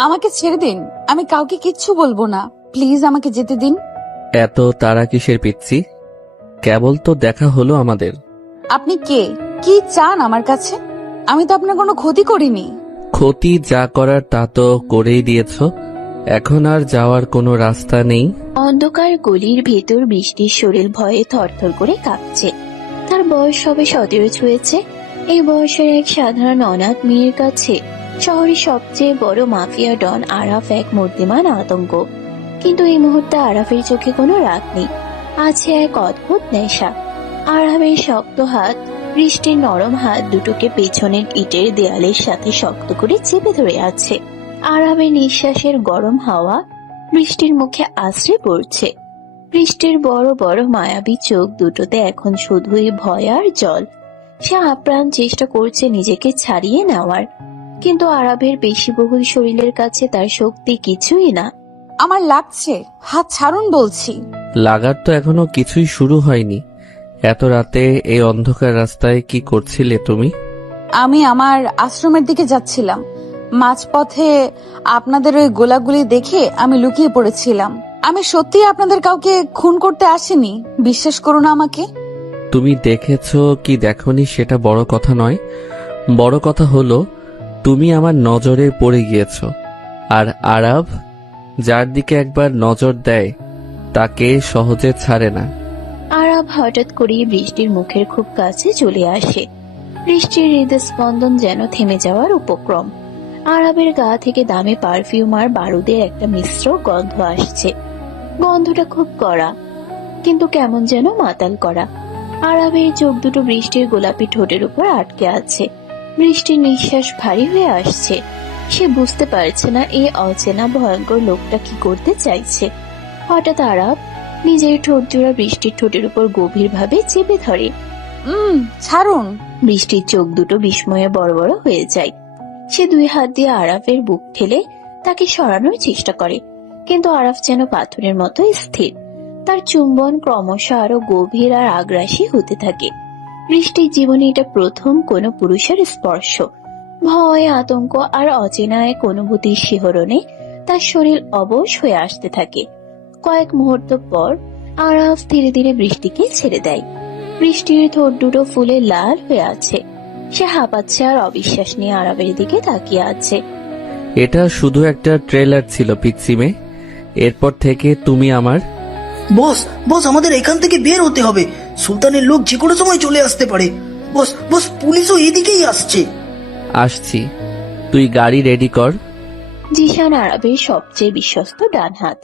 আমাকে ছেড়ে দিন, আমি কাউকে কিচ্ছু বলবো না। প্লিজ আমাকে যেতে দিন। এত তারা কিসের পিচ্ছি? কেবল তো দেখা হলো আমাদের। আপনি কে? কি চান আমার কাছে? আমি তো আপনার কোনো ক্ষতি করিনি। ক্ষতি যা করার তা তো করেই দিয়েছ। এখন আর যাওয়ার কোনো রাস্তা নেই। অন্ধকার গলির ভেতর বৃষ্টির শরীর ভয়ে থরথর করে কাঁপছে। তার বয়স সবে 17 ছুঁয়েছে। এই বয়সের এক সাধারণ অনাথ মেয়ের কাছে শহরের সবচেয়ে বড় মাফিয়া ডন আরাফ এক মূর্তিমান আতঙ্ক। কিন্তু এই মুহূর্তে আরাফের চোখে কোনো রাগ নেই, আছে এক অদ্ভুত নেশা। আরাফের শক্ত হাত বৃষ্টির নরম হাত দুটোকে পেছনের ইটের দেয়ালের সাথে শক্ত করে চেপে ধরে আছে। আরাফের নিঃশ্বাসের গরম হাওয়া বৃষ্টির মুখে আশ্রে পড়ছে। বৃষ্টির বড় বড় মায়াবী চোখ দুটোতে এখন শুধুই ভয় আর জল। সে আপ্রাণ চেষ্টা করছে নিজেকে ছাড়িয়ে নেওয়ার, কিন্তু আরাফের পেশিবহুল শরীরের কাছে তার শক্তি কিছুই না। আমার লাগছে, হাত ছাড়ুন বলছি। লাগার তো এখনো কিছুই শুরু হয়নি। এত রাতে এই অন্ধকার রাস্তায় কি করছিলে তুমি? আমি আমার আশ্রমের দিকে যাচ্ছিলাম। মাঝপথে আপনাদের ওই গোলাগুলি দেখে আমি লুকিয়ে পড়েছিলাম। আমি সত্যি আপনাদের কাউকে খুন করতে আসিনি, বিশ্বাস করুন আমাকে। তুমি দেখেছো কি দেখোনি সেটা বড় কথা নয়। বড় কথা হলো তুমি আমার নজরে পড়ে গিয়েছো। আর আরাব যার দিকে একবার নজর দেয় তাকে সহজে ছাড়ে না। আরাফ হঠাৎ করেই বৃষ্টির মুখের খুব কাছে চলে আসে। বৃষ্টির হৃদস্পন্দন যেন থেমে যাওয়ার উপক্রম। আরাফের গা থেকে দামি পারফিউম আর বারুদের একটা মিশ্র গন্ধ আসছে। গন্ধটা খুব কড়া, কিন্তু কেমন যেন মাতাল করা। আরাফের চোখ দুটো বৃষ্টির গোলাপি ঠোঁটের উপর আটকে আছে। বৃষ্টির নিঃশ্বাস ভারী হয়ে আসছে। সে বুঝতে পারছে না এই অচেনা ভয়ঙ্কর লোকটা কি করতে চাইছে। হঠাৎ আরাফ নিজের ঠোঁট জোড়া বৃষ্টির ঠোঁটের উপর গভীরভাবে চেপে ধরে। ছাড়ুন। বৃষ্টির চোখ দুটো বিস্ময়ে বড় বড় হয়ে যায়। সে দুই হাত দিয়ে আরাফের বুক ঠেলে তাকে সরানোর চেষ্টা করে, কিন্তু আরাফ যেন পাথরের মতো স্থির। তার চুম্বন ক্রমশ আরো গভীর আর আগ্রাসী হতে থাকে। বৃষ্টির জীবনে এটা প্রথম কোনো পুরুষের স্পর্শ। ভয়, আতঙ্ক আর অচেনা এক অনুভূতির শিহরণে তার শরীর অবশ হয়ে আসতে থাকে। কয়েক মুহূর্ত পর আরাফ ধীরে ধীরে বৃষ্টিকে ছেড়ে দেয়। বৃষ্টির ঠোঁট দুটো ফুলে লাল হয়ে আছে। সে হাঁপাচ্ছে আর অবিশ্বাস নিয়ে আরাফের দিকে তাকিয়ে আছে। এটা শুধু একটা ট্রেলার ছিল পিচ্ছিমে। এরপর থেকে তুমি আমার। বস বস, আমাদের এখান থেকে বের হতে হবে। সুলতানের লোক যে কোনো সময় চলে আসতে পারে। বস বস, পুলিশও এদিকেই আসছে। আসছি, তুই গাড়ি রেডি কর। জিশান আরাফের সবচেয়ে বিশ্বস্ত ডান হাত।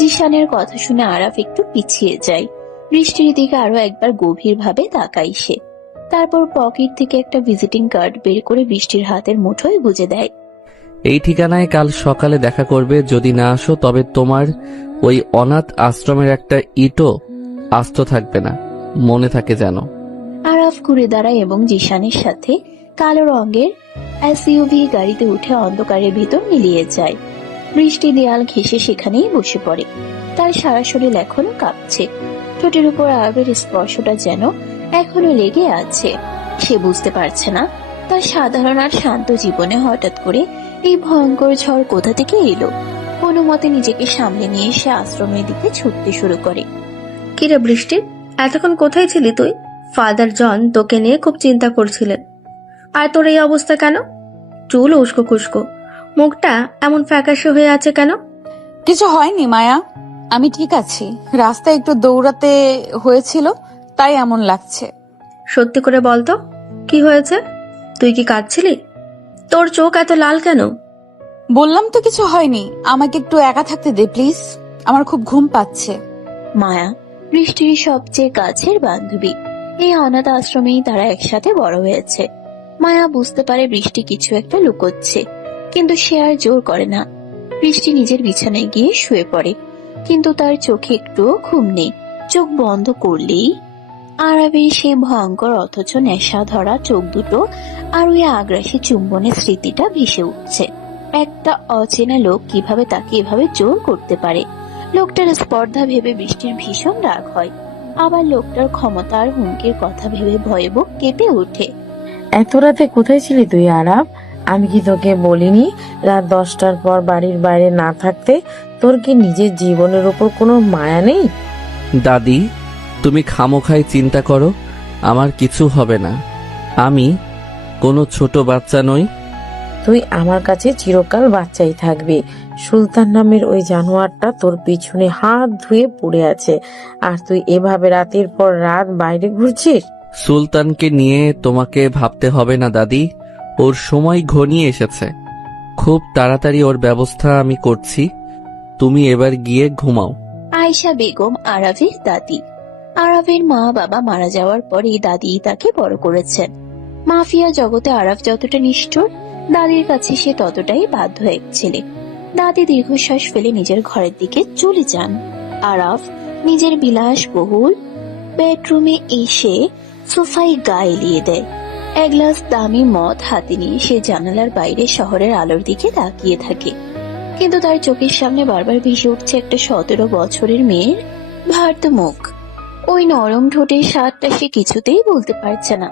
জিশানের কথা শুনে আরাফ একটু পিছিয়ে যায়। বৃষ্টির দিকে আরো একবার গভীর ভাবে তাকায় সে। তারপর পকেট থেকে একটা ভিজিটিং কার্ড বের করে বৃষ্টির হাতের মুঠোয় গুজে দেয়। এই ঠিকানায় কাল সকালে দেখা করবে। যদি না আসো তবে তোমার ওই অনাথ আশ্রমের একটা ইটও আস্ত থাকবে না, মনে থাকে যেন। আরাফ ঘুরে দাঁড়ায় এবং জিশানের সাথে কালো রঙের এসইউভি গাড়িতে উঠে অন্ধকারের ভিতর মিলিয়ে যায়। বৃষ্টি দেয়াল ঘেঁষে সেখানেই বসে পড়ে। তার সারা শরীর এখনো কাঁপছে। ঠোঁটের উপর আরাফের স্পর্শটা যেন এখনো লেগে আছে। সে বুঝতে পারছে না তার সাধারণ আর শান্ত জীবনে হঠাৎ করে এই ভয়ঙ্কর ঝড় কোথা থেকে এলো। কোনো মতে নিজেকে সামলে নিয়ে সে আশ্রমের দিকে ছুটতে শুরু করে। কিরে বৃষ্টি, এতক্ষণ কোথায় ছিলি তুই? ফাদার জন তোকে নিয়ে খুব চিন্তা করছিলেন। আর তোর এই অবস্থা কেন? চুল উস্কো খুস্কো, মুখটা এমন ফ্যাকাশে হয়ে আছে কেন? কিছু হয়নি মায়া, আমি ঠিক আছি। রাস্তায় একটু দৌড়াতে হয়েছিল, তাই এমন লাগছে। সত্যি করে বলতো কি হয়েছে? তুই কি কাঁদছিলি? তোর চোখ এত লাল কেন? বললাম তো কিছু হয়নি, আমাকে একটু একা থাকতে দে প্লিজ, আমার খুব ঘুম পাচ্ছে। মায়া বৃষ্টির সবচেয়ে কাছের বান্ধবী। এই অনাথ আশ্রমেই তারা একসাথে বড় হয়েছে। মায়া বুঝতে পারে বৃষ্টি কিছু একটা লুকোচ্ছে, কিন্তু সে আর জোর করে না। বৃষ্টি নিজের বিছানায় গিয়ে শুয়ে পড়ে, কিন্তু তার চোখে একটুও ঘুম নেই। চোখ বন্ধ করলেই আরাফের সে ভয়ঙ্কর অথচ নেশা ধরা চোখ দুটো আর ওই আগ্রাসী চুম্বনের স্মৃতিটা ভেসে উঠছে। একটা অচেনা লোক কিভাবে তাকে এভাবে জোর করতে পারে? লোকটার স্পর্ধা ভেবে বৃষ্টির ভীষণ রাগ হয়, আবার লোকটার ক্ষমতা আর হুমকির কথা ভেবে ভয়ে বুক কেঁপে ওঠে। এত রাতে কোথায় ছিলি তুই আরাফ? আমি কি তোকে বলিনি রাত 10টার পর বাড়ির বাইরে না থাকতে? তোর কি নিজের জীবনের উপর কোনো মায়া নেই? দাদি, তুমি খামোখাই চিন্তা করো, আমার কিছু হবে না। আমি কোনো ছোট বাচ্চা নই। তুই আমার কাছে চিরকাল বাচ্চাই থাকবি। সুলতান নামের ওই জানোয়ারটা তোর পিছনে হাত ধুয়ে পড়ে আছে, আর তুই এভাবে রাতের পর রাত বাইরে ঘুরছিস। সুলতানকে নিয়ে তোমাকে ভাবতে হবে না দাদি, ওর সময় ঘনিয়ে এসেছে। খুব তাড়াতাড়ি ওর ব্যবস্থা আমি করছি। তুমি এবার গিয়ে ঘুমাও। আয়েশা বেগম আরাফের দাদি। আরাফের মা বাবা মারা যাওয়ার পরই দাদি তাকে বড় করেছেন। মাফিয়া জগতে আরাফ যতটা নিষ্ঠুর, দাদির কাছে সে ততটাই বাধ্য এক ছেলে। দাদি দীর্ঘশ্বাস ফেলে নিজের ঘরের দিকে চলে যান। আরাফ নিজের বিলাসবহুল বেডরুমে এসে সোফায় গা এলিয়ে দেয়। এক গ্লাস দামি মদ হাতে নিয়ে সে জানালার বাইরে শহরের আলোর দিকে তাকিয়ে থাকে। কিন্তু তার চোখের সামনে বারবার ভেসে উঠছে একটা 17 বছরের মেয়ের ভার্ত মুখ। ওই নরম ঠোঁটের স্বাদটা সে কিছুতেই বলতে পারছে না।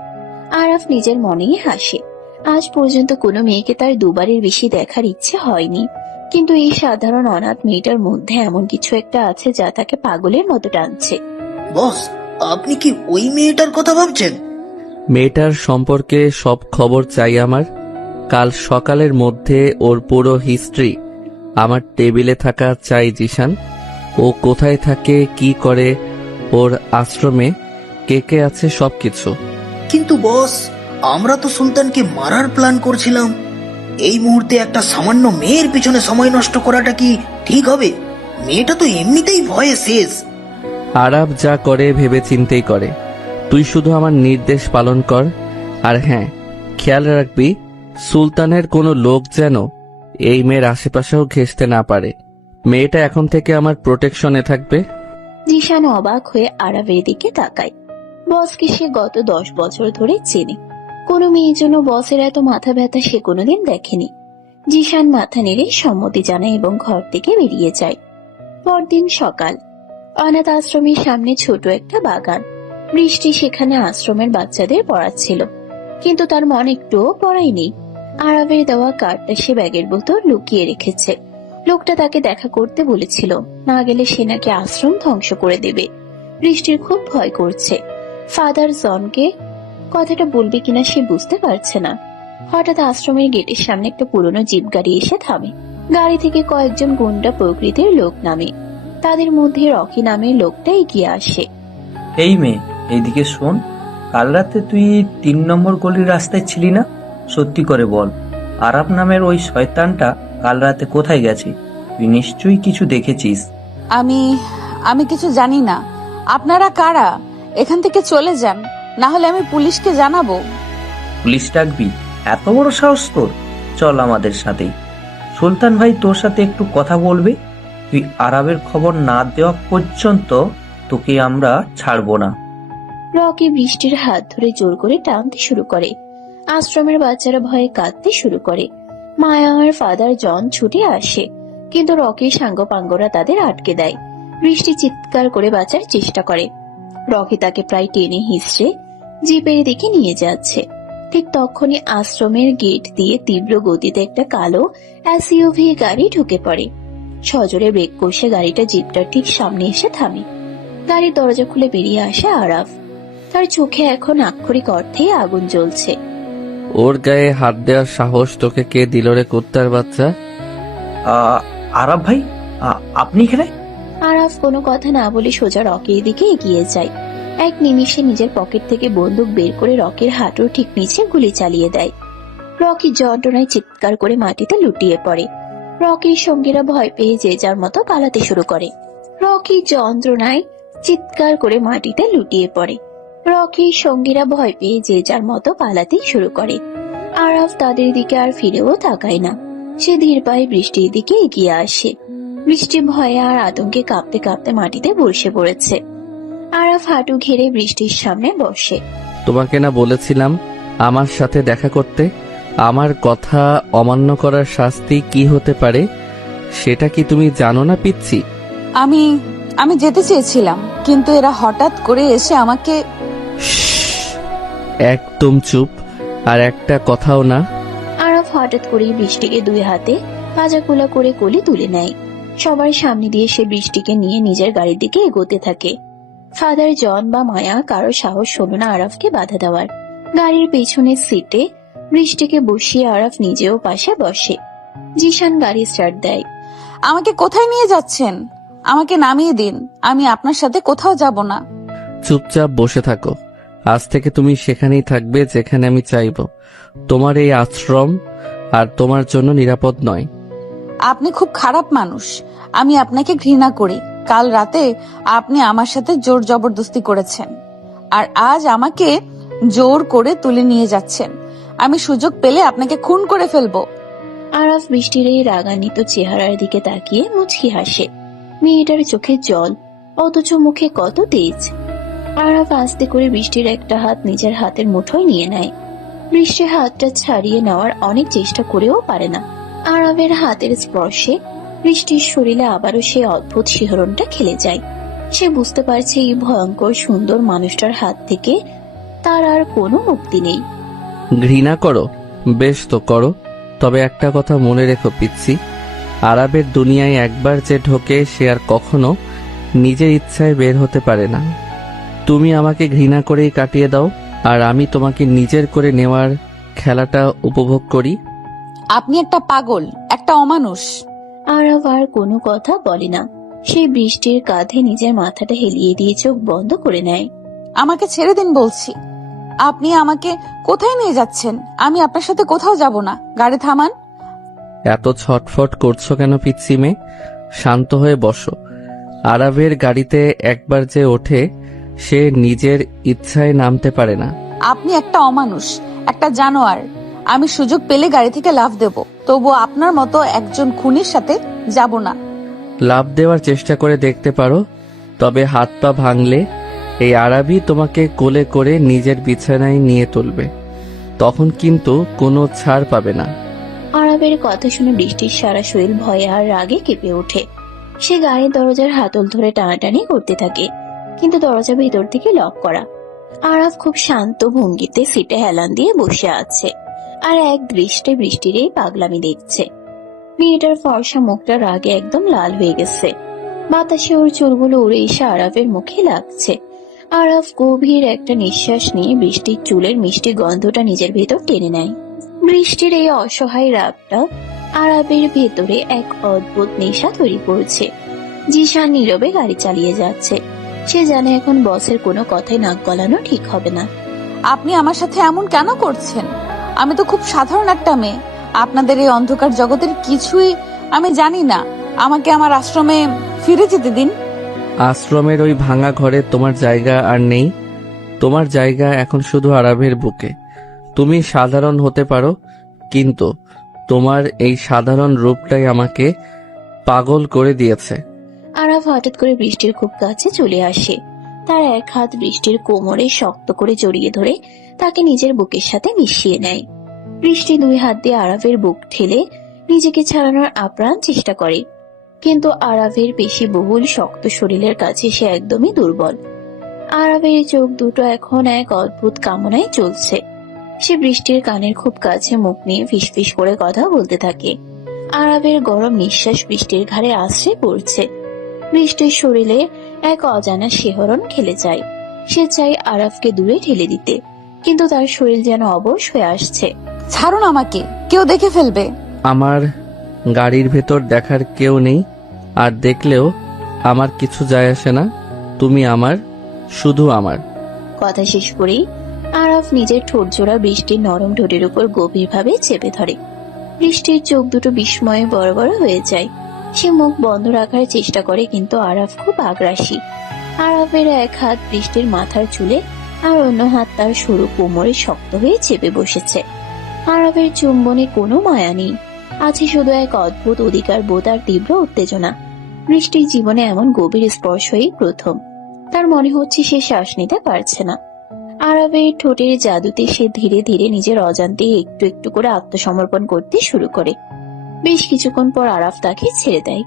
আরাফ নিজের মনেই হাসে। আজ পর্যন্ত কোনো মেয়েকে তার দুবারের বেশি দেখার ইচ্ছে হয়নি, কিন্তু এই সাধারণ অনাথ মেয়েটার মধ্যে এমন কিছু একটা আছে যা তাকে পাগলের মতো টানছে। বস, আপনি কি ওই মেয়েটার কথা ভাবছেন? মেয়েটার সম্পর্কে সব খবর চাই আমার। কাল সকালের মধ্যে ওর পুরো হিস্ট্রি আমার টেবিলে থাকা চাই জিশান। ও কোথায় থাকে, কি করে, ওর আশ্রমে কে কে আছে, সবকিছু। কিন্তু বস, আমরা তো সুলতানকে মারার প্ল্যান করছিলাম। এই মুহূর্তে একটা সামান্য মেয়ের পিছনে সময় নষ্ট করাটা কি ঠিক হবে? মেয়েটা তো এমনিতেই ভয়ে শেষ। আরাব যা করে ভেবে চিন্তেই করে। তুই শুধু আমার নির্দেশ পালন কর। আর হ্যাঁ, খেয়াল রাখবি সুলতানের কোনো লোক যেন এই মেয়ের আশেপাশেও ঘেঁষতে না পারে। মেয়েটা এখন থেকে আমার প্রোটেকশনে থাকবে। জিশান অবাক হয়ে আরাফের দিকে তাকায়। বসকে সে গত 10 বছর ধরে চেনে। কোনো মেয়ের জন্য বসের এত মাথা ব্যথা সে কোনোদিন দেখেনি। জিশান মাথা নেড়ে সম্মতি জানায় এবং ঘর থেকে বেরিয়ে যায়। পরদিন সকাল। অনাথ আশ্রমের সামনে ছোট একটা বাগান। বৃষ্টি সেখানে আশ্রমের বাচ্চাদের পড়াচ্ছিল, কিন্তু তার মন একটুও পড়াই নেই। আরাফের দেওয়া কার্ডটা সে ব্যাগের বোতল লুকিয়ে রেখেছে। লোকটা তাকে দেখা করতে বলেছিল, না গেলে সে নাকি আশ্রম ধ্বংস করে দেবে। বৃষ্টির খুব ভয় করছে। ফাদার জনকে কথাটা বলবে কিনা সে বুঝতে পারছে না। হঠাৎ আশ্রমের গেটের সামনে একটা পুরনো জিপ গাড়ি এসে থামে। গাড়ি থেকে কয়েকজন গুন্ডা প্রকৃতির লোক নামে। তাদের মধ্যে রকি নামের লোকটা এগিয়ে আসে। এই মেয়ে, এইদিকে শোন। কাল রাতে তুই 3 নম্বর গলির রাস্তায় ছিলি না? সত্যি করে বল, আরাব নামের ওই শয়তানটা কাল রাতে কোথায় গেছে? তুই নিশ্চয়ই কিছু দেখেছিস। আমি কিছু জানি না। আপনারা কারা? এখান থেকে চলে যান, না হলে আমি পুলিশকে জানাবো। পুলিশ ডাকবি? এত বড় সাহস তোর! চল আমাদের সাথে। সুলতান ভাই তোর সাথে একটু কথা বলবে। তুই আরাবের খবর না দেওয়া পর্যন্ত তোকে আমরা ছাড়বো না। রকি বৃষ্টির হাত ধরে জোর করে টানতে শুরু করে। আশ্রমের বাচ্চারা ভয়ে কাঁদতে শুরু করে। মায়া আর ফাদার জন ছুটে আসে, কিন্তু রকির সাঙ্গপাঙ্গরা তাদের আটকে দেয়। বৃষ্টি চিৎকার করে বাঁচার চেষ্টা করে। রকি তাকে প্রায় টেনে হিঁচড়ে জিপের দিকে নিয়ে যাচ্ছে। ঠিক তখনই আশ্রমের গেট দিয়ে তীব্র গতিতে একটা কালো এসইউভি গাড়ি ঢুকে পড়ে। সজোরে ব্রেক কষে গাড়িটা জিপটার ঠিক সামনে এসে থামে। গাড়ির দরজা খুলে বেরিয়ে আসে আরাফ। তার চোখে এখন আক্ষরিক অর্থেই আগুন জ্বলছে। ওর গায়ে হাত দেওয়ার সাহস তোকে কে দিল রে কুত্তার বাচ্চা? আরাব ভাই, আপনি এখানে? আরাফ কোনো কথা না বলে সোজা রকির দিকে এগিয়ে যায়। এক নিমিষে নিজের পকেট থেকে বন্দুক বের করে রকির হাঁটুর ঠিক নিচে গুলি চালিয়ে দেয়। রকি যন্ত্রণায় চিৎকার করে মাটিতে লুটিয়ে পড়ে। রকির সঙ্গীরা ভয় পেয়ে যে যার মতো পালাতে শুরু করে। রকির সঙ্গীরা ভয় পেয়ে যে যার মতো পালাতে শুরু করে। আরাফ তাদের দিকে আর ফিরেও তাকায় না। সে ধীর পায়ে বৃষ্টির দিকে এগিয়ে আসে। বৃষ্টি ভয়ে আর আতঙ্কে কাঁপতে কাঁপতে মাটিতে বসে পড়েছে। আরাফ হাঁটু ঘেরে বৃষ্টির সামনে বসে। তোমাকে না বলেছিলাম আমার সাথে দেখা করতে? আমার কথা অমান্য করার শাস্তি কি হতে পারে সেটা কি তুমি জানো না পিচ্ছি? আমি যেতে চেয়েছিলাম, কিন্তু এরা হঠাৎ করে এসে আমাকে। একদম চুপ, আর একটা কথাও না। আরাফ হঠাৎ করে বৃষ্টিকে দুই হাতে পাজাকুলা করে কোলে তুলে নেয়। সবার সামনে দিয়ে সে বৃষ্টিকে নিয়ে নিজের গাড়ির দিকে এগোতে থাকে। ফাদার জন বা মায়া কারো সাহস হলো না আরাফকে বাধা দেওয়ার। গাড়ির পেছনের সিটে বৃষ্টিকে বসিয়ে আরাফ নিজেও পাশে বসে। জিশান গাড়ি স্টার্ট দেয়। আমাকে কোথায় নিয়ে যাচ্ছেন? আমাকে নামিয়ে দিন, আমি আপনার সাথে কোথাও যাব না। চুপচাপ বসে থাকো। আজ থেকে তুমি সেখানেই থাকবে যেখানে আমি চাইবো। তোমার এই আশ্রম আর তোমার জন্য নিরাপদ নয়। আপনি খুব খারাপ মানুষ, আমি আপনাকে ঘৃণা করি। কাল রাতে আপনি আমার সাথে জোর জবরদস্তি করেছেন, আর আজ আমাকে জোর করে তুলে নিয়ে যাচ্ছেন। আমি সুযোগ পেলে আপনাকে খুন করে ফেলবো। আরাফ বৃষ্টির এই রাগান্বিত চেহারার দিকে তাকিয়ে মুচকি হাসে। মেয়েটার চোখে জল, অথচ মুখে কত তেজ। আরাফ আস্তে করে বৃষ্টির একটা হাত নিজের হাতের মুঠোয় নিয়ে নেয়। বৃষ্টির হাতটা ছাড়িয়ে নেওয়ার অনেক চেষ্টা করেও পারে না। আরাফের হাতের স্পর্শে বৃষ্টির শরীরে আবারও সেই অদ্ভুত শিহরণটা খেলে যায়। সে বুঝতে পারছে এই ভয়ঙ্কর সুন্দর মানুষটার হাত থেকে তার আর কোনো মুক্তি নেই। ঘৃণা করো? বেশ তো করো, তবে একটা কথা মনে রেখো পিচ্ছি, আরবের দুনিয়ায় একবার যে ঢোকে সে আর কখনো নিজের ইচ্ছায় বের হতে পারে না। তুমি আমাকে ঘৃণা করেই কাটিয়ে দাও, আর আমি তোমাকে নিজের করে নেওয়ার খেলাটা উপভোগ করি। আপনি একটা পাগল, একটা অমানুষ। আরাফ আর কোনো কথা বলে না। সে বৃষ্টির কাঁধে নিজের মাথাটা হেলিয়ে দিয়ে চোখ বন্ধ করে নেয়। আমাকে ছেড়ে দিন বলছি। আপনি আমাকে কোথায় নিয়ে যাচ্ছেন? আমি আপনার সাথে কোথাও যাব না। গাড়ি থামান। এত ছটফট করছো কেন পিচ্ছি মেয়ে? শান্ত হয়ে বসো। আরবের গাড়িতে একবার যে ওঠে সে নিজের ইচ্ছায় নামতে পারে না। আপনি একটা অমানুষ, একটা জানোয়ার। আমি সুযোগ পেলে গাড়ি থেকে লাফ দেব, তবুও আপনার মতো একজন খুনির সাথে যাব না। লাভ দেওয়ার চেষ্টা করে দেখতে পারো, তবে হাত পা ভাঙলে এই আরবি তোমাকে কোলে করে নিজের বিছানায় নিয়ে তুলবে। তখন কিন্তু কোনো ছাড় পাবে না। আরাবের কথা শুনে বৃষ্টির সারা শরীর ভয়ে আর রাগে কেঁপে ওঠে। সে গাড়ির দরজার হাতল ধরে টানাটানি করতে থাকে, কিন্তু দরজা ভেতর থেকে লক করা। আরাফ খুব শান্ত ভঙ্গিতে সিটে হেলান দিয়ে বসে আছে, আর এক দৃষ্টে বৃষ্টির এই পাগলামি দেখছে। মেয়েটার ফর্সা মুখটা রাগে একদম লাল হয়ে গেছে। বাতাসে ওর চুলগুলো উড়ে এসে আরাফের মুখে লাগছে। আরাফ গভীর একটা নিঃশ্বাস নিয়ে বৃষ্টির চুলের মিষ্টি গন্ধটা নিজের ভেতর টেনে নেয়। বৃষ্টির এই অসহায় রাগটা আরাফের ভেতরে এক অদ্ভুত নেশা তৈরি করছে। জিশান নীরবে গাড়ি চালিয়ে যাচ্ছে। সে জানে এখন বসের কোনো কথাই নাক গলানো ঠিক হবে না। আপনি আমার সাথে এমন কেন করছেন? আমি তো খুব সাধারণ একটা মেয়ে। আপনাদের এই অন্ধকার জগতের কিছুই আমি জানি না। আমাকে আমার আশ্রমে ফিরে যেতে দিন। আশ্রমের ওই ভাঙা ঘরে তোমার জায়গা আর নেই। তোমার জায়গা এখন শুধু আরবের বুকে। তুমি সাধারণ হতে পারো, কিন্তু তোমার এই সাধারণ রূপটাই আমাকে পাগল করে দিয়েছে। আরাফ হঠাৎ করে বৃষ্টির খুব কাছে চলে আসে। তার এক হাত বৃষ্টির কোমরে শক্ত করে জড়িয়ে ধরে তাকে নিজের বুকের সাথে মিশিয়ে নেয়। বৃষ্টি দুই হাত দিয়ে আরাফের বুক ঠেলে নিজেকে ছাড়ানোর আপ্রাণ চেষ্টা করে, কিন্তু আরাফের পেশি বহুল শক্ত শরীরের কাছে সে একদমই দুর্বল। আরাফের চোখ দুটো এখন এক অদ্ভুত কামনায় চলছে। সে বৃষ্টির কানের খুব কাছে মুখ নিয়ে ফিসফিস করে কথা বলতে থাকে। আরাফের গরম নিঃশ্বাস বৃষ্টির ঘাড়ে আশ্রে পড়ছে। বৃষ্টির শরীরে এক অজানা শিহরণ খেলে যায়। সে চায় আরাফকে দূরে ঠেলে দিতে, কিন্তু তার শরীর যেন অবশ হয়ে আসছে। ছাড়ুন আমাকে, কেউ দেখে ফেলবে। আমার গাড়ির ভেতর দেখার কেউ নেই, আর দেখলেও আমার কিছু যায় আসে না। তুমি আমার, শুধু আমার। কথা শেষ করেই আরাফ নিজের ঠোঁট জোড়া বৃষ্টির নরম ঠোঁটের উপর গভীরভাবে চেপে ধরে। বৃষ্টির চোখ দুটো বিস্ময়ে বড় বড় হয়ে যায়। সে মুখ বন্ধ রাখার চেষ্টা করে, কিন্তু আরাফ খুব আগ্রাসী। আরাফের এক হাত বৃষ্টির মাথার চুলে, আর অন্য হাত তার সরু কোমরে শক্ত হয়ে চেপে বসেছে। আরাফের চুম্বনে কোনো মায়া নেই, আছে শুধু এক অদ্ভুত অধিকার বোধ আর তীব্র উত্তেজনা। বৃষ্টির জীবনে এমন গভীর স্পর্শই প্রথম। তার মনে হচ্ছে সে শ্বাস নিতে পারছে না। আরাফের ঠোঁটের জাদুতে সে ধীরে ধীরে নিজের অজান্তে একটু একটু করে আত্মসমর্পণ করতে শুরু করে। বেশ কিছুক্ষণ পর আরাফ তাকে ছেড়ে দেয়।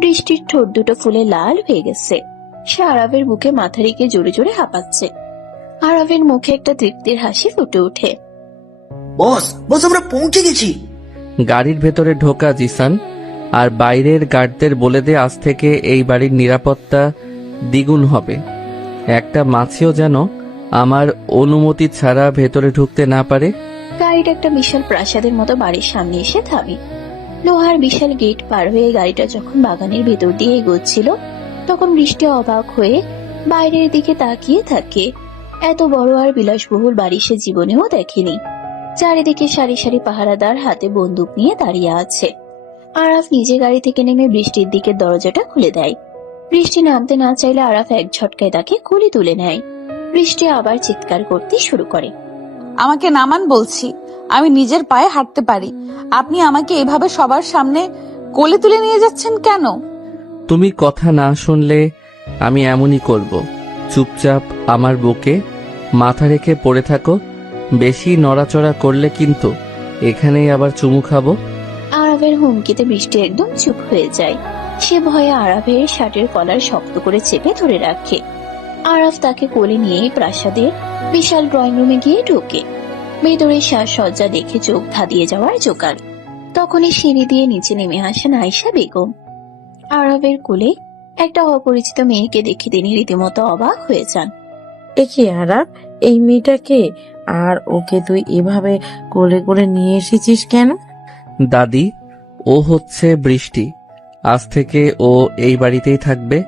বৃষ্টির ঠোঁট দুটো ফুলে লাল হয়ে গেছে। সে আরাফের বুকে মাথা রেখে জোরে জোরে হাঁপাচ্ছে। আরাফের মুখে একটা তৃপ্তির হাসি ফুটে ওঠে। বস বস আমরা পৌঁছে গেছি। গাড়ির ভেতরে ঢোকা জিসান, আর বাইরের গার্ডদের বলে দে আজ থেকে এই বাড়ির নিরাপত্তা দ্বিগুণ হবে। একটা মাছিও যেন আমার অনুমতি ছাড়া ভেতরে ঢুকতে না পারে। গাড়িটা একটা বিশাল প্রাসাদের মতো বাড়ির সামনে এসে থামে। লোহার বিশাল গেট পার হয়ে গাড়িটা যখন বাগানের ভেতর দিয়ে এগোচ্ছিল, তখন বৃষ্টি অবাক হয়ে বাইরের দিকে তাকিয়ে থাকে। এত বড় আর বিলাসবহুল বাড়ি সে জীবনেও দেখেনি। চারিদিকে সারি সারি পাহারাদার হাতে বন্দুক নিয়ে দাঁড়িয়ে আছে। আরাফ নিজে গাড়ি থেকে নেমে বৃষ্টির দিকে দরজাটা খুলে দেয়। বৃষ্টি নামতে না চাইলে আরাফ এক ঝটকায় তাকে কোলে তুলে নেয়। বৃষ্টি আবার চিৎকার করতে শুরু করে। আমাকে নামান বলছি, আমি নিজের পায়ে হাঁটতে পারি। আপনি আমাকে এভাবে সবার সামনে কোলে তুলে নিয়ে যাচ্ছেন কেন? তুমি কথা না শুনলে আমি এমনই করব। চুপচাপ আমার বুকে মাথা রেখে পড়ে থাকো। বেশি নড়াচড়া করলে কিন্তু এখানেই আবার চুমু খাবো। আরাফের হুমকিতে বৃষ্টি একদম চুপ হয়ে যায়। সে ভয়ে আরাফের শার্টের কলার শক্ত করে চেপে ধরে রাখে। আরাফ তাকে কোলে নিয়ে প্রাসাদের বিশাল ড্রয়িং রুমে গিয়ে ঢোকে। ভেতরে সাজসজ্জা দেখে চোখ ধাঁধিয়ে যাওয়ার জোগাড়। তখনই সিঁড়ি দিয়ে নিচে নেমে আসেন আয়েশা বেগম। আরাফের কোলে একটা অপরিচিত মেয়েকে দেখে তিনি রীতিমতো অবাক হয়ে যান। এ কি আরাব, এই মেয়েটাকে? আর ওকে তুই এভাবে কোলে করে নিয়ে এসেছিস কেন? দাদি, ও হচ্ছে বৃষ্টি। আজ থেকে ও এই বাড়িতেই থাকবে,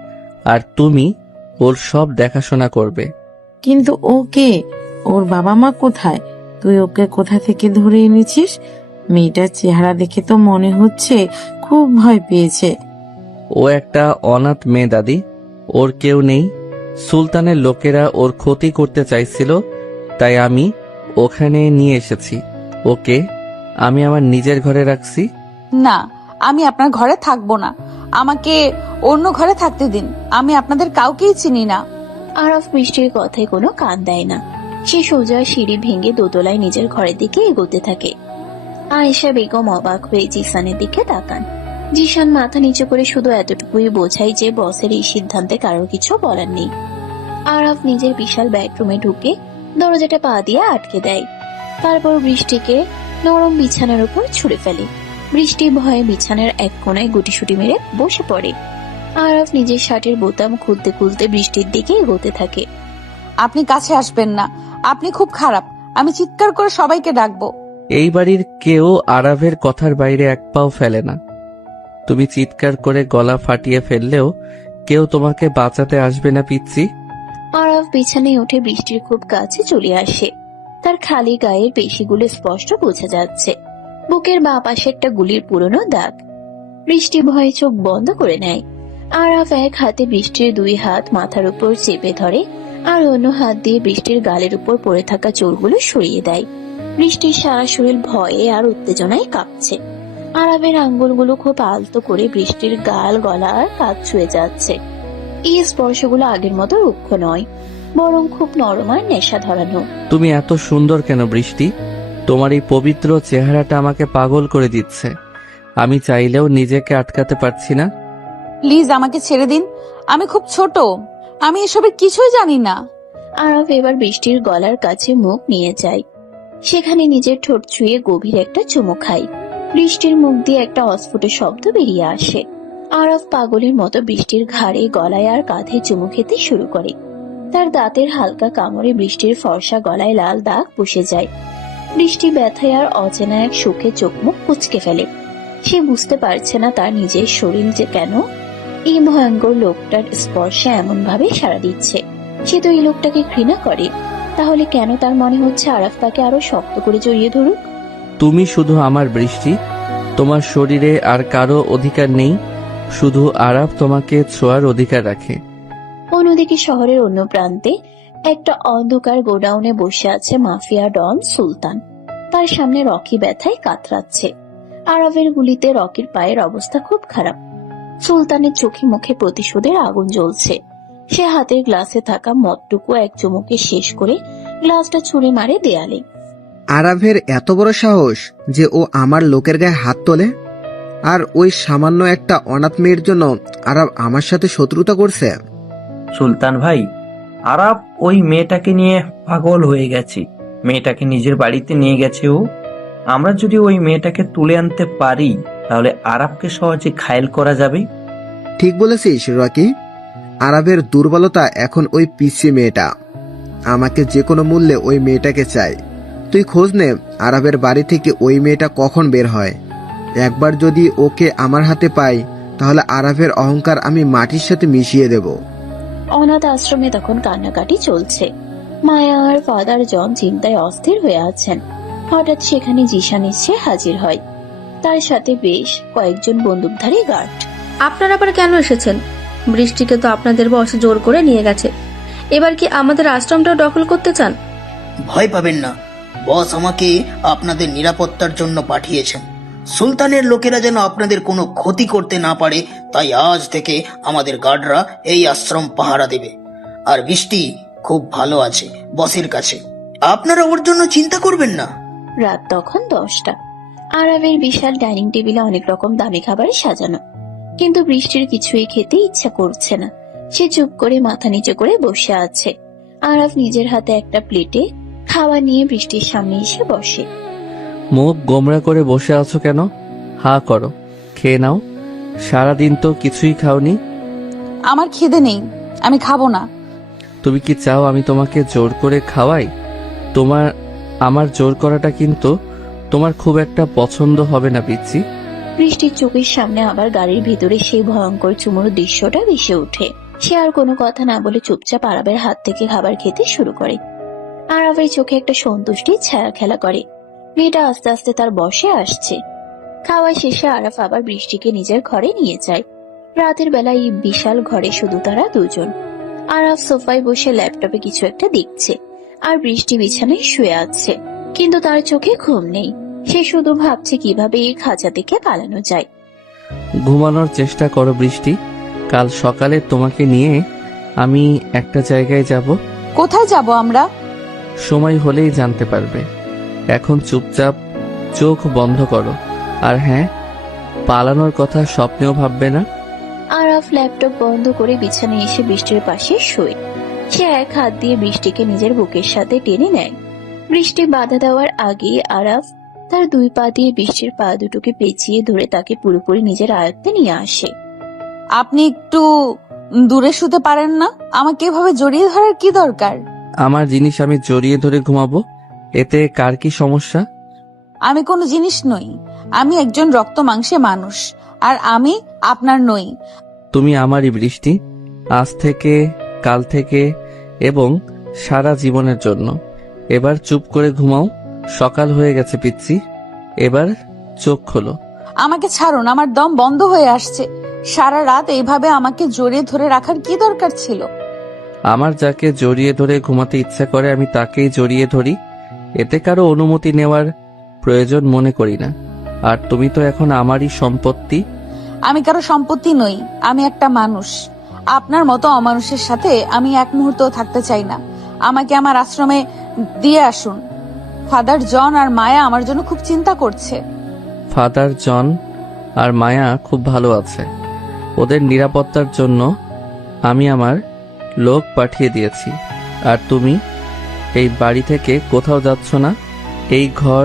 আর তুমি ওর সব দেখাশোনা করবে। কিন্তু ও কে? ওর বাবা মা কোথায়? তুই ওকে কোথা থেকে ধরে এনেছিস? মেয়েটার চেহারা দেখে তো মনে হচ্ছে খুব ভয় পেয়েছে। ও একটা অনাথ মেয়ে দাদি, ওর কেউ নেই। সুলতানের লোকেরা ওর ক্ষতি করতে চাইছিল, তাই আমি ওখানে নিয়ে এসেছি। ওকে আমি আমার নিজের ঘরে রাখছি। না, আমি আপনার ঘরে থাকবো না। আমাকে অন্য ঘরে থাকতে দিন। আমি আপনাদের কাউকেই চিনি না। আরাফ বৃষ্টির কথায় কোনো কান দেয় না। সে সোজা সিঁড়ি ভেঙে দোতলায় নিজের ঘরের দিকে এগোতে থাকে। আয়েশা বেগম অবাক হয়ে জিসানের দিকে তাকান। জিসান মাথা নিচু করে শুধু এতটুকুই বোঝায় যে বসের এই সিদ্ধান্তে কারোর কিছু বলার নেই। আরাফ নিজের বিশাল বেডরুমে ঢুকে দরজাটা পা দিয়ে আটকে দেয়। তারপর বৃষ্টিকে নরম বিছানার উপর ছুঁড়ে ফেলে। বৃষ্টি ভয়ে বিছানার এক কোণায় গুটিসুটি মেরে বসে পড়ে। আরাফ নিজের শার্টের বোতাম খুলতে খুলতে বৃষ্টির দিকে এগোতে থাকে। আপনি কাছে আসবেন না, আপনি খুব খারাপ। আমি চিৎকার করে সবাইকে ডাকবো। এই বাড়ির কেউ আরাভের কথার বাইরে এক পাও ফেলে না। তুমি চিৎকার করে গলা ফাটিয়ে ফেললেও কেউ তোমাকে বাঁচাতে আসবে না পিচ্চি। আরাফ বিছানায় উঠে বৃষ্টির খুব কাছে চলে আসে। তার খালি গায়ের পেশিগুলো স্পষ্ট বোঝা যাচ্ছে। বুকের বাঁ পাশে একটা গুলির পুরনো দাগ। বৃষ্টি ভয়ে চোখ বন্ধ করে নেয়। আরাফ এক হাতে বৃষ্টির দুই হাত মাথার উপর চেপে ধরে, আর অন্য হাত দিয়ে বৃষ্টির গালের উপর পড়ে থাকা চোরগুলো সরিয়ে দেয়। বৃষ্টির সারা শরীর ভয়ে আর উত্তেজনায় কাঁপছে। আরাফের আঙ্গুলগুলো খুব আলতো করে বৃষ্টির গাল, গলা আর কাঁধ ছুঁয়ে যাচ্ছে। এই স্পর্শগুলো আগের মতো রুক্ষ নয়, বরং খুব নরম আর নেশা ধরানো। তুমি এত সুন্দর কেন বৃষ্টি? তোমার এই পবিত্র চেহারাটা আমাকে পাগল করে দিচ্ছে। আমি চাইলেও নিজেকে আটকাতে পারছি না। প্লিজ আমাকে ছেড়ে দিন। আমি খুব ছোট, আমি এসবের কিছুই জানি না। আরাফ এবার বৃষ্টির গলার কাছে মুখ নিয়ে যায়। সেখানে নিজের ঠোঁট ছুঁয়ে গভীর একটা চুমু খায়। বৃষ্টির মুখ দিয়ে একটা অস্ফুট শব্দ বেরিয়ে আসে। আরাফ পাগলের মতো বৃষ্টির ঘাড়ে, গলায় আর কাঁধে চুমু খেতে শুরু করে। তার দাঁতের হালকা কামড়ে বৃষ্টির ফর্সা গলায় লাল দাগ বসে যায়। বৃষ্টি ব্যথায় আর অচেনা এক সুখে চোখ মুখ কুঁচকে ফেলে। সে বুঝতে পারছে না তার নিজের শরীর যে কেন এই ভয়ঙ্কর লোকটার স্পর্শে এমন ভাবে সাড়া দিচ্ছে। সে তো এই লোকটাকে ঘৃণা করে, তাহলে কেন তার মনে হচ্ছে আরাফ তাকে আরো শক্ত করে জড়িয়ে ধরুক? তুমি শুধু আমার বৃষ্টি, তোমার শরীরে আর কারো অধিকার নেই। শুধু আরাফ তোমাকে ছোঁয়ার অধিকার রাখে। অন্যদিকে শহরের অন্য প্রান্তে একটা অন্ধকার গোডাউনে বসে আছে মাফিয়া ডন সুলতান। তার সামনে রকি ব্যথায় কাতরাচ্ছে। আরাফের গুলিতে রকির পায়ের অবস্থা খুব খারাপ। সুলতানের চোখে মুখে প্রতিশোধের আগুন জ্বলছে। সে হাতের গ্লাসে থাকা মদটুকু এক চুমুকে শেষ করে গ্লাসটা ছুঁড়ে মারে দেয়ালে। আরাফের এত বড় সাহস যে ও আমার লোকের গায়ে হাত তোলে, আর ওই সামান্য একটা অনাথ মেয়ের জন্য আরাফ আমার সাথে শত্রুতা করছে। সুলতান ভাই, আরাফ ওই মেয়েটাকে নিয়ে পাগল হয়ে গেছে। মেয়েটাকে নিজের বাড়িতে নিয়ে গেছে ও। আমরা যদি ওই মেয়েটাকে তুলে আনতে পারি তাহলে আরাবকে সহজে ঘায়েল করা যাবে। ঠিক বলেছিস রকি। আরবের দুর্বলতা এখন ওই পিসি মেয়েটা। আমাকে যে কোনো মূল্যে ওই মেয়েটাকে চাই। তুই খোঁজ নে আরবের বাড়ি থেকে ওই মেয়েটা কখন বের হয়। একবার যদি ওকে আমার হাতে পাই তাহলে আরবের অহংকার আমি মাটির সাথে মিশিয়ে দেব। অনাথ আশ্রমে তখন কান্নাকাটি চলছে। মায়া আর ফাদার জন চিন্তায় অস্থির হয়ে আছেন। হঠাৎ সেখানে জিশান এসে হাজির হয়, তার সাথে বেশ কয়েকজন বন্দুকধারী গার্ড। আপনারা আবার কেন এসেছেন? বৃষ্টিকে তো আপনাদের বস জোর করে নিয়ে গেছে, এবার কি আমাদের আশ্রমটাও দখল করতে চান? ভয় পাবেন না, বস আমাকে আপনাদের নিরাপত্তার জন্য পাঠিয়েছেন। সুলতানের লোকেরা যেন আপনাদের কোনো ক্ষতি করতে না পারে, তাই আজ থেকে আমাদের গার্ডরা এই আশ্রম পাহারা দেবে। আর বৃষ্টি খুব ভালো আছে বসের কাছে, আপনারা ওর জন্য চিন্তা করবেন না। রাত তখন 10টা। আরবের বিশাল ডাইনিং টেবিলে অনেক রকম দামি খাবারে সাজানো, কিন্তু বৃষ্টির কিছুই খেতে ইচ্ছা করছে না। সে চুপ করে মাথা নিচু করে বসে আছে। আরব নিজের হাতে একটা প্লেটে খাবার নিয়ে বৃষ্টির সামনে এসে বসে। মুখ গোমরা করে বসে আছো কেন? হা করো, খেয়ে নাও। সারাদিন তো কিছুই খাওনি। আমার খিদে নেই, আমি খাবো না। তুমি কি চাও আমি তোমাকে জোর করে খাওয়াই? আমার জোর করাটা কিন্তু তোমার খুব একটা পছন্দ হবে না পিচ্ছি। বৃষ্টির চোখের সামনে আবার গাড়ির ভিতরে সেই ভয়ঙ্কর চুমুর দৃশ্যটা ভেসে ওঠে। সে আর কোনো কথা না বলে চুপচাপ আরবের হাত থেকে খাবার খেতে শুরু করে। আরবের চোখে একটা সন্তুষ্টির ছায়া খেলা করে। মেয়েটা আস্তে আস্তে তার বসে আসছে। খাওয়া শেষে আরব আবার বৃষ্টিকে নিজের ঘরে নিয়ে যায়। রাতের বেলা এই বিশাল ঘরে শুধু তারা দুজন। আরব সোফায় বসে ল্যাপটপে কিছু একটা দেখছে, আর বৃষ্টি বিছানায় শুয়ে আছে, কিন্তু তার চোখে ঘুম নেই। সে শুধু ভাবছে কিভাবে এই খাঁচা থেকে পালানো যায়। ঘুমানোর চেষ্টা করো বৃষ্টি, কাল সকালে তোমাকে নিয়ে আমি একটা জায়গায় যাব। কোথায় যাব আমরা? সময় হলেই জানতে পারবে। এখন চুপচাপ চোখ বন্ধ করো। আর হ্যাঁ, পালানোর কথা স্বপ্নেও ভাববে না। আরাফ ল্যাপটপ বন্ধ করে বিছানায় এসে বৃষ্টির পাশে শোয়। সে এক হাত দিয়ে বৃষ্টিকে নিজের বুকের সাথে টেনে নেয়। বৃষ্টি বাধা দেওয়ার আগে আরাফ তার দুই পা দিয়ে বৃষ্টির পা দুটোকে পেঁচিয়ে ধরে তাকে পুরোপুরি নিজের আয়ত্তে নিয়ে আসে। আপনি একটু দূরে শুতে পারেন না? আমাকে এভাবে জড়িয়ে ধরার কি দরকার? আমার জিনিস আমি জড়িয়ে ধরে ঘুমাবো, এতে কার কি সমস্যা? আমি কোনো জিনিস নই, আমি একজন রক্ত মাংসে মানুষ, আর আমি আপনার নই। তুমি আমারই বৃষ্টি, আজ থেকে, কাল থেকে এবং সারা জীবনের জন্য। এবার চুপ করে ঘুমাও, সকাল হয়ে গেছে পিচ্ছি, এবার চোখ খোলো। আমাকে ছাড়ুন, আমার দম বন্ধ হয়ে আসছে। সারা রাত এইভাবে আমাকে জড়িয়ে ধরে রাখার কি দরকার ছিল? আমার যাকে জড়িয়ে ধরে ঘুমাতে ইচ্ছা করে আমি তাকেই জড়িয়ে ধরি, এতে কারো অনুমতি নেওয়ার প্রয়োজন মনে করি না। আর তুমি তো এখন আমারই সম্পত্তি। আমি কারো সম্পত্তি নই, আমি একটা মানুষ। আপনার মতো অমানুষের সাথে আমি এক মুহূর্তও থাকতে চাই না। আমাকে আমার আশ্রমে দিয়ে আসুন। ফাদার জন আর মায়া আমার জন্য খুব চিন্তা করছে। ফাদার জন আর মায়া খুব ভালো আছে। ওদের নিরাপত্তার জন্য আমি আমার লোক পাঠিয়ে দিয়েছি। আর তুমি এই বাড়ি থেকে কোথাও যাচ্ছ না। এই ঘর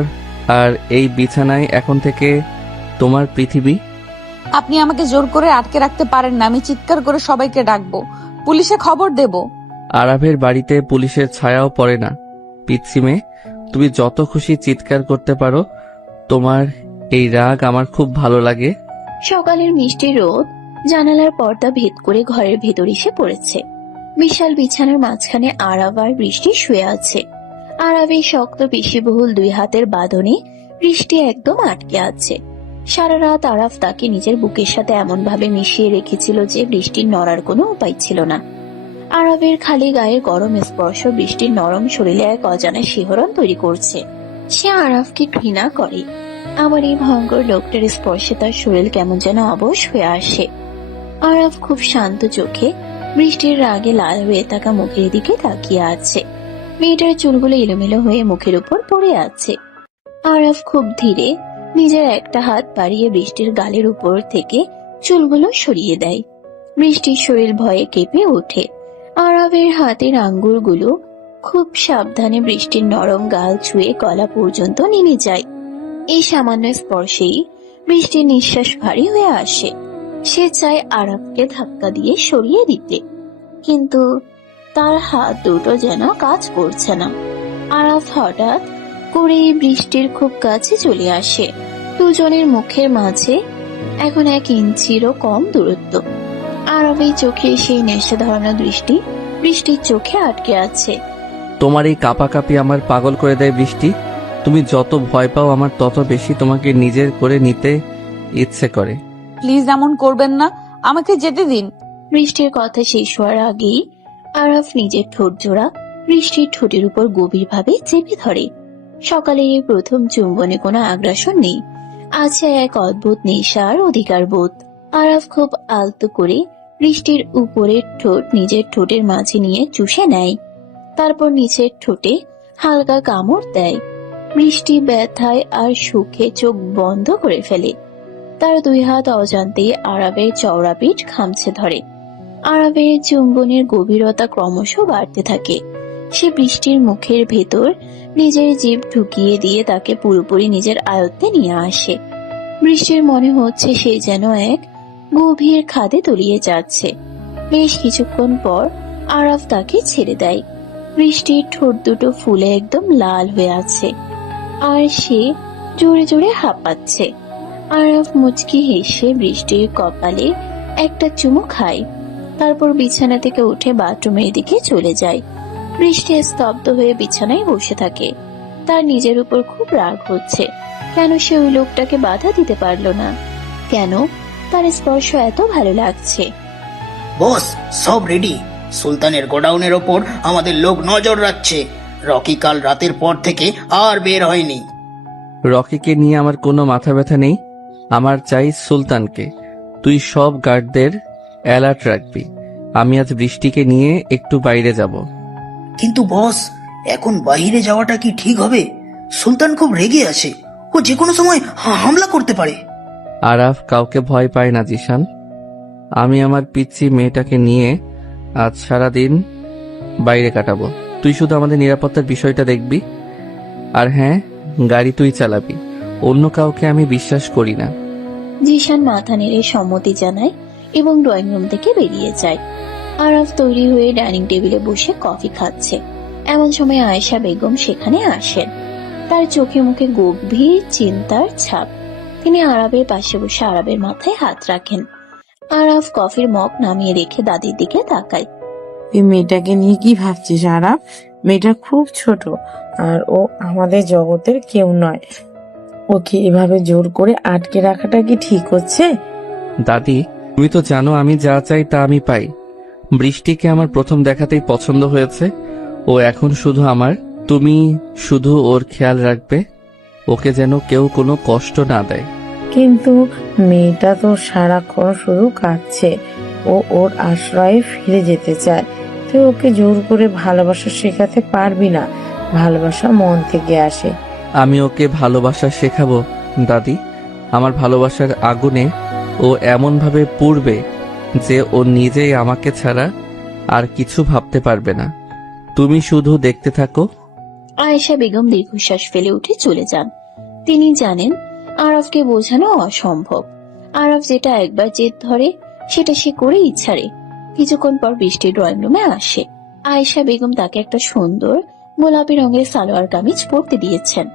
আর এই বিছানায় এখন থেকে তোমার পৃথিবী। আপনি আমাকে জোর করে আটকে রাখতে পারেন না। আমি চিৎকার করে সবাইকে ডাকবো, পুলিশে খবর দেব। আরাফের বাড়িতে পুলিশের ছায়াও পড়ে না পিচ্ছি মেয়ে। তুমি যত খুশি চিৎকার করতে পারো। তোমার এই রাগ আমার খুব ভালো লাগে। সকালের মিষ্টি রোদ জানালার পর্দা ভেদ করে ঘরের ভেতর এসে পড়েছে। বিশাল বিছানার মাঝখানে আরাব আর বৃষ্টি শুয়ে আছে। আরাবের শক্ত পেশিবহুল দুই হাতের বাঁধনে বৃষ্টি একদম আটকে আছে। সারা রাত আরাফ তাকে নিজের বুকের সাথে এমন ভাবে মিশিয়ে রেখেছিল যে বৃষ্টির নড়ার কোনো উপায় ছিল না। আরাবের খালি গায়ের গরম স্পর্শ বৃষ্টির নরম শরীরে এক অজানা শিহরণ তৈরি করছে। সে আরাফকে ঘৃণা করে, আবার এই ভয়ঙ্কর লোকটার স্পর্শে তার শরীর কেমন যেন অবশ হয়ে আসে। আরাফ খুব শান্ত চোখে বৃষ্টির রাগে লাল হয়ে থাকা মুখের দিকে তাকিয়ে আছে। মেয়েটার চুলগুলো এলোমেলো হয়ে মুখের উপর পড়ে আছে। আরাফ খুব ধীরে নিজের একটা হাত বাড়িয়ে বৃষ্টির গালের উপর থেকে চুলগুলো সরিয়ে দেয়। বৃষ্টির শরীর ভয়ে কেঁপে ওঠে। আরাফের হাতের আঙ্গুলগুলো খুব সাবধানে বৃষ্টির নরম গাল ছুঁয়ে গলা পর্যন্ত নেমে যায়। এই সামান্য স্পর্শেই বৃষ্টির নিঃশ্বাস ভারী হয়ে আসে। সে চায় আরাফকে ধাক্কা দিয়ে সরিয়ে দিতে, কিন্তু তার হাত দুটো যেন কাজ করছে না। আরাফ হঠাৎ করে বৃষ্টির খুব কাছে চলে আসে। দুজনের মুখের মাঝে এখন 1 ইঞ্চিরও কম দূরত্ব। আরবের চোখে সেই নেশা ধরানো দৃষ্টি বৃষ্টির চোখে আটকে আছে। তোমার এই কাঁপাকাঁপি আমার পাগল করে দেয় বৃষ্টি। তুমি যত ভয় পাও আমার তত বেশি তোমাকে নিজের করে নিতে ইচ্ছে করে। প্লিজ এমন করবেন না, আমাকে যেতে দিন। বৃষ্টির কথা শেষ হওয়ার আগেই আরাফ নিজের ঠোঁট জোড়া বৃষ্টির ঠোঁটের উপর গভীরভাবে চেপে ধরে। সকালে এই প্রথম চুম্বনে কোনো আগ্রাসন নেই, আছে এক অদ্ভুত নেশার অধিকার বোধ। আরাফ খুব আলতো করে বৃষ্টির উপরের ঠোঁট নিজের ঠোঁটের মাঝে নিয়ে চুষে নেয়, তারপর নিচের ঠোঁটে হালকা কামড় দেয়। বৃষ্টি ব্যথায় আর সুখে চোখ বন্ধ করে ফেলে। তার 2 হাত অজান্তেই আরাবের চওড়া পিঠ খামছে ধরে। আরাবের চুম্বনের গভীরতা ক্রমশ বাড়তে থাকে। সে বৃষ্টির মুখের ভেতর নিজের জিভ ঢুকিয়ে দিয়ে তাকে পুরোপুরি নিজের আয়ত্তে নিয়ে আসে। বৃষ্টির মনে হচ্ছে সে যেন এক গভীর খাদে তলিয়ে যাচ্ছে। বেশ কিছুক্ষণ পর আরাফ তাকে ছেড়ে দেয়। বৃষ্টির ঠোঁট দুটো ফুলে একদম লাল হয়ে আছে, আর সে জোরে জোরে হাঁপাচ্ছে। আরাফ মুচকি হেসে বৃষ্টির কপালে একটা চুমু খায়, তারপর বিছানা থেকে উঠে বাথরুমের দিকে চলে যায়। বৃষ্টি স্তব্ধ হয়ে বিছানায় বসে থাকে। তার নিজের উপর খুব রাগ হচ্ছে। কেন সে ওই লোকটাকে বাধা দিতে পারলো না? কেন তার স্পর্শ এত ভালো লাগছে? বস, সব রেডি। সুলতানের গোডাউনের ওপর আমাদের লোক নজর রাখছে। রকি কাল রাতের পর থেকে আর বের হয়নি। রকিকে নিয়ে আমার কোনো মাথা ব্যথা নেই, আমার চাই সুলতানকে। তুই সব গার্ডদের অ্যালার্ট রাখবি। আমি আজ বৃষ্টিকে নিয়ে একটু বাইরে যাব। কিন্তু বস, এখন বাইরে যাওয়াটা কি ঠিক হবে? সুলতান খুব রেগে আছে, ও যে কোনো সময় হামলা করতে পারে। আরাফ কাউকে ভয় পায় না জিশান। আমি আমার পিচ্চি মেয়েটাকে নিয়ে আজ সারাদিন বাইরে কাটাবো। তুই শুধু আমাদের নিরাপত্তার বিষয়টা দেখবি। আর হ্যাঁ, গাড়ি তুই চালাবি, অন্য কাউকে আমি বিশ্বাস করি না। জিশান মাথা নেড়ে সম্মতি জানায় এবং ড্রয়িং রুম থেকে বেরিয়ে যায়। আরাফ তৈরি হয়ে ডাইনিং টেবিলে বসে কফি খাচ্ছে। এমন সময় আয়েশা বেগম সেখানে আসেন। তার চোখে মুখে গভীর চিন্তার ছাপ। তিনি আরাবের পাশে বসে আরাবের মাথায় হাত রাখেন। আরাফ কফির মগ নামিয়ে রেখে দাদির দিকে তাকায়। তুই মেয়েটাকে নিয়ে কি ভাবছিস আরাফ? মেয়েটা খুব ছোট, আর ও আমাদের জগতের কেউ নয়। ওকে এভাবে জোর করে আটকে রাখাটা কি ঠিক হচ্ছে? দাদি, তুমি তো জানো আমি যা চাই তা আমি পাই। বৃষ্টিকে আমার প্রথম দেখাতেই পছন্দ হয়েছে। ও এখন শুধু আমার। তুমি শুধু ওর খেয়াল রাখবে, ওকে যেন কেউ কোনো কষ্ট না দেয়। কিন্তু মেয়েটা তো সারাক্ষণ শুধু কাঁদছে। ও ওর আশ্রয়ে ফিরে যেতে চায়। তুই ওকে জোর করে ভালোবাসা শেখাতে পারবি না। ভালোবাসা মন থেকে আসে। আমি ওকে ভালোবাসা শেখাবো দাদি। আমার ভালোবাসার আগুনে ও এমনভাবে পুড়বে যে ও নিজেই আমাকে ছাড়া আর কিছু ভাবতে পারবে না। তুমি শুধু দেখতে থাকো। আয়েশা বেগম দীর্ঘশ্বাস ফেলে উঠে চলে যান। তিনি জানেন আরাফকে বোঝানো অসম্ভব। আরাফ যেটা একবার জেদ ধরে সেটা সে করেই ছাড়ে। কিছুক্ষণ পর বৃষ্টি ড্রয়িং রুমে আসে। আয়েশা বেগম তাকে একটা সুন্দর গোলাপি রঙের সালোয়ার কামিজ পরতে দিয়েছেন।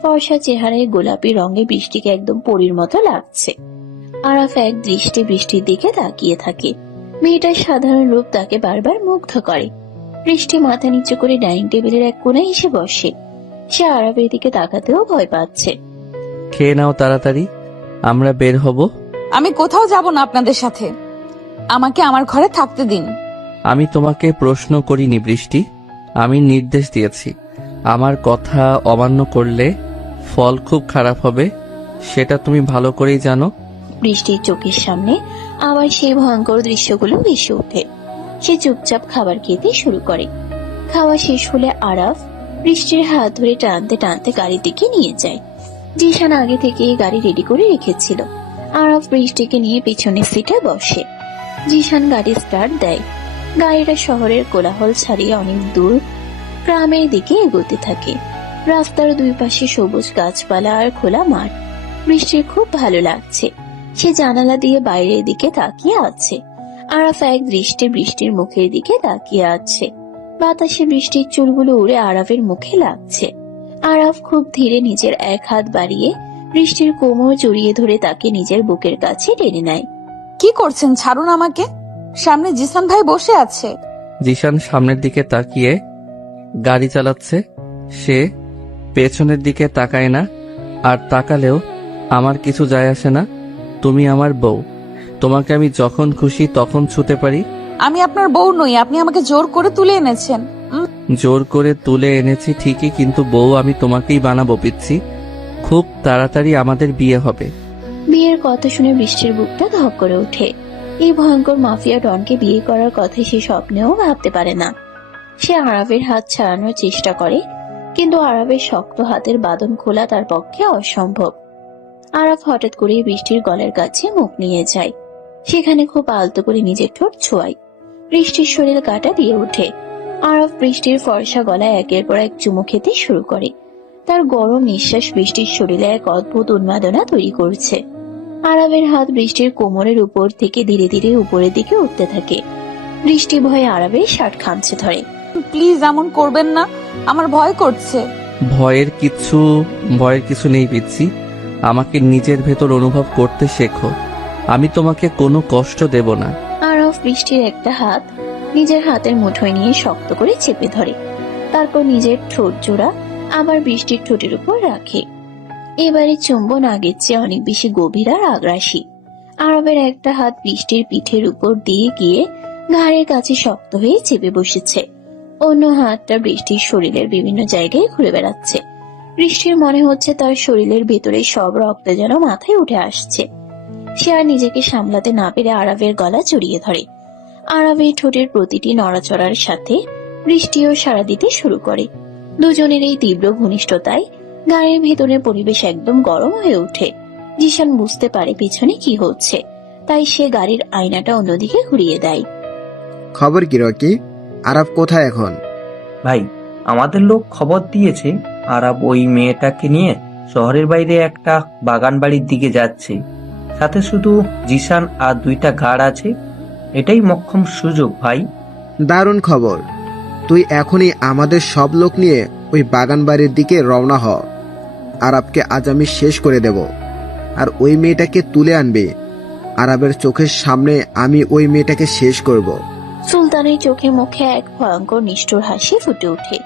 ফর্সা চেহারায় গোলাপি রঙে বৃষ্টিকে একদম পরীর মতো লাগছে। আরাফ এক দৃষ্টি বৃষ্টির দিকে তাকিয়ে থাকে। মেয়েটার সাধারণ রূপ তাকে বারবার মুগ্ধ করে। বৃষ্টি মাথা নিচু করে ডাইনিং টেবিলের এক কোণায় এসে বসে। সে আরাফের দিকে তাকাতেও ভয় পাচ্ছে। খেয়ে নাও তাড়াতাড়ি, আমরা বের হব। আমি কোথাও যাব না আপনাদের সাথে, আমাকে আমার ঘরে থাকতে দিন। আমি তোমাকে প্রশ্ন করিনি বৃষ্টি, আমি নির্দেশ দিয়েছি। আমার কথা অমান্য করলে ফল খুব খারাপ হবে, সেটা তুমি ভালো করেই জানো। বৃষ্টির চোখের সামনে আবার সেই ভয়ঙ্কর দৃশ্যগুলো ভেসে ওঠে। সে চুপচাপ খাবার খেতে শুরু করে। খাওয়া শেষ হলে আরাফ বৃষ্টির হাত ধরে টানতে টানতে গাড়ির দিকে নিয়ে যায়। জিশান আগে থেকে গাড়ি রেডি করে রেখেছিল। আরাফ বৃষ্টিকে নিয়ে পিছনের সিটে বসে। জিশান গাড়ি স্টার্ট দেয়। গাড়িটা শহরের কোলাহল ছাড়িয়ে অনেক দূর গ্রামের দিকে এগোতে থাকে। রাস্তার দুই পাশে সবুজ গাছপালা আর খোলা মাঠ। বৃষ্টির খুব ভালো লাগছে। সে জানালা দিয়ে বাইরের দিকে তাকিয়ে আছে। আরাফ এক দৃষ্টে বৃষ্টির মুখের দিকে তাকিয়ে আছে। বাতাসে বৃষ্টির চুলগুলো উড়ে আরাফের মুখে লাগছে। আরাফ খুব ধীরে নিজের এক হাত বাড়িয়ে বৃষ্টির কোমর জড়িয়ে ধরে তাকে নিজের বুকের কাছে টেনে নেয়। কি করছেন? ছাড়ুন আমাকে। সামনে জিসান ভাই বসে আছে। জিশান সামনের দিকে তাকিয়ে গাড়ি চালাচ্ছে। সে পেছনের দিকে তাকায় না, আর তাকালেও আমার কিছু যায় আসে না। তুমি আমার বউ, তোমাকে আমি যখন খুশি তখন ছুতে পারি। আমি আপনার বউ নই, আপনি আমাকে জোর করে তুলে এনেছেন। জোর করে তুলে এনেছি ঠিকই, কিন্তু বউ আমি তোমাকেই বানাবো পিচ্ছি। খুব তাড়াতাড়ি আমাদের বিয়ে হবে। বিয়ের কথা শুনে বৃষ্টির বুকটা ধক করে ওঠে। এই ভয়ঙ্কর মাফিয়া ডনকে বিয়ে করার কথা সে স্বপ্নেও ভাবতে পারে না। সে আরাফের হাত ছাড়ানোর চেষ্টা করে, কিন্তু আরাফের শক্ত হাতের বাঁধন খোলা তার পক্ষে অসম্ভব। আরাফ হঠাৎ করে বৃষ্টির গলার কাছে মুখ নিয়ে যায়। সেখানে খুব আলতো করে নিজের ঠোঁট ছোঁয়ায়। বৃষ্টির শরীর কাটা দিয়ে ওঠে। আরাফ বৃষ্টির ফর্সা গলায় একের পর এক চুমু খেতে শুরু করে। তার গরম নিঃশ্বাস বৃষ্টির শরীরে এক অদ্ভুত উন্মাদনা তৈরি করছে। আরাফের হাত বৃষ্টির কোমরের উপর থেকে ধীরে ধীরে উপরের দিকে উঠতে থাকে। বৃষ্টি ভয়ে আরাফের শার্ট খামচে ধরে। প্লিজ এমন করবেন না, আমার ভয় করছে। ভয়ের কিছু নেই পিচ্ছি। আমাকে নিজের ভেতর অনুভব করতে শেখো। আমি তোমাকে কোনো কষ্ট দেব না। আরাফ বৃষ্টির একটা হাত নিজের হাতের মুঠোয় নিয়ে শক্ত করে চেপে ধরে। তারপর নিজের ঠোঁট জোড়া আবার বৃষ্টির ঠোঁটের উপর রাখে। এবারে চুম্বন আগের চেয়ে অনেক বেশি গভীর আর আগ্রাসী। আরবের একটা হাত বৃষ্টির পিঠের উপর দিয়ে গিয়ে ঘাড়ের কাছে শক্ত হয়ে চেপে বসেছে। অন্য হাতটা বৃষ্টির শরীরের বিভিন্ন জায়গায় ঘুরে বেড়াচ্ছে। বৃষ্টির মনে হচ্ছে তার শরীরের ভেতরে সব রক্ত যেন মাথায় উঠে আসছে। সে আর নিজেকে সামলাতে না পেরে আরবের গলা জড়িয়ে ধরে। আরবের ঠোঁটের প্রতিটি নড়াচড়ার সাথে বৃষ্টিও সাড়া দিতে শুরু করে। দুজনের এই তীব্র ঘনিষ্ঠতায় গাড়ির ভেতরের পরিবেশ একদম গরম হয়ে ওঠে। জিশান বুঝতে পারে পিছনে কি হচ্ছে, তাই সে গাড়ির আয়নাটা অন্যদিকে ঘুরিয়ে দেয়। খবর কি রকি? আরাফ কোথায় এখন? ভাই, আমাদের লোক খবর দিয়েছে আরাব ওই মেয়েটাকে নিয়ে শহরের বাইরে একটা বাগান বাড়ির দিকে যাচ্ছে। সাথে শুধু জিশান আর 2টা গার্ড আছে। এটাই মক্ষম সুযোগ ভাই। দারুণ খবর। তুই এখনই আমাদের সব লোক নিয়ে ওই বাগান বাড়ির দিকে রওনা হ। আরাবকে আজ আমি শেষ করে দেব, আর ওই মেয়েটাকে তুলে আনবে। আরাবের চোখের সামনে আমি ওই মেয়েটাকে শেষ করব। সুলতানের চোখে মুখে এক ভয়ঙ্কর নিষ্ঠুর হাসি ফুটে ওঠে।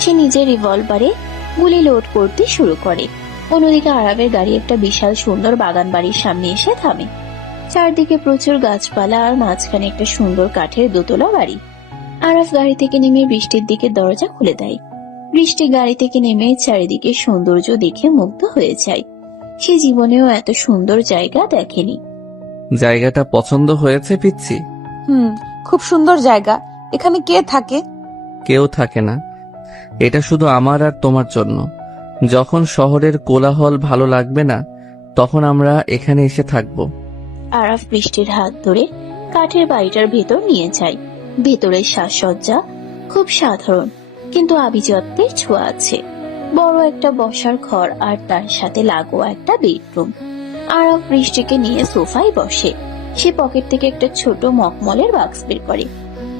সে নিজের রিভলভারে গুলি লোড করতে শুরু করে। অন্যদিকে আরাবের গাড়ি একটা বিশাল সুন্দর বাগান বাড়ির সামনে এসে থামে। চারদিকে প্রচুর গাছপালা আর মাঝখানে একটা সুন্দর কাঠের দোতলা বাড়ি। আরাফ গাড়ি থেকে নেমে বৃষ্টির দিকে দরজা খুলে দেয়। বৃষ্টি গাড়ি থেকে নেমে চারিদিকে সৌন্দর্য দেখে মুগ্ধ হয়ে যায়। সে জীবনেও এত সুন্দর জায়গা দেখেনি। জায়গাটা পছন্দ হয়েছে পিচ্ছি? খুব সুন্দর জায়গা। এখানে কে থাকে? কেউ থাকে না। এটা শুধু আমার আর তোমার জন্য। যখন শহরের কোলাহল ভালো লাগবে না, তখন আমরা এখানে এসে থাকবো। আরাফ বৃষ্টির হাত ধরে কাঠের বাড়িটার ভেতর নিয়ে যায়। ভেতরের সাজসজ্জা খুব সাধারণ, কিন্তু আভিজাত্যের ছোঁয়া আছে। বড় একটা বসার ঘর আর তার সাথে লাগোয়া একটা বেডরুম। আরাফ বৃষ্টিকে নিয়ে সোফায় বসে। সে পকেট থেকে একটা ছোট মখমলের বাক্স বের করে।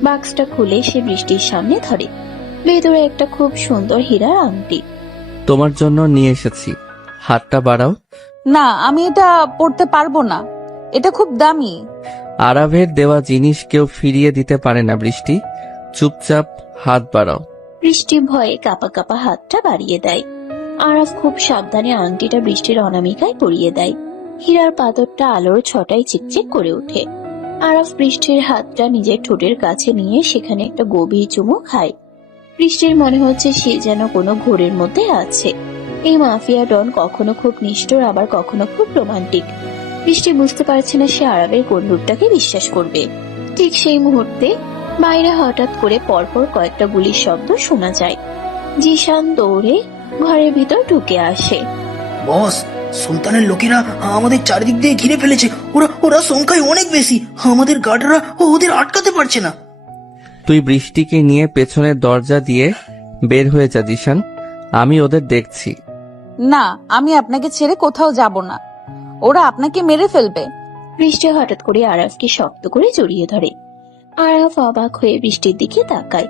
বাক্সটা খুলে সে বৃষ্টির সামনে ধরে। ভেতরে একটা খুব সুন্দর হীরার আংটি। তোমার জন্য নিয়ে এসেছি। হাতটা বাড়াও। না, আমি এটা পড়তে পারবো না। এটা খুব দামি। আরাবের দেওয়া জিনিস কেউ ফিরিয়ে দিতে পারে না বৃষ্টি। চুপচাপ হাত বাড়াও। বৃষ্টি ভয়ে কাঁপা কাঁপা হাতটা বাড়িয়ে দেয়। আরাফ খুব সাবধানে আংটিটা বৃষ্টির অনামিকায় পরিয়ে দেয়। হীরার পাথরটা আলোর ছটায় চিকচিক করে ওঠে। আরাফ বৃষ্টির হাতটা নিজের ঠোঁটের কাছে নিয়ে সেখানে একটা গভীর চুমু খায়। বৃষ্টির মনে হচ্ছে সে যেন কোনো ঘোরের মধ্যে আছে। এই মাফিয়া ডন কখনো খুব নিষ্ঠুর, আবার কখনো খুব রোমান্টিক। বৃষ্টি বুঝতে পারছে না সে আরাবের কোন রূপটাকে বিশ্বাস করবে। ঠিক সেই মুহূর্তে বাইরে হঠাৎ করে পরপর কয়েকটা গুলির শব্দ শোনা যায়। জিশান দৌড়ে ঘরের ভিতর ঢুকে আসে। বস, সুলতানের লোকেরা আমাদের চারিদিক দিয়ে ঘিরে ফেলেছে। ওরা সংখ্যায় অনেক বেশি। আমাদের গার্ডরা ওদের আটকাতে পারছে না। তুই বৃষ্টিকে নিয়ে পেছনের দরজা দিয়ে বের হয়ে যা জিশান। আমি ওদের দেখছি। না, আমি আপনাকে ছেড়ে কোথাও যাব না। ওরা আপনাকে মেরে ফেলবে। বৃষ্টি হঠাৎ করে আরাফকে শক্ত করে জড়িয়ে ধরে। আরাফ অবাক হয়ে বৃষ্টির দিকে তাকায়।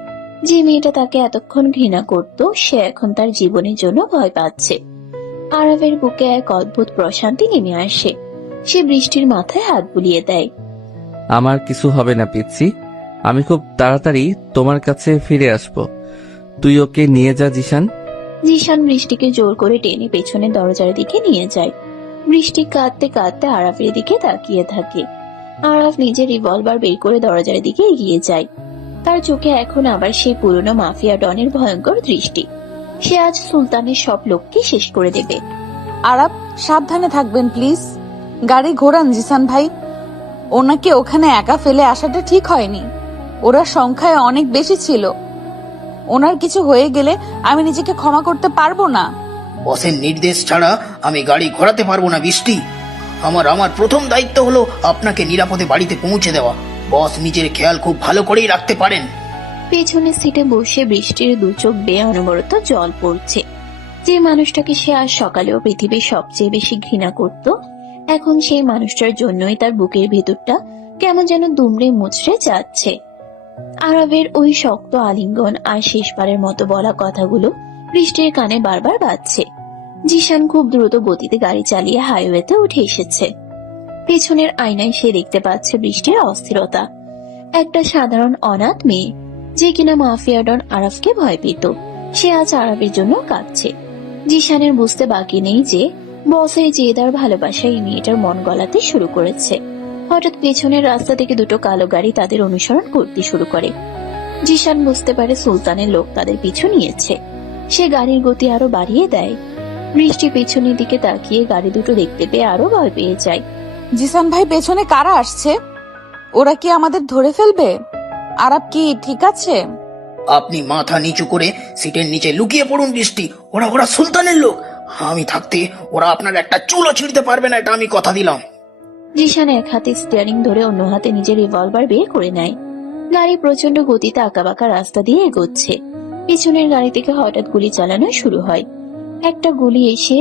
যে মেয়েটা তাকে এতক্ষণ ঘৃণা করত, সে এখন তার জীবনের জন্য ভয় পাচ্ছে। আরাফের বুকে এক অদ্ভুত প্রশান্তি নেমে আসে। সে বৃষ্টির মাথায় হাত বুলিয়ে দেয়। আমার কিছু হবে না পিচ্ছি, আমি খুব তাড়াতাড়ি তোমার কাছে ফিরে আসব। তুই ওকে নিয়ে যা জিশান। জিশান বৃষ্টিকে জোর করে টেনে পেছনে দরজার দিকে নিয়ে যায়। বৃষ্টি কাঁদতে কাঁদতে আরাফের দিকে তাকিয়ে থাকে। আরাফ নিজের রিভলভার বের করে দরজার দিকে এগিয়ে যায়। তার চোখে এখন আবার সেই পুরনো মাফিয়া ডনের ভয়ঙ্কর দৃষ্টি। সে আজ সুলতানের সব লোককে শেষ করে দেবে। আরাব, সাবধানে থাকবেন প্লিজ। গাড়ি ঘোরান জিসান ভাই। ওনাকে ওখানে একা ফেলে আসাটা ঠিক হয়নি। ওরা সংখ্যায় অনেক বেশি ছিল। ওনার কিছু হয়ে গেলে আমি নিজেকে ক্ষমা করতে পারবো না। বসের নির্দেশ ছাড়া আমি গাড়ি ঘোরাতে পারবো না বৃষ্টি। আমার প্রথম দায়িত্ব হলো আপনাকে নিরাপদে বাড়িতে পৌঁছে দেওয়া। বস নিজের খেয়াল খুব ভালো করেই রাখতে পারেন। পেছনের সিটে বসে বৃষ্টির দু চোখ বেয়ে অনবরত জল পড়ছে। যে মানুষটাকে সে আজ সকালেও পৃথিবীর সবচেয়ে বেশি ঘৃণা করত, এখন সেই মানুষটার জন্যই তার বুকের ভেতরটা কেমন যেন দুমড়ে মুচড়ে যাচ্ছে। আরবের ওই শক্ত আলিঙ্গন আর শেষবারের মতো বলা কথাগুলো বৃষ্টির কানে বারবার বাজছে। জিশান খুব দ্রুত গতিতে গাড়ি চালিয়ে হাইওয়েতে উঠে এসেছে। পেছনের আয়নায় সে দেখতে পাচ্ছে বৃষ্টির অস্থিরতা। একটা সাধারণ অনাথ মেয়ে, যে কিনা মাফিয়া ডন আরাফকে ভয় পেত, সে আজ আরাফের জন্য কাঁদছে। জিশানের বুঝতে বাকি নেই যে বসের জেদার ভালোবাসা এই মেয়েটার মন গলাতে শুরু করেছে। হঠাৎ পেছনের রাস্তা থেকে দুটো কালো গাড়ি তাদের অনুসরণ করতে শুরু করে। জিশান বুঝতে পারে সুলতানের লোক তাদের পিছু নিয়েছে। সে গাড়ির গতি আরো বাড়িয়ে দেয়। বৃষ্টি পেছনের দিকে তাকিয়ে গাড়ি দুটো দেখতে পেয়ে আরো ভয় পেয়ে যায়। জিসান ভাই, পেছনে কারা আসছে? ওরা কি আমাদের ধরে ফেলবে? আরাব কি ঠিক আছে? আপনি মাথা নিচু করে সিটের নিচে লুকিয়ে পড়ুন বৃষ্টি। ওরা সুলতানের লোক। আমি থাকতে ওরা আপনার একটা চুলও ছিঁড়তে পারবে না, এটা আমি কথা দিলাম। জিশান এক হাতে স্টিয়ারিং ধরে অন্য হাতে নিজের রিভলভার বের করে নেয়। গাড়ি প্রচন্ড গতিতে আঁকাবাঁকা রাস্তা দিয়ে এগোচ্ছে। পিছনের গাড়ি থেকে হঠাৎ গুলি চালানো শুরু হয়। একটা গুলি এসে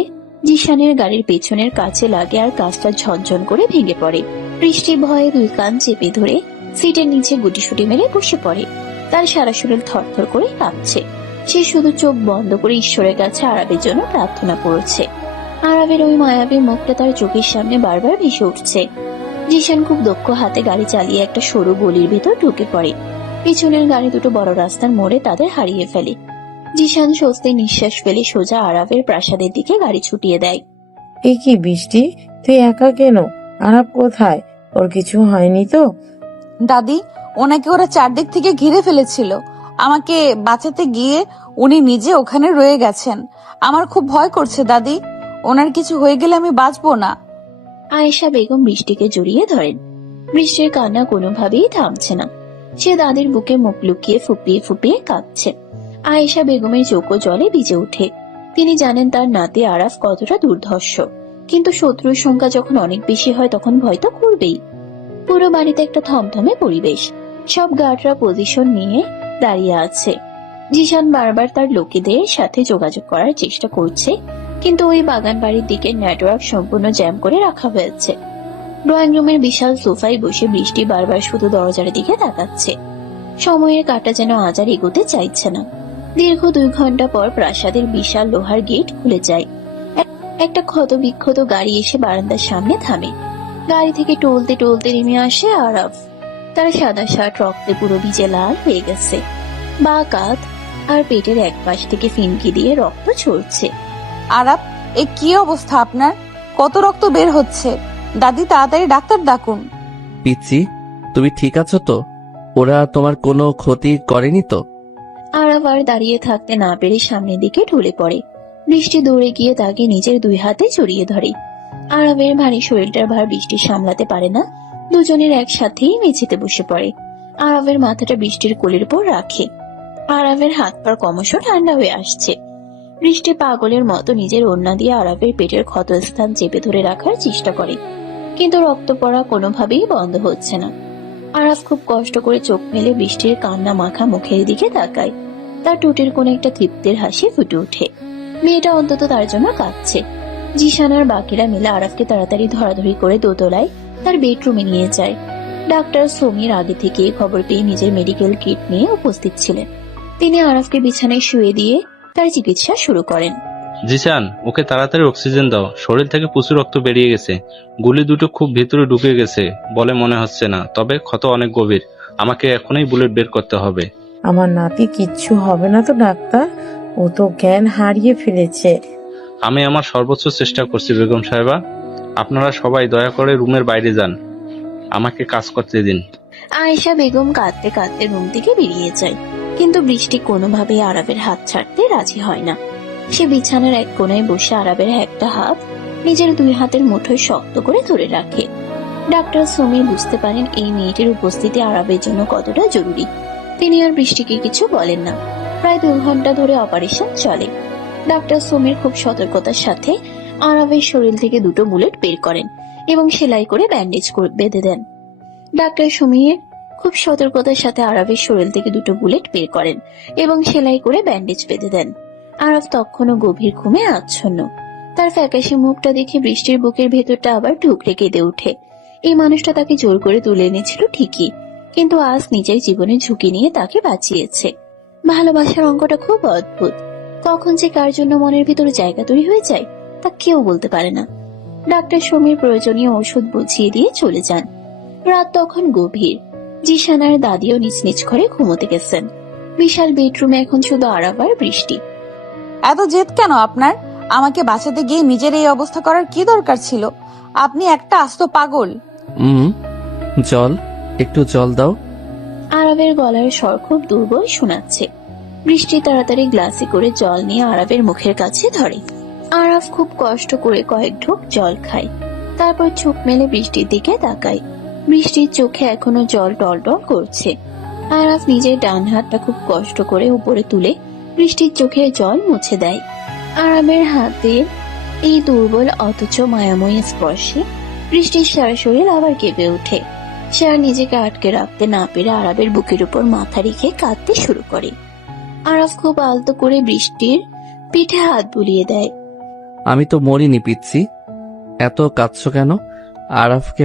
জিশানের গাড়ির পেছনের কাছে লাগে আর কাঁচটা ঝনঝন করে ভেঙে পড়ে। বৃষ্টি ভয়ে দুই কান চেপে ধরে সিটের নিচে গুটিসুটি মেরে বসে পড়ে। তার সারা শরীর থরথর করে কাঁপছে। সে শুধু চোখ বন্ধ করে ঈশ্বরের কাছে আরাবের জন্য প্রার্থনা করছে। আরাবের ওই মায়াবী মুখটা তার চোখের সামনে বারবার ভেসে উঠছে। জিশান খুব দক্ষ হাতে গাড়ি চালিয়ে একটা সরু গলির ভিতর ঢুকে পড়ে। পিছনের গাড়ি দুটো বড় রাস্তার মোড়ে তাদের হারিয়ে ফেলে। জিশান স্বস্তির নিঃশ্বাস ফেলে সোজা আরাবের প্রাসাদের দিকে গাড়ি ছুটিয়ে দেয়। এ কি বৃষ্টি, তুই একা কেন? আরাব কোথায়? ওর কিছু হয়নি তো? দাদি, ওনাকে ওরা চারদিক থেকে ঘিরে ফেলেছিল। আমাকে বাঁচাতে গিয়ে উনি নিজে ওখানে রয়ে গেছেন। আমার খুব ভয় করছে দাদি। ওনার কিছু হয়ে গেলে আমি বাঁচবো না। আয়েশা বেগম বৃষ্টিকে জড়িয়ে ধরেন। বৃষ্টির কান্না কোনোভাবেই থামছে না। সে দাদির বুকে মুখ লুকিয়ে ফুপিয়ে ফুপিয়ে কাঁদছে। আয়েশা বেগমের চোখও জলে ভিজে ওঠে। তিনি জানেন তার নাতি আরাফ কতটা দুর্ধর্ষ, কিন্তু শত্রুর সংখ্যা যখন অনেক বেশি হয় তখন ভয় তো করবেই। পুরো বাড়িতে একটা থমথমে পরিবেশ। সব গার্ডরা পজিশন নিয়ে দাঁড়িয়ে আছে। জিশান বারবার তার লোকেদের সাথে যোগাযোগ করার চেষ্টা করছে, কিন্তু ওই বাগান বাড়ির দিকে নেটওয়ার্ক সম্পূর্ণ জ্যাম করে রাখা হয়েছে। ড্রয়িং রুমের বিশাল সোফায় বসে বৃষ্টি বারবার শুধু দরজার দিকে তাকাচ্ছে। সময়ের কাঁটা যেন আজ আর এগোতে চাইছে না। দীর্ঘ 2 ঘন্টা পর প্রাসাদের বিশাল লোহার গেট খুলে যায়। একটা ক্ষত বিক্ষত গাড়ি এসে বারান্দার সামনে থামে। গাড়ি থেকে টলতে টলতে নেমে আসে আরাফ। তার সাদা শার্ট রক্তে পুরো ভিজে লাল হয়ে গেছে। বা কাঁধ আর পেটের এক পাশ থেকে ফিনকি দিয়ে রক্ত ঝরছে। আরাব, এ কি অবস্থা আপনার? কত রক্ত বের হচ্ছে? দাদি, তাড়াতাড়ি ডাক্তার ডাকুন। পিচ্ছি, তুমি ঠিক আছো তো? ওরা তোমার কোনো ক্ষতি করেনি তো? আরাফ আর দাঁড়িয়ে থাকতে না পেরে সামনের দিকে ঢলে পড়ে। বৃষ্টি দৌড়ে গিয়ে তাকে নিজের 2 হাতে জড়িয়ে ধরে। আরাফের ভারী শরীরটার ভার বৃষ্টি সামলাতে পারে না। দুজনের একসাথেই মেঝেতে বসে পড়ে। আরাফের মাথাটা বৃষ্টির কোলের উপর রাখে। আরাফের হাত পা ক্রমশ ঠান্ডা হয়ে আসছে। বৃষ্টি পাগলের মতো নিজের ওড়না দিয়ে আরাফের পেটের ক্ষতস্থান চেপে ধরে রাখার চেষ্টা করে, কিন্তু রক্ত পড়া কোনোভাবেই বন্ধ হচ্ছে না। আরাফ খুব কষ্ট করে চোখ মেলে বৃষ্টির কান্না মাখা মুখের দিকে তাকায়। তার ঠোঁটের কোণে একটা তৃপ্তির হাসি ফুটে ওঠে। মেয়েটা অন্তত তার জন্য কাঁদছে। জিশান আর বাকিরা মিলে আরাফকে তাড়াতাড়ি ধরাধরি করে দোতলায় তার বেডরুমে নিয়ে যায়। ডাক্তার সমীর আগে থেকে খবর পেয়ে নিজের মেডিকেল কিট নিয়ে উপস্থিত ছিলেন। তিনি আরাফকে বিছানায় শুয়ে দিয়ে তার চিকিৎসা শুরু করেন। জিসান, ওকে তাড়াতাড়ি অক্সিজেন দাও, শরীর থেকে প্রচুর রক্ত বেরিয়ে গেছে, গুলি দুটো খুব ভিতরে ঢুকে গেছে বলে মনে হচ্ছে না, তবে ক্ষত অনেক গভীর, আমাকে এখনই বুলেট বের করতে হবে। আমার নাতি কিচ্ছু হবে না তো ডাক্তার? ও তো জ্ঞান হারিয়ে ফেলেছে। আমি আমার সর্বোচ্চ চেষ্টা করছি বেগম সাহেবা, আপনারা সবাই দয়া করে রুমের বাইরে যান, আমাকে কাজ করতে দিন। আয়েশা বেগম কাঁদতে কাঁদতে রুম থেকে বেরিয়ে যায়, কিন্তু বৃষ্টি কোনোভাবেই আরাবের হাত ছাড়তে রাজি হয় না। সে বিছানার এক কোণায় বসে আরাবের একটা হাত নিজের দুই হাতের মুঠোয় শক্ত করে ধরে রাখে। ডাক্তার সমীর বুঝতে পারেন এই মেয়েটির উপস্থিতি আরাবের জন্য কতটা জরুরি। তিনি আর বৃষ্টিকে কিছু বলেন না। প্রায় 2 ঘন্টা ধরে অপারেশন চলে। ডাক্তার সমীর খুব সতর্কতার সাথে আরাবের শরীর থেকে 2টো বুলেট বের করেন এবং সেলাই করে ব্যান্ডেজ করে বেঁধে দেন। ডাক্তার সমীর খুব সতর্কতার সাথে আরাবের শরীর থেকে 2টো বুলেট বের করেন এবং সেলাই করে ব্যান্ডেজ বেঁধে দেন। আরাব তখনও গভীর ঘুমে আচ্ছন্ন। তার ফ্যাকাশে মুখটা দেখে বৃষ্টির বুকের ভেতরটা আবার ঢুকরে কেঁদে ওঠে। এই মানুষটা তাকে জোর করে তুলে এনেছিল ঠিকই, কিন্তু আজ নিজের জীবনের ঝুঁকি নিয়ে তাকে বাঁচিয়েছে। ভালোবাসার অঙ্কটা খুব অদ্ভুত, কখন যে কার জন্য মনের ভিতরে জায়গা তৈরি হয়ে যায় তা কেউ বলতে পারে না। ডাক্তার সমীর প্রয়োজনীয় ওষুধ বুঝিয়ে দিয়ে চলে যান। রাত তখন গভীর। জিশান আর দাদিও নিজ নিজ ঘরে ঘুমোতে গেছেন। বিশাল বেডরুমে এখন শুধু আরাব আর বৃষ্টি। এত জেদ কেন আপনার? আমাকে বাঁচাতে গিয়ে নিজের এই অবস্থা করার কি দরকার ছিল? আপনি একটা আস্ত পাগল। জল, একটু জল দাও। আরাবের গলার স্বর খুব দুর্বল শোনাচ্ছে। বৃষ্টি তাড়াতাড়ি গ্লাসে করে জল নিয়ে আরাবের মুখের কাছে ধরে। আরাব খুব কষ্ট করে কয়েক ঢোক জল খায়, তারপর চোখ মেলে বৃষ্টির দিকে তাকায়। বৃষ্টির চোখে এখনো জল টলটল করছে। আরাব নিজের ডান হাতটা খুব কষ্ট করে উপরে তুলে বৃষ্টির চোখের জল মুছে দেয়। আরাবের হাতের এই দুর্বল অথচ মায়াময়ী স্পর্শে বৃষ্টির সারা শরীর আবার কেঁপে ওঠে। সে আর নিজেকে আটকে রাখতে না পেরে আরাবের বুকের উপর মাথা রেখে কাঁদতে শুরু করে। আরাব খুব আলতো করে বৃষ্টির পিঠে হাত বুলিয়ে দেয়। আমি তো মরিনি পিচ্ছি, এত কাঁদছো কেন? আরাফকে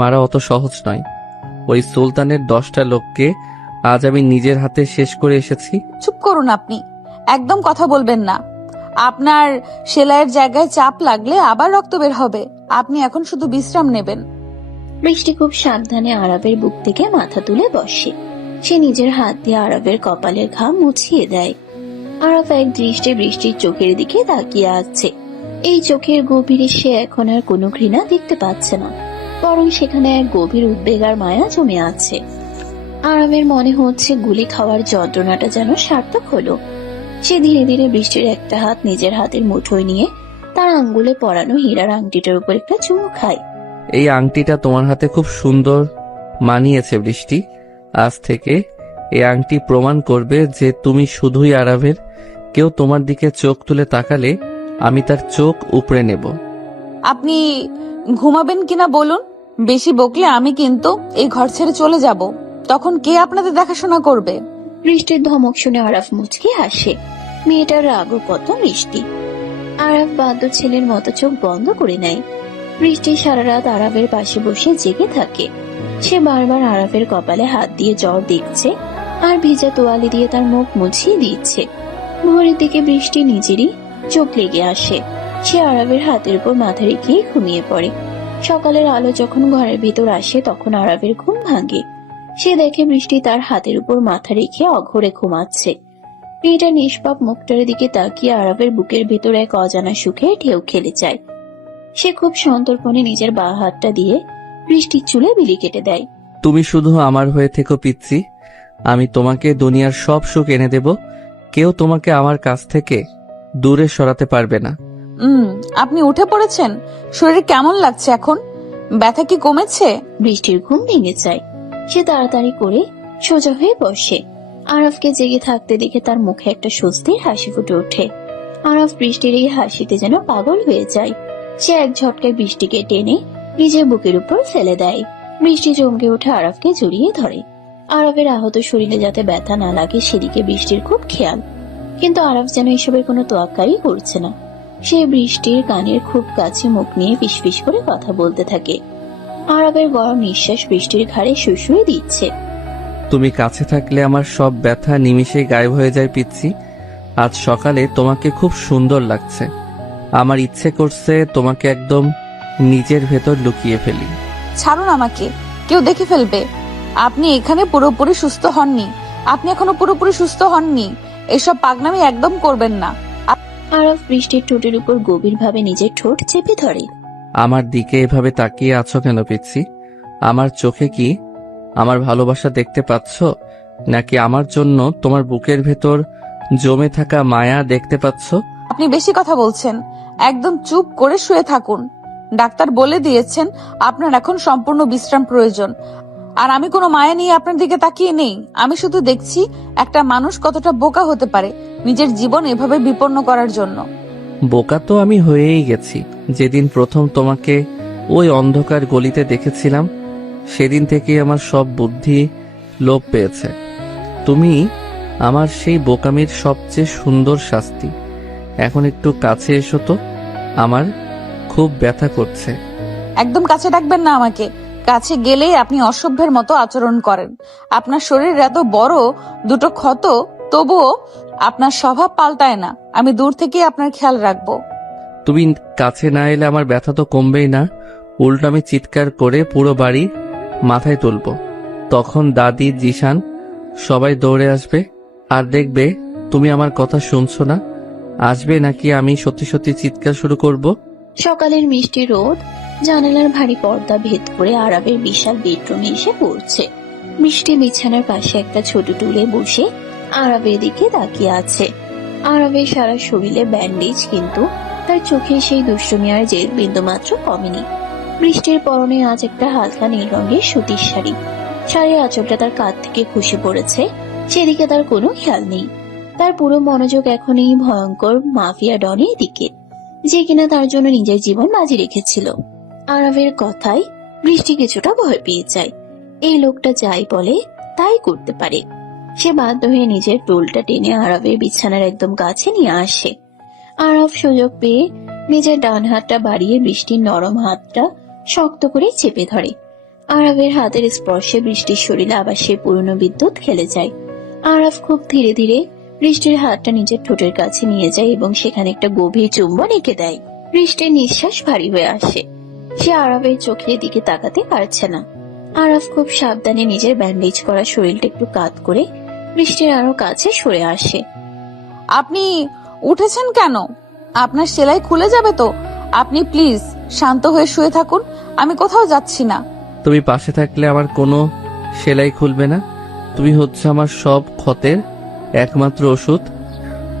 মারা অত সহজ নয়। ওই সুলতানের 10টা লোককে আজ আমি নিজের হাতে শেষ করে এসেছি। চুপ করুন আপনি, একদম কথা বলবেন না। আপনার সেলাইয়ের জায়গায় চাপ লাগলে আবার রক্ত বের হবে। আপনি এখন শুধু বিশ্রাম নেবেন। বৃষ্টি খুব সাবধানে আরাবের বুক থেকে মাথা তুলে বসে। সে নিজের হাত দিয়ে আরাবের কপালের ঘাম মুছিয়ে দেয়। আরাব এক দৃষ্টে বৃষ্টির চোখের দিকে তাকিয়ে আছে। এই চোখের গভীরে সে এখন আর কোনো ঘৃণা দেখতে পাচ্ছে না, বরং সেখানে এক গভীর উদ্বেগ আর মায়া জমে আছে। আরাবের মনে হচ্ছে গুলি খাওয়ার যন্ত্রণাটা যেন সার্থক হলো। সে ধীরে ধীরে বৃষ্টির একটা হাত নিজের হাতের মুঠোয় নিয়ে তার আঙ্গুলে পরানো হীরার আংটিটার উপর একটা চুমু খায়। এই আংটিটা তোমার হাতে খুব সুন্দর মানিয়েছে বৃষ্টি। আজ থেকে এই আংটি প্রমাণ করবে যে তুমি শুধুই আরাবের। কেউ তোমার দিকে চোখ তুলে তাকালে আমি তার চোখ উপড়ে নেব। আপনি ঘুমাবেন কিনা বলুন? বেশি বকলে আমি কিন্তু এই ঘর ছেড়ে চলে যাব। তখন কে আপনাদের দেখাশোনা করবে? বৃষ্টির ধমক শুনে আরাফ মুচকি হাসে। মেয়েটার রাগও কত মিষ্টি। আরাফ বাধ্য ছেলের মতো চোখ বন্ধ করে নেয়। বৃষ্টি সারা রাত আরাফের পাশে বসে জেগে থাকে। সে বারবার আরাফের কপালে হাত দিয়ে জ্বর দেখছে আর ভিজা তোয়ালে দিয়ে তার মুখ মুছিয়ে দিচ্ছে। ভোরের দিকে বৃষ্টি নিজেরই চোখ লেগে আসে। সে আরাফের হাতের উপর মাথা রেখে ঘুমিয়ে পড়ে। সকালের আলো যখন ঘরের ভিতর আসে তখন আরাফের ঘুম ভাঙে। সে দেখে বৃষ্টি তার হাতের উপর মাথা রেখে অঘরে ঘুমাচ্ছে। মেয়েটা নিষ্পাপ মুখটার দিকে তাকিয়ে আরাফের বুকের ভেতর এক অজানা সুখে ঢেউ খেলে যায়। সে খুব সন্তর্পণে নিজের বাঁ হাতটা দিয়ে বৃষ্টির চুলে বিলি কেটে দেয়। তুমি শুধু আমার হয়ে থেকো পিচ্ছি, আমি তোমাকে দুনিয়ার সব সুখ এনে দেব। কেউ তোমাকে আমার কাছ থেকে দূরে সরাতে পারবে না। আপনি উঠে পড়েছেন? শরীরে কেমন লাগছে এখন? ব্যথা কি কমেছে? বৃষ্টির ঘুম ভেঙে যায়। সে তাড়াতাড়ি করে সোজা হয়ে বসে। আরাফকে জেগে থাকতে দেখে তার মুখে একটা স্বস্তির হাসি ফুটে ওঠে। আরাফ বৃষ্টির এই হাসিতে যেন পাগল হয়ে যায়। সে এক ঝটকায় বৃষ্টিকে টেনে নিজের বুকের উপর ফেলে দেয়। বৃষ্টি চমকে উঠে আরাফকে জড়িয়ে ধরে। আরাফের আহত শরীরে যাতে ব্যথা না লাগে সেদিকে বৃষ্টির খুব খেয়াল। কিন্তু আরাফ যেন এসবের কোনো তোয়াক্কাই করছে না। সে বৃষ্টির কানের খুব কাছে মুখ নিয়ে ফিসফিস করে কথা বলতে থাকে। আরাফের গরম নিঃশ্বাস বৃষ্টির ঘাড়ে শুষুয়ে দিচ্ছে। তুমি কাছে থাকলে আমার সব ব্যথা নিমিষেই গায়েব হয়ে যায় পিচ্ছি। আজ সকালে তোমাকে খুব সুন্দর লাগছে। আমার ইচ্ছে করছে তোমাকে একদম নিজের ভেতর লুকিয়ে ফেলি। ছাড়ুন আমাকে, কেউ দেখে ফেলবে। আপনি এখানে পুরোপুরি সুস্থ হননি, আপনি এখনো পুরোপুরি সুস্থ হননি। এসব পাগনামি একদম করবেন না। আরাফ বৃষ্টির ঠোঁটের উপর গভীরভাবে নিজের ঠোঁট চেপে ধরে। আমার দিকে এভাবে তাকিয়ে আছো কেন পিচ্ছি? আমার চোখে কি আমার ভালোবাসা দেখতে পাচ্ছ, নাকি আমার জন্য তোমার বুকের ভেতর জমে থাকা মায়া দেখতে পাচ্ছ? আপনি বেশি কথা বলছেন, একদম চুপ করে শুয়ে থাকুন। ডাক্তার বলে দিয়েছেন আপনার এখন সম্পূর্ণ বিশ্রাম প্রয়োজন। আর আমি কোনো মায়া নিয়ে আপনার দিকে তাকিয়ে নেই। আমি শুধু দেখছি একটা মানুষ কতটা বোকা হতে পারে নিজের জীবন এভাবে বিপন্ন করার জন্য। বোকা তো আমি হয়েই গেছি। যেদিন প্রথম তোমাকে ওই অন্ধকার গলিতে দেখেছিলাম, সেদিন থেকেই আমার সব বুদ্ধি লোপ পেয়েছে। তুমি আমার সেই বোকামির সবচেয়ে সুন্দর শাস্তি। এখন একটু কাছে এসো তো, আমার খুব ব্যথা করছে। একদম কাছে ডাকবেন না আমাকে। কাছে গেলেই আপনি অসভ্যের মতো আচরণ করেন। আপনার শরীর এত বড়, দুটো ক্ষত, তবুও আপনার স্বভাব পাল্টায় না। আমি দূর থেকেই আপনার খেয়াল রাখবো। তুমি কাছে না এলে আমার ব্যথা তো কমবেই না, উল্টো আমি চিৎকার করে পুরো বাড়ি মাথায় তুলব। তখন দাদি, জিশান সবাই দৌড়ে আসবে। আর দেখবে তুমি আমার কথা শুনছো না। আসবে নাকি আমি সত্যি সত্যি চিৎকার শুরু করব? সকালের মিষ্টি রোদ জানালার ভারী পর্দা ভেদ করে আরাবের বিশাল বেডরুমে এসে পড়ছে। মিষ্টি বিছানার পাশে একটা ছোট টুলে বসে আরাবের দিকে তাকিয়ে আছে। আরাবের সারা শরীরে ব্যান্ডেজ, কিন্তু তার চোখে সেই দুষ্টুমি আর জেদ বিন্দু মাত্র কমেনি। বৃষ্টির পরনে আজ একটা হালকা নীল রঙের সুতির শাড়ি। শাড়ির আঁচলটা তার কাঁধ থেকে খসে পড়েছে, সেদিকে তার কোনো খেয়াল নেই। তার পুরো মনোযোগ এখন এই ভয়ঙ্কর মাফিয়া ডনের দিকে, যে কিনা তার জন্য নিজের জীবন বাজি রেখেছিল। আরাবের কথায় বৃষ্টি কিছুটা ভয় পেয়ে যায়। এই লোকটা যাই বলে তাই করতে পারে। সে বাধ্য হয়ে নিজের টোলটা টেনে আরাবের বিছানার একদম কাছে নিয়ে আসে। আরাব সুযোগ পেয়ে নিজের ডান হাতটা বাড়িয়ে বৃষ্টির নরম হাতটা শক্ত করে চেপে ধরে। আরাবের হাতের স্পর্শে বৃষ্টির শরীরে আবার সে পুরনো বিদ্যুৎ খেলে যায়। আরাব খুব ধীরে ধীরে বৃষ্টির হাতটা নিজের ঠোঁটের কাছে নিয়ে যায় এবং সেখানে একটা গভীর চুম্বন এঁকে দেয়। বৃষ্টির নিঃশ্বাস ভারী হয়ে আসে। সে আরাবের চোখের দিকে তাকাতে পারছে না। আরাব খুব সাবধানে নিজের ব্যান্ডেজ করা শরীরটা একটু কাত করে বৃষ্টির আরো কাছে সরে আসে। আপনি উঠেছেন কেন? আপনার সেলাই খুলে যাবে তো। আপনি প্লিজ শান্ত হয়ে শুয়ে থাকুন, আমি কোথাও যাচ্ছি না। তুমি পাশে থাকলে আমার কোনো সেলাই খুলবে না। তুমি হচ্ছে আমার সব ক্ষতের একমাত্র ওষুধ।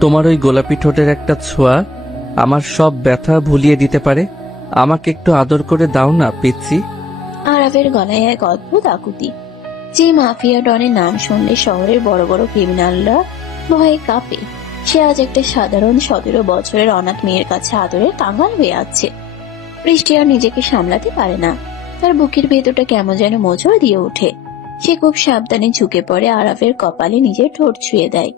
তোমার ওই গোলাপি ঠোঁটের একটা ছোঁয়া আমার সব ব্যথা ভুলিয়ে দিতে পারে। আমাকে একটু আদর করে দাও না পিচ্ছি। আরাবের গলায় এক অদ্ভুত আকুতি। যে মাফিয়া ডনের নাম শুনলে শহরের বড় বড় ক্রিমিনালরা ভয়ে কাঁপে, সে আজ একটা সাধারণ 17 বছরের অনাথ মেয়ের কাছে আদরের কাঙাল হয়ে আছে। বৃষ্টি আর নিজেকে সামলাতে পারে না। তার বুকের ভেতরটা কেমন যেন মোচড় দিয়ে ওঠে। সে খুব সাবধানে ঝুঁকে পড়ে আরাফের কপালে নিজের ঠোঁট ছুঁয়ে দেয়।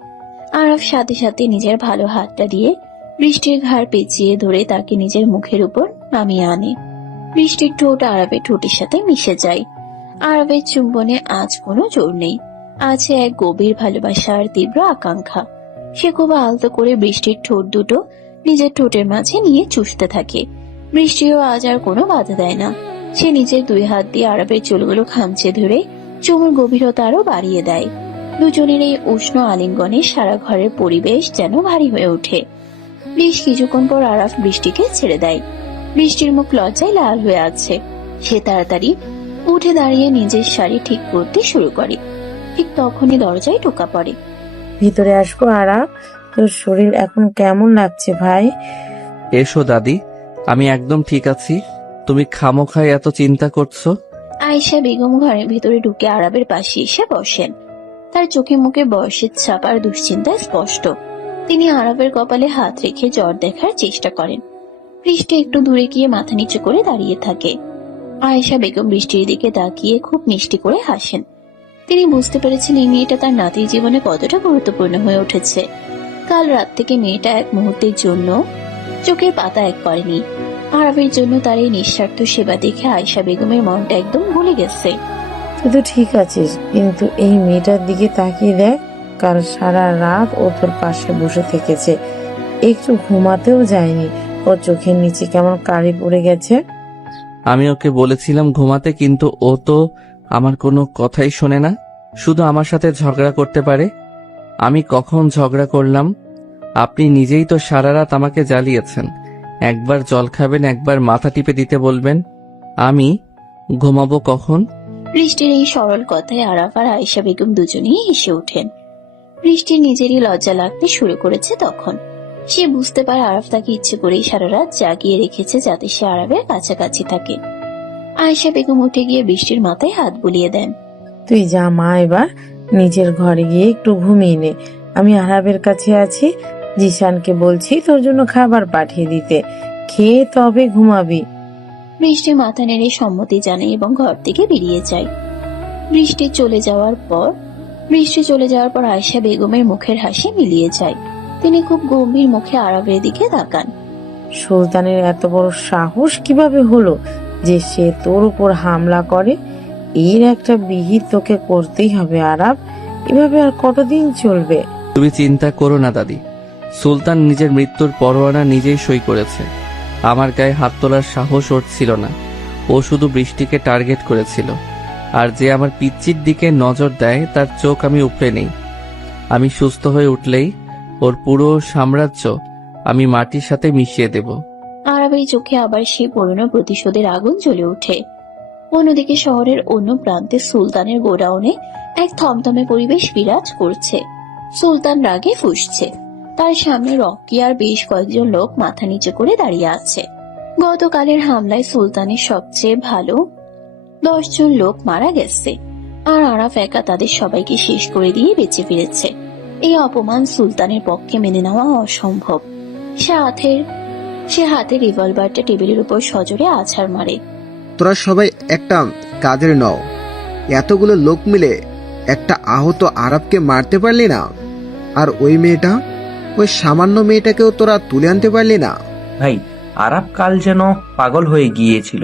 আরাফ সাথে সাথে নিজের ভালো হাতটা দিয়ে বৃষ্টির ঘাড় পেঁচিয়ে ধরে তাকে নিজের মুখের উপর নামিয়ে আনে। বৃষ্টির ঠোঁট আরাফের ঠোঁটের সাথে মিশে যায়। আরাফের চুম্বনে আজ কোনো জোর নেই, আছে এক গভীর ভালোবাসা আর তীব্র আকাঙ্ক্ষা। সে খুব আলতো করে বৃষ্টির ঠোঁট দুটো নিজের ঠোঁটের মাঝে নিয়ে চুষতে থাকে। বৃষ্টিও আজ আর কোনো বাধা দেয় না। সে নিজের 2 হাত দিয়ে আরাফের চুলগুলো খামচে ধরে চুমুর গভীরতা আরো বাড়িয়ে দেয়। দুজনের এই উষ্ণ আলিঙ্গনে সারা ঘরের পরিবেশ যেন ভারী হয়ে ওঠে। বেশ কিছুক্ষণ পর আরাফ বৃষ্টিকে ছেড়ে দেয়। বৃষ্টির মুখ লজ্জায় লাল হয়ে আছে। সে তাড়াতাড়ি উঠে দাঁড়িয়ে নিজের শাড়ি ঠিক করতে শুরু করে। ঠিক তখনই দরজায় টোকা পড়ে। ভিতরে আসবো আরাব? তোর শরীর এখন কেমন লাগছে ভাই? এসো দাদি, আমি একদম ঠিক আছি। তুমি খামোখায় এত চিন্তা করছো? আয়েশা বেগম ঘরের ভিতরে ঢুকে আরাবের পাশে এসে বসেন। তার চোখে মুখে বয়সের ছাপ আর দুশ্চিন্তা স্পষ্ট। তিনি আরাবের কপালে হাত রেখে জ্বর দেখার চেষ্টা করেন। বৃষ্টি একটু দূরে গিয়ে মাথা নিচু করে দাঁড়িয়ে থাকে। আয়েশা বেগম বৃষ্টির দিকে তাকিয়ে খুব মিষ্টি করে হাসেন। তিনি বুঝতে পেরেছেন এই মেয়েটা তার নাতির জীবনে কতটা গুরুত্বপূর্ণ হয়ে উঠেছে। কাল রাত থেকে মেয়েটা এক মুহূর্তের জন্য চোখের পাতা এক করেনি। আরবের জন্য তার এই নিঃস্বার্থ সেবা দেখে আয়েশা বেগমের মনটা একদম ভুলে গেছে। তুই তো ঠিক আছিস, কিন্তু এই মেয়েটার দিকে তাকিয়ে দেখ। কাল সারা রাত ও তোর পাশে বসে থেকেছে, একটু ঘুমাতেও যায়নি। ওর চোখের নিচে কেমন কালি পড়ে গেছে। আমি ওকে বলেছিলাম ঘুমাতে, কিন্তু ও তো আমার কোনো কথাই শোনে না, শুধু আমার সাথে ঝগড়া করতে পারে। আমি কখন ঝগড়া করলাম? আপনি নিজেই তো সারা রাত আমাকে জ্বালিয়েছেন। একবার জল খাবেন, একবার মাথা টিপে দিতে বলবেন। আমি ঘুমাবো কখন? বৃষ্টির এই সরল কথায় আরাফ আর আয়েশা বেগম দুজনেই হেসে ওঠেন। বৃষ্টির নিজেরই লজ্জা লাগতে শুরু করেছে তখন। সে বুঝতে পারে আরাফ তাকে ইচ্ছে করেই সারা রাত জাগিয়ে রেখেছে যাতে সে আরাফের কাছাকাছি থাকে। আয়েশা বেগম উঠে গিয়ে বৃষ্টির মাথায় হাত বুলিয়ে দেন। তুই যা মা, এবার নিজের ঘরে গিয়ে একটু ঘুমিয়ে নে। আমি আরাবের কাছে আছি, জিসানকে বলছি তোর জন্য খাবার পাঠিয়ে দিতে। খেয়ে তবে ঘুমাবি। বৃষ্টি মাথা নেড়ে সম্মতি জানায় এবং ঘর থেকে বেরিয়ে যায়। বৃষ্টি চলে যাওয়ার পর আয়েশা বেগমের মুখের হাসি মিলিয়ে যায়। তিনি খুব গম্ভীর মুখে আরাফের দিকে তাকান। সুলতানের এত বড় সাহস কিভাবে হলো যে সে তোর উপর হামলা করে? এর একটা বিহিত তোকে করতেই হবে আরাব। এভাবে আর কতদিন চলবে? তুমি চিন্তা করো না দাদি, সুলতান নিজের মৃত্যুর পরোয়ানা নিজেই সই করেছে। আমার গায়ে হাত তোলার সাহস ওর ছিল না। ও শুধু বৃষ্টিকে টার্গেট করেছিল। আর যে আমার পিচ্চির দিকে নজর দেয় তার চোখ আমি উপড়ে নেই। আমি সুস্থ হয়ে উঠলেই ওর পুরো সাম্রাজ্য আমি মাটির সাথে মিশিয়ে দেব। আরাফের চোখে আবার সেই পুরনো প্রতিশোধের আগুন জ্বলে ওঠে। অন্যদিকে শহরের অন্য প্রান্তে সুলতানের গোডাউনে এক থমথমে পরিবেশ বিরাজ করছে। সুলতান রাগে ফুঁসছে। তার সামনে রকি আর বেশ কয়েকজন লোক মাথা নিচু করে দাঁড়িয়ে আছে। গতকালের হামলায় সুলতানের সবচেয়ে ভালো 10 জন লোক মারা গেছে, আর আরাফ একা তাদের সবাইকে শেষ করে দিয়ে বেঁচে ফিরেছে। এই অপমান সুলতানের পক্ষে মেনে নেওয়া অসম্ভব। সে হাতে রিভলভারটা টেবিলের উপর সজোরে আছাড় মারে। তোরা সবাই একটা কাজের নও। এতগুলো লোক মিলে একটা আহত আরবকে মারতে পারলি না? আর ওই মেয়েটা, ওই সামান্য মেয়েটাকেও তোরা তুলে আনতে পারলি না? ভাই, আরাব কাল যেন পাগল হয়ে গিয়েছিল।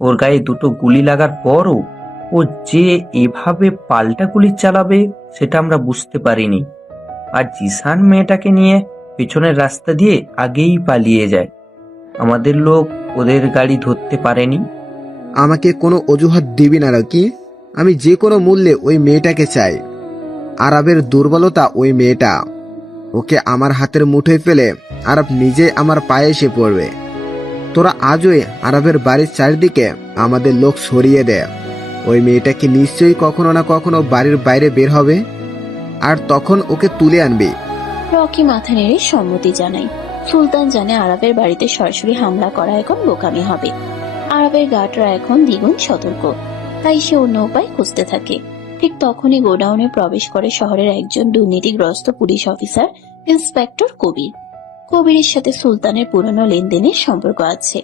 ওর গায়ে দুটো গুলি লাগার পরও ও যে এভাবে পাল্টা গুলি চালাবে সেটা আমরা বুঝতে পারিনি। আর জিসান মেয়েটাকে নিয়ে পেছনের রাস্তা দিয়ে আগেই পালিয়ে যায়। আমাদের লোক ওদের গাড়ি ধরতে পারেনি। আমাকে কোনো অজুহাত দিবি না রকি। আমি যে কোনো মূল্যে ওই মেয়েটাকে চাই। আরবের দুর্বলতা ওই মেয়েটা। ওকে আমার হাতের মুঠোয় ফেলে আরব নিজে আমার পায়ে এসে পড়বে। তোরা আজই আরবের বাড়ির চারিদিকে আমাদের লোক সরিয়ে দে। ওই মেয়েটাকে নিশ্চয়ই কখনো না কখনো বাড়ির বাইরে বের হবে, আর তখন ওকে তুলে আনবি। রকি মাথা নেড়ে সম্মতি জানায়। সুলতান জানে আরবের বাড়িতে সরাসরি হামলা করা এখন বোকামি হবে। আরবের গার্ডরা এখন দ্বিগুণ সতর্ক, তাই সে অন্য উপায় খুঁজতে থাকে। ঠিক তখনই গোডাউনে প্রবেশ করে শহরের একজন দুর্নীতিগ্রস্ত পুলিশ অফিসার ইন্সপেক্টর কবির। কবিরের সাথে সুলতানের পুরনো লেনদেনের সম্পর্ক আছে।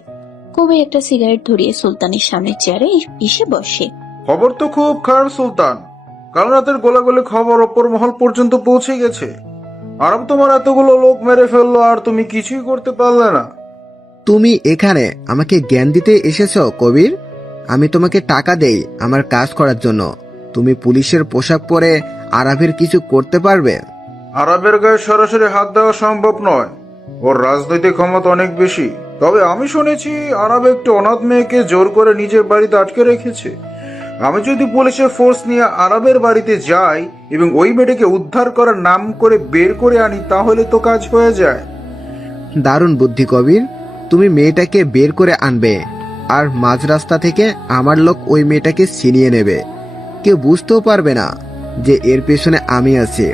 কবির একটা সিগারেট ধরিয়ে সুলতানের সামনের চেয়ারে এসে বসে। খবর তো খুব খারাপ সুলতান। কাল রাতের গোলাগুলি খবর ওপর মহল পর্যন্ত পৌঁছে গেছে। আরব তোমার এতগুলো লোক মেরে ফেললো আর তুমি কিছুই করতে পারলে না। তুমি এখানে আমাকে জ্ঞান দিতে এসেছো কবির? আমি তোমাকে টাকা দেই আমার কাজ করার জন্য। তুমি পুলিশের পোশাক পরে আরবের কিছু করতে পারবে? আরবের গায়ে সরাসরি হাত দেওয়া সম্ভব নয়। ওর রাজনৈতিক ক্ষমতা অনেক বেশি। তবে আমি শুনেছি আরব একটি অনাথ মেয়েকে জোর করে নিজের বাড়িতে আটকে রেখেছে। আমি যদি পুলিশের ফোর্স নিয়ে আরবের বাড়িতে যাই এবং ওই মেয়েটাকে উদ্ধার করার নাম করে বের করে আনি, তাহলে তো কাজ হয়ে যায়। দারুণ বুদ্ধি কবির। তুমি মেয়েটাকে বের করে আনবে, আর মাঝ রাস্তা থেকে আমার লোক ওই মেয়েটাকে ছিনিয়ে নেবে। কেউ বুঝতেও পারবে না যে এর পেছনে আমি আছি।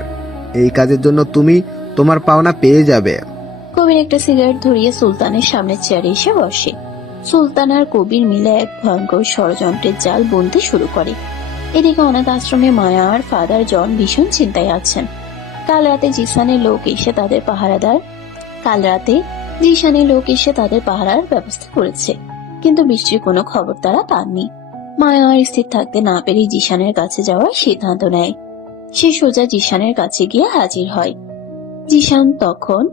এই কাজের জন্য তুমি তোমার পাওনা পেয়ে যাবে। কবির একটা সিগারেট ধরিয়ে সুলতানের সামনের চেয়ারে এসে বসে। সুলতান আর কবির মিলে এক ভয়ঙ্কর ষড়যন্ত্রের জাল বুনতে শুরু করে। এদিকে অনাথ আশ্রমে মায়া আর ফাদার জন ভীষণ চিন্তায় আছেন। কাল রাতে জিসানের লোক এসে তাদের পাহারার ব্যবস্থা করেছে, কিন্তু বৃষ্টির কোনো খবর তারা পাননি। মায়া আর স্থির থাকতে না পেরে জিসানের কাছে যাওয়ার সিদ্ধান্ত নেয়। সে সোজা জিসানের কাছে গিয়ে হাজির হয়। জিশান তখন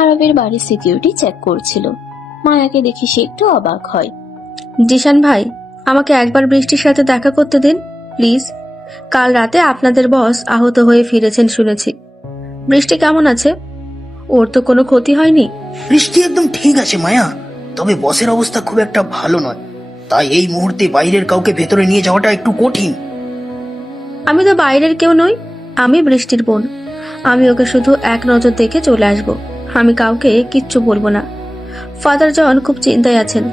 আরবের বাড়ির সিকিউরিটি চেক করছিল। মায়াকে দেখে সে একটু অবাক হয়। জিশান ভাই, আমাকে একবার বৃষ্টির সাথে দেখা করতে দিন প্লিজ। কাল রাতে আপনাদের বস আহত হয়ে ফিরেছেন শুনেছি। বৃষ্টি কেমন আছে? ওর তো কোনো ক্ষতি হয়নি? বৃষ্টি একদম ঠিক আছে মায়া, তবে বসের অবস্থা খুব একটা ভালো নয়, তাই এই মুহূর্তে বাইরের কাউকে ভেতরে নিয়ে যাওয়াটা একটু কঠিন। আমি তো বাইরের কেউ নই, আমি বৃষ্টির বোন। আমি ওকে শুধু এক নজর দেখে চলে আসব। আমি কাউকে কিচ্ছু বলবো না। ফাদার জন খুব চিন্তায় আছেন।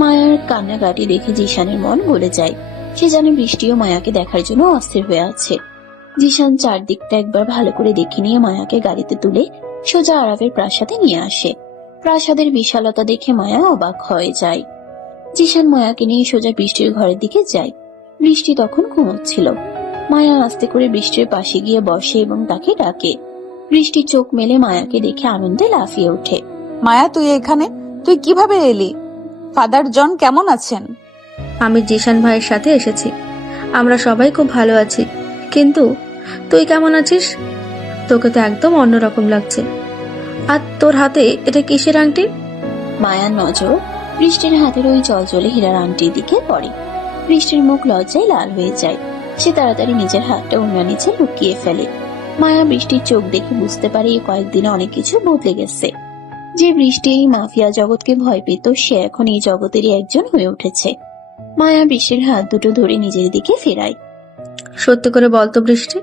মায়ার কান্নাকাটি দেখে জিশানের মন গলে যায়। সে জানে বৃষ্টিও মায়াকে দেখার জন্য অস্থির হয়ে আছে। জিশান চারদিকটা একবার ভালো করে দেখে নিয়ে মায়াকে গাড়িতে তুলে সোজা আরবের প্রাসাদে নিয়ে আসে। প্রাসাদের বিশালতা দেখে মায়া অবাক হয়ে যায়। জিশান মায়াকে নিয়ে সোজা বৃষ্টির ঘরের দিকে যায়। বৃষ্টি তখন ঘুমোচ্ছিল। মায়া আস্তে করে বৃষ্টির পাশে গিয়ে বসে এবং তাকে ডাকে। বৃষ্টি চোখ মেলে মায়াকে দেখে আনন্দে লাফিয়ে ওঠে। মায়া, তুই এখানে? তুই কিভাবে এলি? ফাদার জন কেমন আছেন? আমি জিশান ভাইয়ের সাথে এসেছি। আমরা সবাই খুব ভালো আছি। কিন্তু তুই কেমন আছিস? তোকে তো একদম অন্যরকম লাগছে। আর তোর হাতে এটা কিসের আংটি? মায়ার নজর বৃষ্টির হাতের ওই জলজলে হীরার আংটির দিকে পড়ে। বৃষ্টির মুখ লজ্জায় লাল হয়ে যায়। সে তাড়াতাড়ি নিজের হাতটা ওনার নিচে লুকিয়ে ফেলে। মায়া বৃষ্টির চোখ দেখে বুঝতে পারে এই কয়েকদিনে অনেক কিছু বদলে গেছে। যে বৃষ্টি এই মাফিয়া জগৎকে ভয় পেত, সে এখন এই জগতেরই একজন হয়ে উঠেছে। মায়া বৃষ্টির হাত দুটো ধরে নিজের দিকে ফেরায়। সত্যি করে বলতো বৃষ্টি,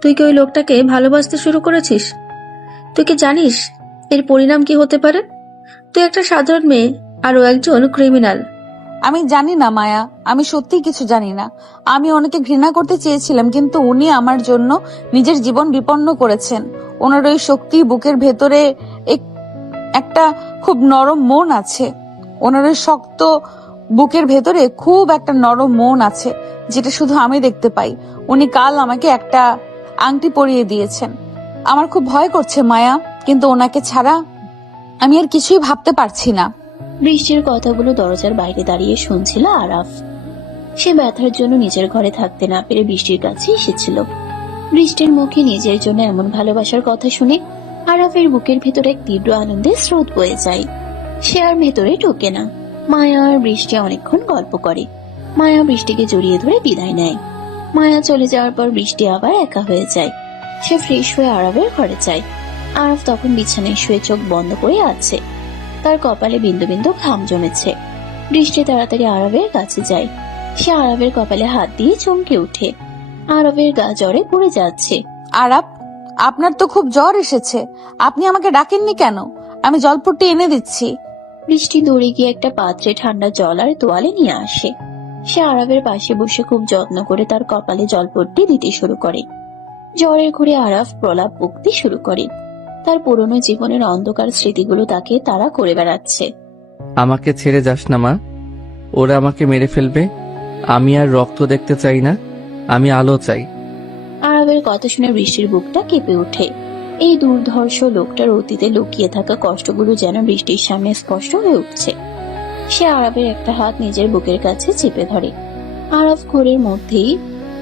তুই কি ওই লোকটাকে ভালোবাসতে শুরু করেছিস? তুই কি জানিস এর পরিণাম কি হতে পারে? তুই একটা সাধারণ মেয়ে আর ও একজন ক্রিমিনাল। আমি জানি না মায়া, আমি সত্যি কিছু জানি না। আমি ওনাকে ঘৃণা করতে চেয়েছিলাম, কিন্তু উনি আমার জন্য নিজের জীবন বিপন্ন করেছেন। ওনার ওই শক্তি বুকের ভেতরে একটা খুব নরম মন আছে। ওনার ওই শক্ত বুকের ভেতরে খুব একটা নরম মন আছে, যেটা শুধু আমি দেখতে পাই। উনি কাল আমাকে একটা আংটি পরিয়ে দিয়েছেন। আমার খুব ভয় করছে মায়া, কিন্তু ওনাকে ছাড়া আমি আর কিছুই ভাবতে পারছি না। বৃষ্টির কথাগুলো দরজার বাইরে দাঁড়িয়ে শুনছিল আরাফ। সে ব্যথার জন্য নিজের ঘরে থাকতে না পেরে বৃষ্টির কাছে এসেছিল। বৃষ্টির মুখে নিজের জন্য এমন ভালোবাসার কথা শুনে আরাফের বুকের ভেতরে এক তীব্র আনন্দের স্রোত বয়ে যায়। সে আর ভেতরে ঢোকে না। মায়া আর বৃষ্টি অনেকক্ষণ গল্প করে। মায়া বৃষ্টিকে জড়িয়ে ধরে বিদায় নেয়। মায়া চলে যাওয়ার পর বৃষ্টি আবার একা হয়ে যায়। সে ফ্রেশ হয়ে আরাফের ঘরে যায়। আরাফ তখন বিছানায় শুয়ে চোখ বন্ধ করে আছে। তার কপালে বিন্দু বিন্দু ঘাম জমেছে। বৃষ্টি তাড়াতাড়ি আরবের কাছে যায়। সে আরবের কপালে হাত দিয়ে চমকে উঠে। আরবের গা জ্বরে পড়ে যাচ্ছে। আরাব, আপনার তো খুব জ্বর এসেছে। আপনি আমাকে ডাকেননি কেন? আমি জলপট্টি এনে দিচ্ছি। বৃষ্টি দৌড়ে গিয়ে একটা পাত্রে ঠান্ডা জল আর তোয়ালে নিয়ে আসে। সে আরবের পাশে বসে খুব যত্ন করে তার কপালে জলপট্টি দিতে শুরু করে। জ্বরের ঘুরে আরাফ প্রলাপ বকতে শুরু করে। তার পুরনো জীবনের অন্ধকার স্মৃতিগুলো তাকে তাড়া করে বেড়াচ্ছে। আমাকে ছেড়ে যাস না মা, ওরা আমাকে মেরে ফেলবে। আমি আর রক্ত দেখতে চাই না, আমি আলো চাই। আরবের কথা শুনে বৃষ্টির বুকটা কেঁপে ওঠে। এই দুর্ধর্ষ লোকটার অতীতে লুকিয়ে থাকা কষ্টগুলো যেন বৃষ্টির সামনে স্পষ্ট হয়ে উঠছে। সে আরবের একটা হাত নিজের বুকের কাছে চেপে ধরে। আরব ঘোরের মধ্যেই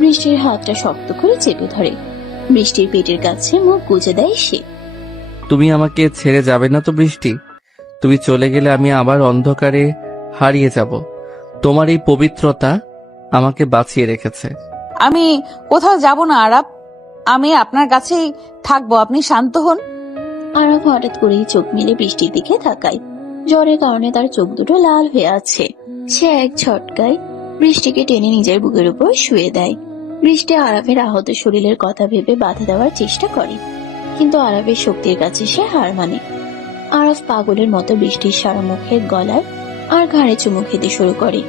বৃষ্টির হাতটা শক্ত করে চেপে ধরে। বৃষ্টির পেটের কাছে মুখ গুজে দেয় সে। তুমি আমাকে ছেড়ে যাবে না তো বৃষ্টি? তুমি চলে গেলে আমি আবার অন্ধকারে হারিয়ে যাব। তোমার এই পবিত্রতা আমাকে বাঁচিয়ে রেখেছে। আমি কোথাও যাব না আরাব, আমি আপনার কাছেই থাকবো। আপনি শান্ত হন। আরব হঠাৎ করেই চোখ মেলে বৃষ্টির দিকে তাকায়। জ্বরের কারণে তার চোখ দুটো লাল হয়ে আছে। সে এক ঝটকায় বৃষ্টিকে টেনে নিজের বুকের উপর শুয়ে দেয়। বৃষ্টি আরবের আহত শরীরের কথা ভেবে বাধা দেওয়ার চেষ্টা করে, কিন্তু আরবের শক্তির কাছে সে হার মানে। আরব পাগলের মতো বৃষ্টির সারা মুখের গলায় আর ঘাড়ে চুমু খেতে শুরু করে।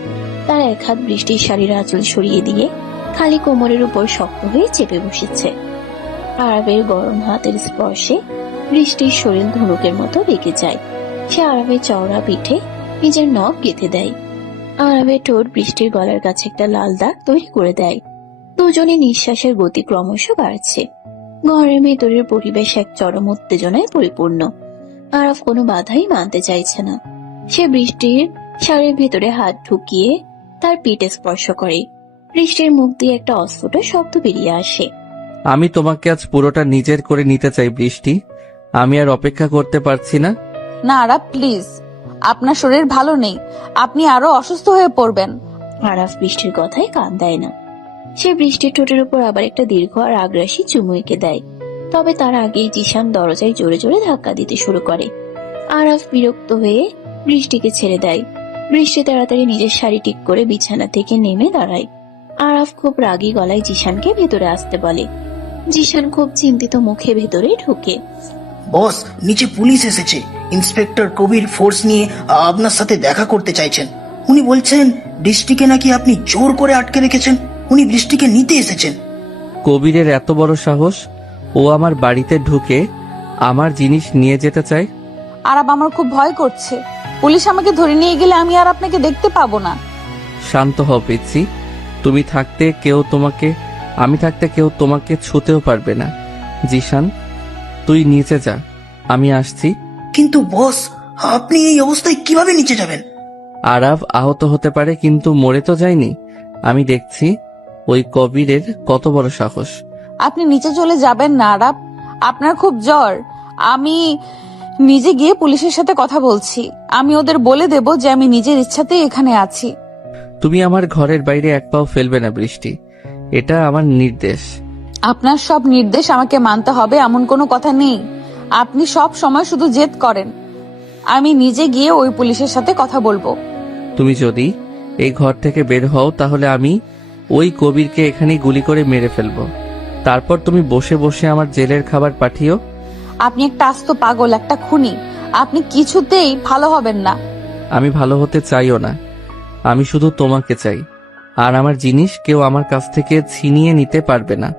তার এক হাত বৃষ্টির শাড়ির আঁচল সরিয়ে দিয়ে খালি কোমরের উপর শক্ত হয়ে চেপে বসেছে। আরবের গরম হাতের স্পর্শে বৃষ্টির শরীর ধনুকের মতো বেঁকে যায়। সে আরবের চওড়া পিঠে নিজের নখ গেঁথে দেয়। আরবের ঠোঁট বৃষ্টির গলার কাছে একটা লাল দাগ তৈরি করে দেয়। দুজনে নিঃশ্বাসের গতি ক্রমশ বাড়ছে। ঘরের ভেতরের পরিবেশ এক চরম উত্তেজনায় পরিপূর্ণ। আরব কোনো বাধাই মানতে চাইছে না। সে বৃষ্টির শাড়ির ভেতরে হাত ঢুকিয়ে তার পিঠে স্পর্শ করে। বৃষ্টির মুখ দিয়ে একটা অস্ফুট শব্দ বেরিয়ে আসে। আমি তোমাকে আজ পুরোটা নিজের করে নিতে চাই বৃষ্টি। আমি আর অপেক্ষা করতে পারছি না। না আরাব প্লিজ, আপনার শরীর ভালো নেই, আপনি আরো অসুস্থ হয়ে পড়বেন। আরাফ বৃষ্টির কথায় কান দেয় না। সে বৃষ্টির ঠোঁটের উপর আবার একটা দীর্ঘ আর আগ্রাসী চুমু এঁকে দেয়। তবে তার আগেই জিশান দরজায় জোরে জোরে ধাক্কা দিতে শুরু করে। আরাফ বিরক্ত হয়ে বৃষ্টিকে ছেড়ে দেয়। বৃষ্টি তাড়াতাড়ি নিজের শাড়ি ঠিক করে বিছানা থেকে নেমে দাঁড়ায়। আরাফ খুব রাগী গলায় জিশানকে ভেতরে আসতে বলে। জিশান খুব চিন্তিত মুখে ভেতরে ঢুকে। বস, নিচে পুলিশ এসেছে। ইন্সপেক্টর কবির ফোর্স নিয়ে আপনার সাথে দেখা করতে চাইছেন। উনি বলছেন বৃষ্টিকে নাকি আপনি জোর করে আটকে রেখেছেন। উনি বৃষ্টিকে নিতে এসেছেন। কবিরের এত বড় সাহস, ও আমার বাড়িতে ঢুকে আমার জিনিস নিয়ে যেতে চায়। আরাব, আমার খুব ভয় করছে। পুলিশ আমাকে ধরে নিয়ে গেলে আমি আর আপনাকে দেখতে পাবো না। শান্ত হও পিচ্ছি, আমি থাকতে কেউ তোমাকে ছুঁতেও পারবে না। জিশান, তুই নিচে যা, আমি আসছি। কিন্তু বস, আপনি এই অবস্থায় কিভাবে নিচে যাবেন? আরাব আহত হতে পারে, কিন্তু মরে তো যায়নি। আমি দেখছি ওই কবিরের কত বড় সাহস। আপনি নিচে চলে যাবেন না আরাব, আপনার খুব জ্বর। আমি নিজে গিয়ে পুলিশের সাথে কথা বলছি। আমি ওদের বলে দেব যে আমি নিজের ইচ্ছাতেই এখানে আছি। তুমি আমার ঘরের বাইরে এক পাও ফেলবে না বৃষ্টি, এটা আমার নির্দেশ। আপনার সব নির্দেশ আমাকে মানতে হবে এমন কোনো কথা নেই। আপনি সব সময় শুধু জেদ করেন। আমি নিজে গিয়ে ওই পুলিশের সাথে কথা বলবো। তুমি যদি এই ঘর থেকে বের হও তাহলে আমি ওই কবিরকে এখানেই গুলি করে মেরে ফেলবো। তারপর তুমি বসে বসে আমার জেলের খাবার পাঠিও। আপনি একটা আস্ত পাগল, একটা খুনি। আপনি কিছুতেই ভালো হবেন না। আমি ভালো হতে চাইও না, আমি শুধু তোমাকে চাই। আর আমার জিনিস কেউ আমার কাছ থেকে ছিনিয়ে নিতে পারবে না।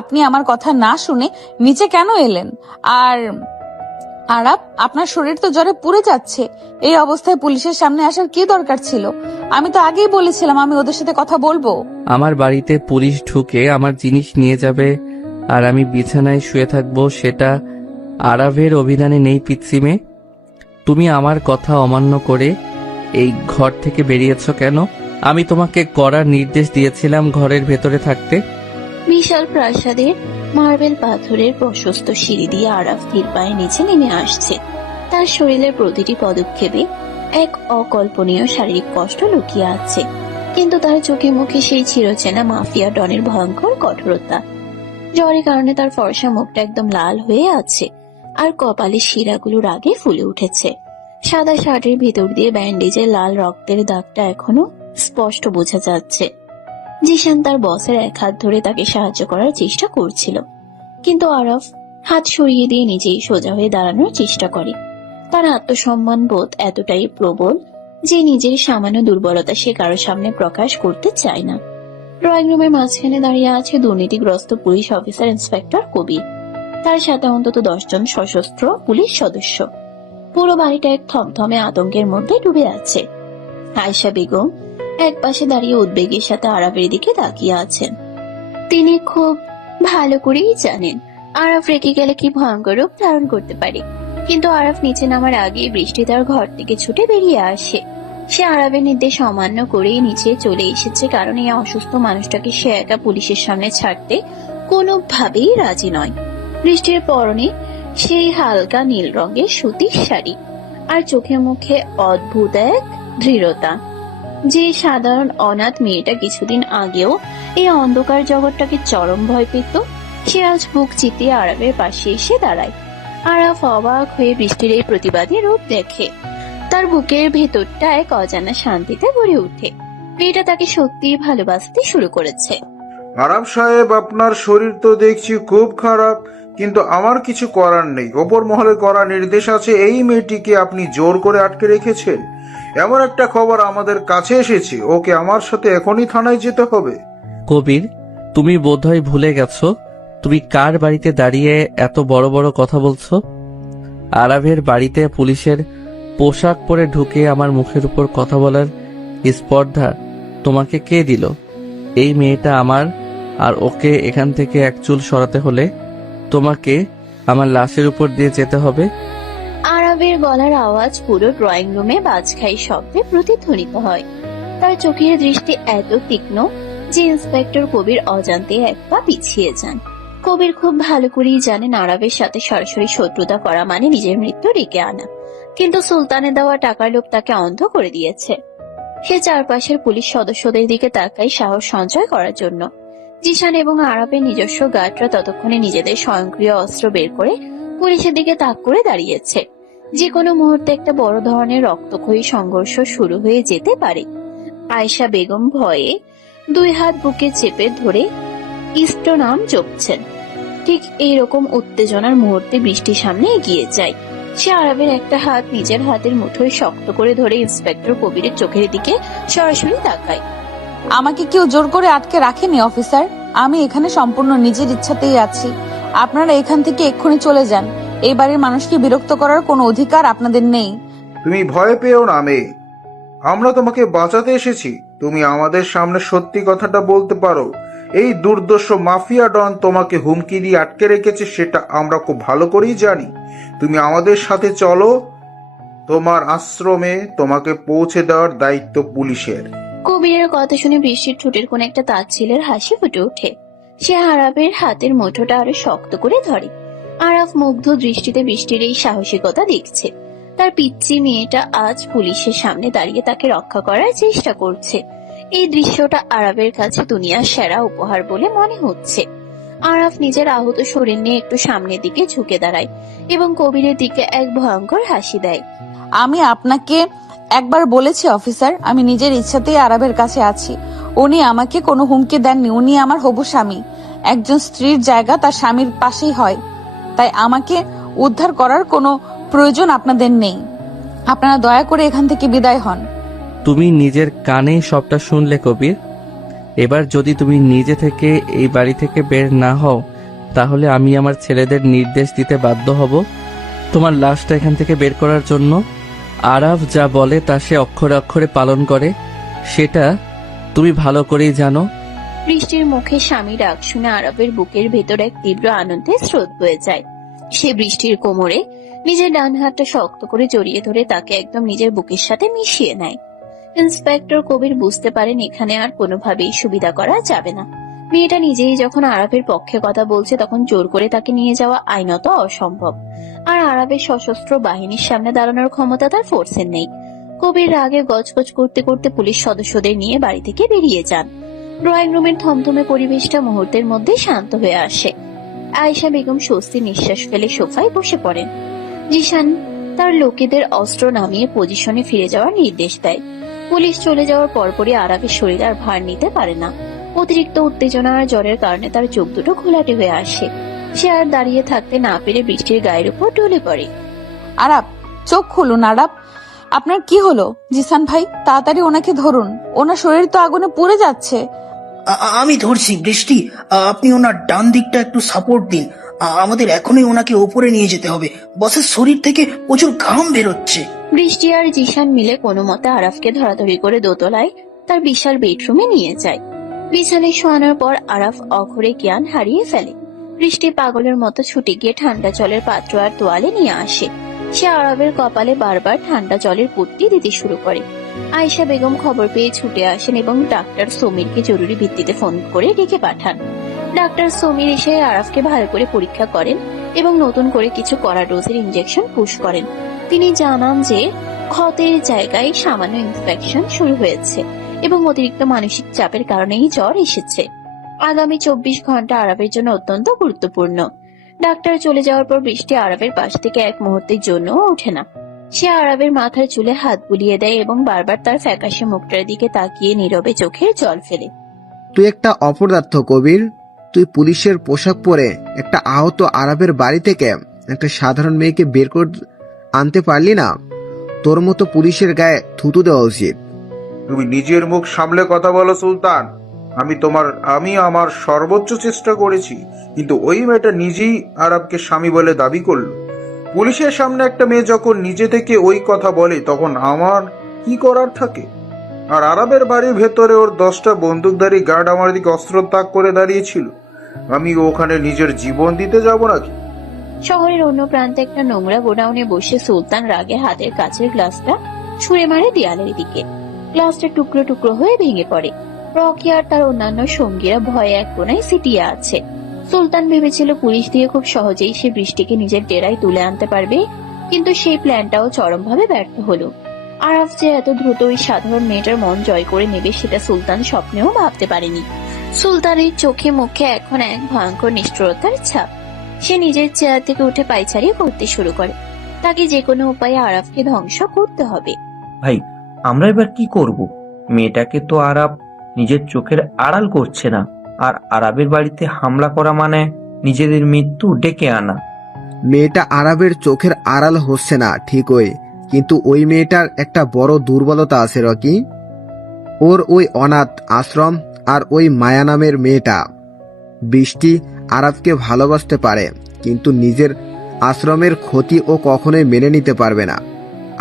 আপনি আমার কথা না শুনে নিচে কেন এলেন? আর আরাব, আপনার শরীর তো জ্বরে পুড়ে যাচ্ছে। এই অবস্থায় পুলিশের সামনে আসার কি দরকার ছিল? আমি তো আগেই বলেছিলাম আমি ওদের সাথে কথা বলবো। আমার বাড়িতে পুলিশ ঢুকে আমার জিনিস নিয়ে যাবে আর আমি বিছানায় শুয়ে থাকবো, সেটা আরাবের অভিধানে নেই পিচ্ছিমে। তুমি আমার কথা অমান্য করে এই ঘর থেকে বেরিয়েছো কেন? আমি তোমাকে কড়া নির্দেশ দিয়েছিলাম ঘরের ভেতরে থাকতে। বিশাল প্রাসাদের মার্বেল পাথরের প্রশস্ত সিঁড়ি দিয়ে আরাফ ধীর পায়ে নিচে নেমে আসছে। তার শরীরের প্রতিটি পদক্ষেপে এক অকল্পনীয় শারীরিক কষ্ট লুকিয়ে আছে, কিন্তু তার চোখে মুখে সেই চিরচেনা মাফিয়া ডনের ভয়ঙ্কর কঠোরতা। জ্বরের কারণে তার ফর্সা মুখটা একদম লাল হয়ে আছে, আর কপালের শিরাগুলো রাগে ফুলে উঠেছে। সাদা শার্টের ভিতর দিয়ে ব্যান্ডেজের লাল রক্তের দাগটা এখনো স্পষ্ট বোঝা যাচ্ছে। জিশান তার বসের এক হাত ধরে তাকে সাহায্য করার চেষ্টা করছিল, কিন্তু আরাফ হাত সরিয়ে দিয়ে নিজেই সোজা হয়ে দাঁড়ানোর চেষ্টা করে। তার আত্মসম্মান বোধ এতটাই প্রবল যে নিজের সামান্য দুর্বলতা সে কারোর সামনে প্রকাশ করতে চায় না। ড্রয়িং রুমের মাঝখানে দাঁড়িয়ে আছে দুর্নীতিগ্রস্ত পুলিশ অফিসার ইন্সপেক্টর কবির। তার সাথে অন্তত 10 জন সশস্ত্র পুলিশ সদস্য। পুরো বাড়িটা এক থমথমে আতঙ্কের মধ্যে ডুবে আছে। আয়েশা বেগম এক পাশে দাঁড়িয়ে উদ্বেগের সাথে আরাফের দিকে তাকিয়ে আছেন। তিনি খুব ভালো করেই জানেন আরাফ রেগে গেলে কি ভয়ঙ্কর রূপ ধারণ করতে পারে, কিন্তু আরাফ নিচে নামার আগে বৃষ্টি তার ঘর থেকে ছুটে বেরিয়ে আসে। সে আরাফের নির্দেশ অমান্য করেই নিচে চলে এসেছে, কারণ এই অসুস্থ মানুষটাকে সে একা পুলিশের সামনে ছাড়তে কোনোভাবেই রাজি নয়। বৃষ্টির পরনে সেই হালকা নীল রঙের সুতির শাড়ি, আর চোখে মুখে অদ্ভুত এক দৃঢ়তা। যে সাধারণ অনাথ মেয়েটা কিছুদিন আগেও এই অন্ধকার জগৎটাকে চরম ভয় পেত, সে আজ বুক চিতিয়ে আরাফের পাশে এসে দাঁড়ায়। আরাফ অবাক হয়ে বৃষ্টির এই প্রতিবাদী রূপ দেখে। তার বুকের ভেতরটা এক অজানা শান্তিতে ভরে ওঠে। মেয়েটা তাকে সত্যিই ভালোবাসতে শুরু করেছে। আরাব সাহেব, আপনার শরীর তো দেখছি খুব খারাপ, কিন্তু আমার কিছু করার নেই। ওপর মহলে করা নির্দেশ আছে এই মেয়েটিকে আপনি জোর করে আটকে রেখেছেন। এমন একটা খবর আমাদের কাছে এসেছে, ওকে আমার সাথে এখনই থানায় যেতে হবে। কবির, তুমি বোধহয় ভুলে গেছো তুমি কার বাড়িতে দাঁড়িয়ে এত বড় বড় কথা বলছো। আরাবের বাড়িতে পুলিশের পোশাক পরে ঢুকে আমার মুখের উপর কথা বলার স্পর্ধা তোমাকে কে দিল? এই মেয়েটা আমার, আর ওকে এখান থেকে এক চুল সরাতে হলে তোমাকে আমার লাশের উপর দিয়ে যেতে হবে। আরাবের গলার আওয়াজ পুরো ড্রয়িং রুমে বাজখাই শব্দে প্রতিধ্বনিত হয়। তার চোখের দৃষ্টি এত তীক্ষ্ণ যে ইন্সপেক্টর কবির অজান্তে এক পা পিছিয়ে যান। কবির খুব ভালো করেই জানেন আরবের সাথে সরাসরি শত্রুতা করা মানে নিজের মৃত্যু ডেকে আনা, কিন্তু সুলতানের দেওয়া টাকার লোভ তাকে অন্ধ করে দিয়েছে। সে চারপাশের পুলিশ সদস্যদের দিকে তাকায় সাহস সঞ্চয় করার জন্য। জিশান এবং আরবের নিজস্ব গার্ডরা ততক্ষণে নিজেদের স্বয়ংক্রিয় অস্ত্র বের করে পুলিশের দিকে তাক করে দাঁড়িয়েছে। যে কোনো মুহূর্তে একটা বড় ধরনের রক্তক্ষয়ী সংঘর্ষ শুরু হয়ে যেতে পারে। আয়েশা বেগম ভয়ে 2 হাত বুকে চেপে ধরে ইস্টনাম জপছেন। ঠিক এইরকম উত্তেজনার মুহূর্তে বৃষ্টির সামনে এগিয়ে যায়। সে আরবের একটা হাত নিজের হাতের মুঠোয় শক্ত করে ধরে ইন্সপেক্টর কবিরের চোখের দিকে সরাসরি তাকায়। আমাকে কেউ জোর করে আটকে রাখেনি অফিসার, আমি এখানে সম্পূর্ণ নিজের ইচ্ছাতেই আছি। আপনারা এখান থেকে এক্ষুনি চলে যান। এই বাড়ির মানুষকে বিরক্ত করার কোনো অধিকার আপনাদের নেই। তুমি ভয় পেও না মেয়ে, আমরা তোমাকে বাঁচাতে এসেছি। তুমি আমাদের সামনে সত্যি কথাটা বলতে পারো। এই দুর্দর্শ মাফিয়া ডন তোমাকে হুমকি দিয়ে আটকে রেখেছে, সেটা আমরা খুব ভালো করেই জানি। তুমি আমাদের সাথে চলো, তোমার আশ্রমে তোমাকে পৌঁছে দেওয়ার দায়িত্ব পুলিশের। কবিরের কথা শুনে বৃষ্টির ঠোঁটের কোন একটা তাচ্ছিলের হাসি ফুটে ওঠে। সে আরবের হাতের মুঠোটা আরো শক্ত করে ধরে। আরাফ মুগ্ধ দৃষ্টিতে বৃষ্টির এই সাহসিকতা দেখছে। তার পিচ্চি মেয়েটা আজ পুলিশের সামনে দাঁড়িয়ে তাকে রক্ষা করার চেষ্টা করছে। এই দৃশ্যটা আরবের কাছে দুনিয়ার সেরা উপহার বলে মনে হচ্ছে। আরাফ নিজের আহত শরীর নিয়ে একটু সামনের দিকে ঝুঁকে দাঁড়ায় এবং কবিরের দিকে এক ভয়ঙ্কর হাসি দেয়। আমি আপনাকে একবার বলেছি অফিসার, আমি নিজের ইচ্ছাতেই আরবের কাছে আছি। উনি আমাকে কোনো হুমকি দেননি। উনি আমার হবু স্বামী। একজন স্ত্রীর জায়গা তার স্বামীর পাশেই হয়, তাই আমাকে উদ্ধার করার কোনো প্রয়োজন আপনাদের নেই। আপনারা দয়া করে এখান থেকে বিদায় হন। তুমি নিজের কানে সবটা শুনলে কবির। এবার যদি তুমি নিজে থেকে এই বাড়ি থেকে বের না হও, তাহলে আমি আমার ছেলেদের নির্দেশ দিতে বাধ্য হব তোমার লাশটা এখান থেকে বের করার জন্য। আরাফ যা বলে তা সে অক্ষরে অক্ষরে পালন করে, সেটা তুমি ভালো করেই জানো। বৃষ্টির মুখে স্বামী ডাক শুনে আরবের বুকের ভেতর এক তীব্র আনন্দের স্রোত বয়ে যায়। সে বৃষ্টির কোমরে নিজের ডান হাতটা শক্ত করে জড়িয়ে ধরে তাকে একদম নিজের বুকের সাথে মিশিয়ে নেয়। ইন্সপেক্টর কবির বুঝতে পারেন এখানে আর কোনোভাবেই সুবিধা করা যাবে না। মেয়েটা নিজেই যখন আরবের পক্ষে কথা বলছে, তখন জোর করে তাকে নিয়ে যাওয়া আইনত অসম্ভব। আর আরবের সশস্ত্র বাহিনীর সামনে দাঁড়ানোর ক্ষমতা তার ফোর্সের নেই। কবির রাগে গজগজ করতে করতে পুলিশ সদস্যদের নিয়ে বাড়ি থেকে বেরিয়ে যান। ড্রয়িং রুমের থমথমে পরিবেশটা মুহূর্তের মধ্যে শান্ত হয়ে আসে। আয়েশা বেগম স্বস্তির নিঃশ্বাস ফেলে সোফায় বসে পড়েন। জিশান তার লোকেদের অস্ত্র নামিয়ে পজিশনে ফিরে যাওয়ার নির্দেশ দেয়। পুলিশ চলে যাওয়ার পরপরই আরবের শরীর আর ভার নিতে পারে না। অতিরিক্ত উত্তেজনা আর জ্বরের কারণে তার চোখ দুটো ঘোলাটে হয়ে আসে। সে আর দাঁড়িয়ে থাকতে না পেরে বৃষ্টির গায়ের উপর ঢলে পড়ে। আরাব, চোখ খুলুন। আরাব, আপনার কি হলো? জিসান ভাই, তাড়াতাড়ি ওনাকে ধরুন। ওনার শরীর তো আগুনে পুড়ে যাচ্ছে। আমি ধরছি বৃষ্টি, আপনি ওনার ডান দিকটা একটু সাপোর্ট দিন। আমাদের এখনই ওনাকে ওপরে নিয়ে যেতে হবে। বসের শরীর থেকে প্রচুর ঘাম বেরোচ্ছে। বৃষ্টি আর জিশান মিলে কোনো মতে আরাফকে ধরাধরি করে দোতলায় তার বিশাল বেডরুমে নিয়ে যায়। বিছানায় শোয়ানোর পর আরাফ অঘরে জ্ঞান হারিয়ে ফেলে। বৃষ্টি পাগলের মতো ছুটে গিয়ে ঠান্ডা জলের পাত্র আর তোয়ালে নিয়ে আসে। সে আরবের কপালে বারবার ঠান্ডা জলের পট্টি দিতে শুরু করে। আয়েশা বেগম খবর পেয়ে ছুটে আসেন এবং ডাক্তার সমীরকে জরুরি ভিত্তিতে ফোন করে ডেকে পাঠান। ডাক্তার সমীর এসে আরাফকে ভালো করে পরীক্ষা করেন এবং নতুন করে কিছু কড়া ডোজের ইনজেকশন পুশ করেন। তিনি জানান যে ক্ষতের জায়গায় সামান্য ইনফেকশন শুরু হয়েছে এবং অতিরিক্ত মানসিক চাপের কারণেই জ্বর এসেছে। আগামী 24 ঘন্টা আরবের জন্য অত্যন্ত গুরুত্বপূর্ণ। ডাক্তার চলে যাওয়ার পর বৃষ্টি আরবের পাশ থেকে এক মুহূর্তের জন্য ওঠে না। সে আরবের মাথার চুলে হাত বুলিয়ে দেয় এবং বারবার তার ফ্যাকাশে মুখটার দিকে তাকিয়ে নীরবে চোখের জল ফেলে। তুই একটা অপদার্থ কবির। তুই পুলিশের পোশাক পরে একটা আহত আরবের বাড়ি থেকে একটা সাধারণ মেয়েকে বের করে আনতে পারলি না? তোর মতো পুলিশের গায়ে থুতু দেওয়া উচিত। তুমি নিজের মুখ সামলে কথা বলো সুলতান। আমি আমার সর্বোচ্চ চেষ্টা করেছি, কিন্তু ওই মেয়েটা নিজেই আরবকে স্বামী বলে দাবি করলো। পুলিশের সামনে একটা মেয়ে যখন নিজে থেকে ওই কথা বলে, তখন আমার কি করার থাকে? আর আরবের বাড়ির ভেতরে ওর 10টা বন্দুকধারী গার্ড আমার দিকে অস্ত্র তাক করে দাঁড়িয়েছিল। আমি ওখানে নিজের জীবন দিতে যাব নাকি? শহরের অন্য প্রান্তে একটা নোংরা গোডাউনে বসে সুলতান রাগে হাতের কাছের গ্লাসটা ছুঁড়ে মারে দেয়ালের দিকে। গ্লাসটা টুকরো টুকরো হয়ে ভেঙে পড়ে। রকি আর তার অন্যান্য সঙ্গীরা ভয়ে এক কোনায় সিটিয়ে আছে। সুলতান ভেবেছিল পুলিশ দিয়ে খুব সহজেই সে বৃষ্টিকে নিজের ডেরায় তুলে আনতে পারবে, কিন্তু সেই প্ল্যানটাও চরমভাবে ব্যর্থ হলো। আরাফ যে এত দ্রুত ওই সাধারণ মেয়েটার মন জয় করে নেবে সেটা সুলতান স্বপ্নেও ভাবতে পারেনি। সুলতানের চোখে মুখে এখন এক ভয়ঙ্কর নিষ্ঠুরতার ছাপ। সে নিজের চেয়ার থেকে উঠে পায়চারি করতে শুরু করে। তাকে যে কোনো উপায়ে আরাফকে ধ্বংস করতে হবে। ভাই, আমরা এবার কি করব? মেয়েটাকে তো আরাব নিজের চোখের আড়াল করছে না, আর আরাবের বাড়িতে হামলা করা মানে নিজেদের মৃত্যু ডেকে আনা। মেয়েটা আরাবের চোখের আড়াল হচ্ছে না ঠিকই, কিন্তু ওই মেয়েটার একটা বড় দুর্বলতা আছে রকি। ওর ওই অনাথ আশ্রম আর ওই মায়া নামের মেয়েটা। বৃষ্টি আরাবকে ভালোবাসতে পারে, কিন্তু নিজের আশ্রমের ক্ষতি ও কখনোই মেনে নিতে পারবে না।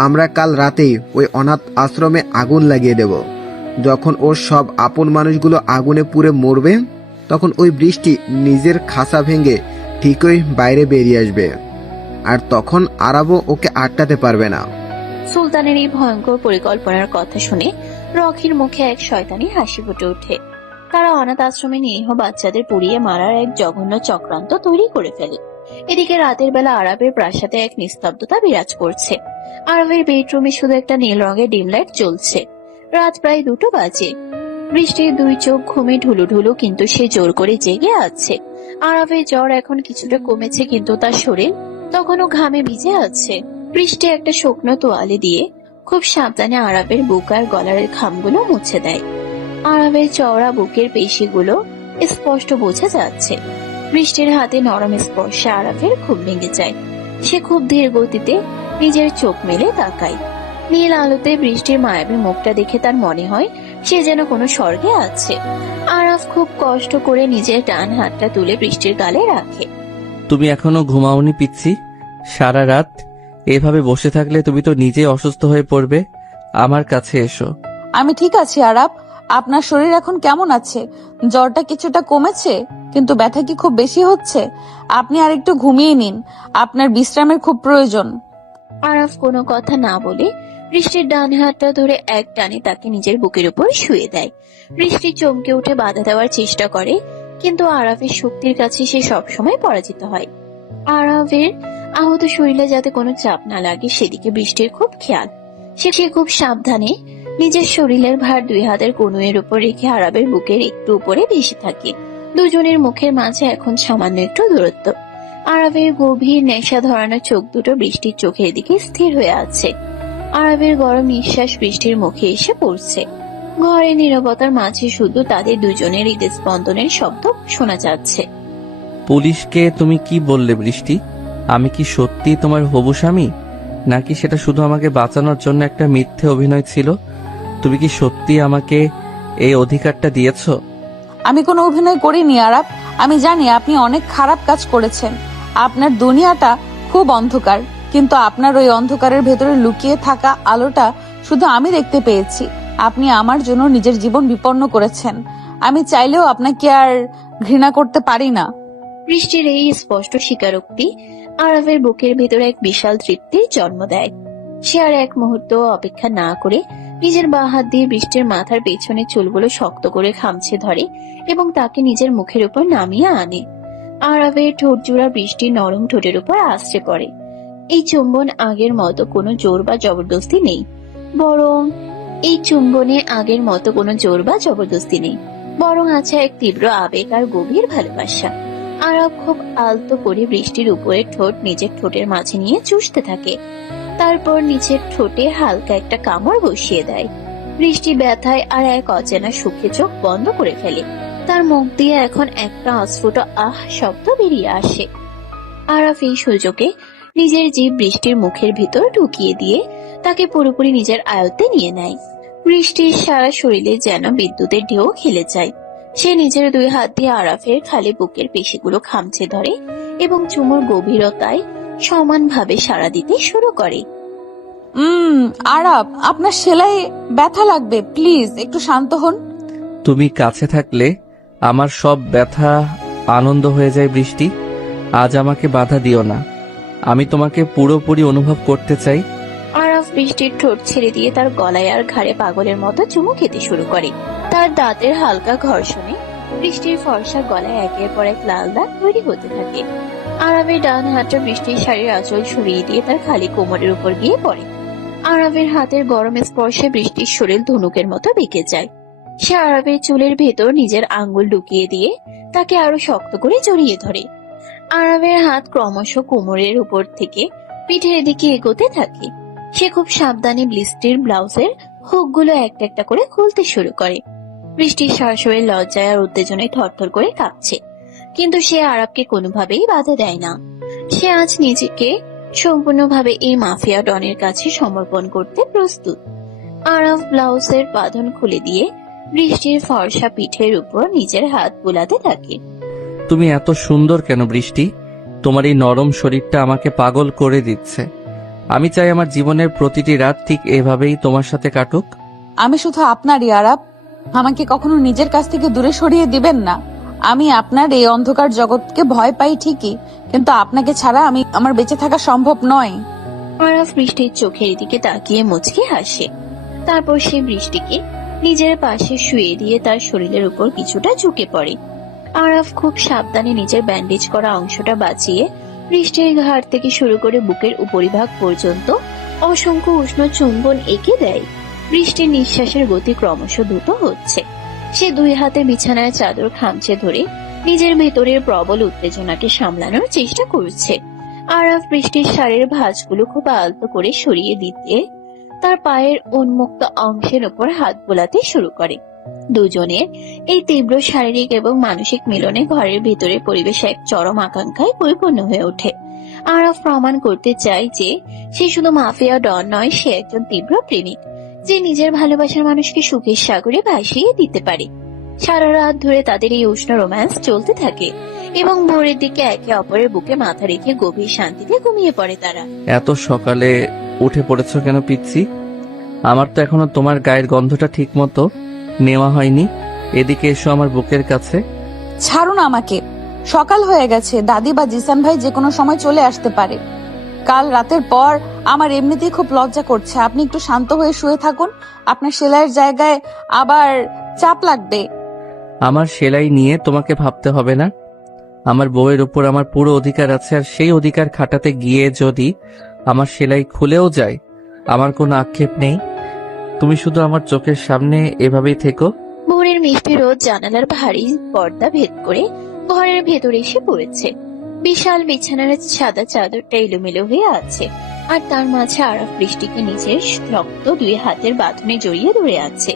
আমরা কাল রাতেই ওই অনাথ আশ্রমে আগুন লাগিয়ে দেব। যখন ওর সব আপন মানুষগুলো আগুনে পুড়ে মরবে, তখন ওই বৃষ্টি নিজের খাঁচা ভেঙে ঠিকই বাইরে বেরিয়ে আসবে, আর তখন আরাবও ওকে আটকাতে পারবে না। সুলতানের এই ভয়ঙ্কর পরিকল্পনার কথা শুনে রকির মুখে এক শয়তানি হাসি ফুটে ওঠে। তারা অনাথ আশ্রমে নিরীহ বাচ্চাদের পুড়িয়ে মারার এক জঘন্য চক্রান্ত তৈরি করে ফেলে। এদিকে রাতের বেলা আরাবের প্রাসাদে এক নিস্তব্ধতা বিরাজ করছে। আরাবের বেডরুমে শুধু একটা নীল রঙের ডিম লাইট জ্বলছে। রাত প্রায় 2টো বাজে। বৃষ্টির 2 চোখ ঘুমে ঢুলু ঢুলু, কিন্তু সে জোর করে জেগে আছে। আরাবের জ্বর এখন কিছুটা কমেছে, কিন্তু তার শরীর তখনও ঘামে ভিজে আছে। বৃষ্টি একটা শুকনো তোয়ালে দিয়ে খুব সাবধানে আরাবের বুক আর গলার খামগুলো মুছে দেয়। আরাবের চওড়া বুকের পেশিগুলো স্পষ্ট বোঝা যাচ্ছে। বৃষ্টির হাতে নরম স্পর্শে আরাবের খুব ভেঙে যায়। সে খুব ধীর গতিতে নিজের চোখ মেলে তাকায়। নীল আলোতে বৃষ্টির মায়াবী মুখটা দেখে তার মনে হয় সে যেন কোনো স্বর্গে আছে। আরাফ খুব কষ্ট করে নিজের ডান হাতটা তুলে বৃষ্টির গালে রাখে। তুমি এখনো ঘুমাওনি পিচ্ছি? সারা রাত এভাবে বসে থাকলে তুমি তো নিজেই অসুস্থ হয়ে পড়বে। আমার কাছে এসো। আমি ঠিক আছি আরাব। আপনার শরীর এখন কেমন আছে? জ্বরটা কিছুটা কমেছে, কিন্তু ব্যথা কি খুব বেশি হচ্ছে? আপনি আর একটু ঘুমিয়ে নিন, আপনার বিশ্রামের খুব প্রয়োজন। আরাফ কোনো কথা না বলে বৃষ্টির ডান হাতটা ধরে এক টানে তাকে নিজের বুকের উপর শুয়ে দেয়। বৃষ্টি চমকে উঠে বাধা দেওয়ার চেষ্টা করে, কিন্তু আরাফের শক্তির কাছে সে সবসময় পরাজিত হয়। আরাফের আহত শরীরে যাতে কোনো চাপ না লাগে সেদিকে বৃষ্টির খুব খেয়াল। সে খুব সাবধানে নিজের শরীরের ভার 2 হাতের কনুইয়ের উপর রেখে আরাবের বুকের একটু উপরে বেশি থাকে। দুজনের মুখের মাঝে এখন সামান্য একটু দূরত্ব। আরাবের গভীর নেশা ধরানো চোখ দুটো বৃষ্টির চোখের দিকে স্থির হয়ে আছে। আরাবের গরম নিঃশ্বাস বৃষ্টির মুখে এসে পড়ছে। ঘরের নীরবতার মাঝে শুধু তাদের দুজনের হৃদস্পন্দনের শব্দ শোনা যাচ্ছে। পুলিশকে তুমি কি বললে বৃষ্টি? আমি কি সত্যি তোমার হবু স্বামী, নাকি সেটা শুধু আমাকে বাঁচানোর জন্য একটা মিথ্যে অভিনয় ছিল? তুমি কি সত্যি আমাকে এই অধিকারটা দিয়েছো? আমি কোনো অভিনয় করিনি আরাব। আমি জানি আপনি অনেক খারাপ কাজ করেছেন। আপনার দুনিয়াটা খুব অন্ধকার, কিন্তু আপনার ওই অন্ধকারের ভেতরে লুকিয়ে থাকা আলোটা শুধু আমি দেখতে পেয়েছি। আপনি আমার জন্য নিজের জীবন বিপন্ন করেছেন। আমি চাইলেও আপনাকে আর ঘৃণা করতে পারি না। বৃষ্টির এই স্পষ্ট স্বীকারোক্তি আরাফের বুকের ভেতরে এক বিশাল তৃপ্তির জন্ম দেয়। সে আর এক মুহূর্ত অপেক্ষা না করে নিজের বাঁ হাত দিয়ে বৃষ্টির মাথার পেছনে চুলগুলো শক্ত করে খামছে ধরে এবং তাকে নিজের মুখের উপর নামিয়ে আনে। আরাফের ঠোঁট জোড়া বৃষ্টির নরম ঠোঁটের উপর আশ্রে পড়ে। এই চুম্বন আগের মতো কোনো জোর বা জবরদস্তি নেই, বরং আছে এক তীব্র আবেগ আর গভীর ভালোবাসা। আরাফ খুব আলতো করে বৃষ্টির উপরে ঠোঁট নিজের ঠোঁটের মাঝে নিয়ে চুষতে থাকে। তারপর নিচের ঠোঁটে হালকা একটা কামড় বসিয়ে দেয়। বৃষ্টি ব্যথায় আর এক অচেনা সুখে চোখ বন্ধ করে ফেলে। তার মুখ দিয়ে এখন একটা অস্ফুট আহ শব্দ বেরিয়ে আসে। আরাফ এই সুযোগে নিজের জীব বৃষ্টির মুখের ভিতর ঢুকিয়ে দিয়ে তাকে পুরোপুরি নিজের আয়ত্তে নিয়ে নেয়। বৃষ্টির সারা শরীরে যেন বিদ্যুতের ঢেউ খেলে যায়। সে নিজের 2 হাত দিয়ে আরাফের খালি বুকের পেশিগুলো খামচে ধরে এবং চুমুর গভীরতায় সমানভাবে সাড়া দিতে শুরু করে। আরাব, আপনার সেলাই ব্যথা লাগবে, প্লিজ একটু শান্ত হন। তুমি কাছে থাকলে আমার সব ব্যথা আনন্দ হয়ে যায় বৃষ্টি। আজ আমাকে বাধা দিও না, আমি তোমাকে পুরোপুরি অনুভব করতে চাই। আরাফ বৃষ্টির ঠোঁট ছেড়ে দিয়ে তার গলায় আর ঘাড়ে পাগলের মতো চুমু খেতে শুরু করে। তার দাঁতের হালকা ঘর্ষণে বৃষ্টির ফর্সা গলায় একের পর এক লাল দাগ তৈরি হতে থাকে। আরবের ডান হাতটা বৃষ্টির শাড়ির আঁচল সরিয়ে দিয়ে তার খালি কোমরের উপর গিয়ে পড়ে। আরবের হাতের গরম স্পর্শে বৃষ্টির শরীর ধনুকের মতো বেঁকে যায়। সে আরবের চুলের ভেতর নিজের আঙ্গুল ঢুকিয়ে দিয়ে তাকে আরো শক্ত করে জড়িয়ে ধরে। আরবের হাত ক্রমশ কোমরের উপর থেকে পিঠের দিকে এগোতে থাকে। সে খুব সাবধানে বৃষ্টির ব্লাউজের হুকগুলো একটা একটা করে খুলতে শুরু করে। বৃষ্টির সরাসরি লজ্জায় আর উত্তেজনায় থরথর করে কাঁপছে, কিন্তু সে আরবকে কোনোভাবেই বাধা দেয় না। সে আজ নিজেকে সম্পূর্ণভাবে এই মাফিয়া ডনের কাছে সমর্পণ করতে প্রস্তুত। আরব ব্লাউজের বাঁধন খুলে দিয়ে বৃষ্টির ফর্সা পিঠের উপর নিজের হাত বুলাতে থাকে। তুমি এত সুন্দর কেন বৃষ্টি? তোমার এই নরম শরীরটা আমাকে পাগল করে দিচ্ছে। আমি চাই আমার জীবনের প্রতিটি রাত ঠিক এভাবেই তোমার সাথে কাটুক। আমি শুধু আপনারই আরাপ, আমাকে কখনো নিজের কাছ থেকে দূরে সরিয়ে দিবেন না। আমি আপনার এই অন্ধকার জগৎকে ভয় পাই ঠিকই, কিন্তু আপনাকে ছাড়া আমার বেঁচে থাকা সম্ভব নয়। আরব বৃষ্টির চোখের দিকে তাকিয়ে মুচকি হাসে। তারপর সে বৃষ্টিকে নিজের পাশে শুয়ে দিয়ে তার শরীরের উপর কিছুটা ঝুঁকে পড়ে। আরব খুব সাবধানে নিজের ব্যান্ডেজ করা অংশটা বাঁচিয়ে বৃষ্টির ঘাড় থেকে শুরু করে বুকের উপরিভাগ পর্যন্ত অসংখ্য উষ্ণ চুম্বন এঁকে দেয়। বৃষ্টির নিঃশ্বাসের গতি ক্রমশ দ্রুত হচ্ছে। সে দুই হাতে বিছানায় চাদর খামচে ধরে নিজের ভেতরের প্রবল উত্তেজনাকে সামলানোর চেষ্টা করছে। আরব বৃষ্টির শাড়ির ভাঁজগুলো খুব আলতো করে সরিয়ে দিতে তার পায়ের উন্মুক্ত অংশের উপর হাত বোলাতে শুরু করে। দুজনের এই তীব্র শারীরিক এবং মানসিক মিলনে ঘরের ভেতরে পরিবেশ এক চরম আকাঙ্ক্ষায় পরিপূর্ণ হয়ে ওঠে। আরব প্রমাণ করতে চায় যে সে শুধু মাফিয়া ডন নয়, সে একজন তীব্র প্রেমিক যে নিজের ভালোবাসার মানুষকে সুখের সাগরে ভাসিয়ে দিতে পারে। সারা রাত ধরে তাদের এই উষ্ণ রোম্যান্স চলতে থাকে এবং ভোরের দিকে একে অপরের বুকে মাথা রেখে গভীর শান্তিতে ঘুমিয়ে পড়ে তারা। এত সকালে উঠে পড়েছো কেন পিচ্ছি? আমার তো এখনো তোমার গায়ের গন্ধটা ঠিক মতো নেওয়া হয়নি। এদিকে এসো আমার বুকের কাছে। ছাড়ুন আমাকে, সকাল হয়ে গেছে। দাদি বা জিসান ভাই যে কোনো সময় চলে আসতে পারে। কাল রাতের পর আমার এমনিতেই খুব লজ্জা করছে। আপনি একটু শান্ত হয়ে শুয়ে থাকুন, আপনার সেলাইয়ের জায়গায় আবার চাপ লাগবে। আমার সেলাই নিয়ে তোমাকে ভাবতে হবে না। আমার বউয়ের উপর আমার পুরো অধিকার আছে, আর সেই অধিকার খাটাতে গিয়ে যদি আমার সেলাই খুলেও যায় আমার কোনো আক্ষেপ নেই। তুমি শুধু আমার চোখের সামনে এভাবেই থেকো। ভোরের মিষ্টি রোদ জানালার ভারী পর্দা ভেদ করে ঘরের ভেতরে এসে পড়েছে। বিশাল বিছানার সাদা চাদরটা এলোমেলো হয়ে আছে, আর তার মাঝে আরব বৃষ্টিকে নিজের শক্ত দুই হাতের বাঁধনে জড়িয়ে ধরে আছে।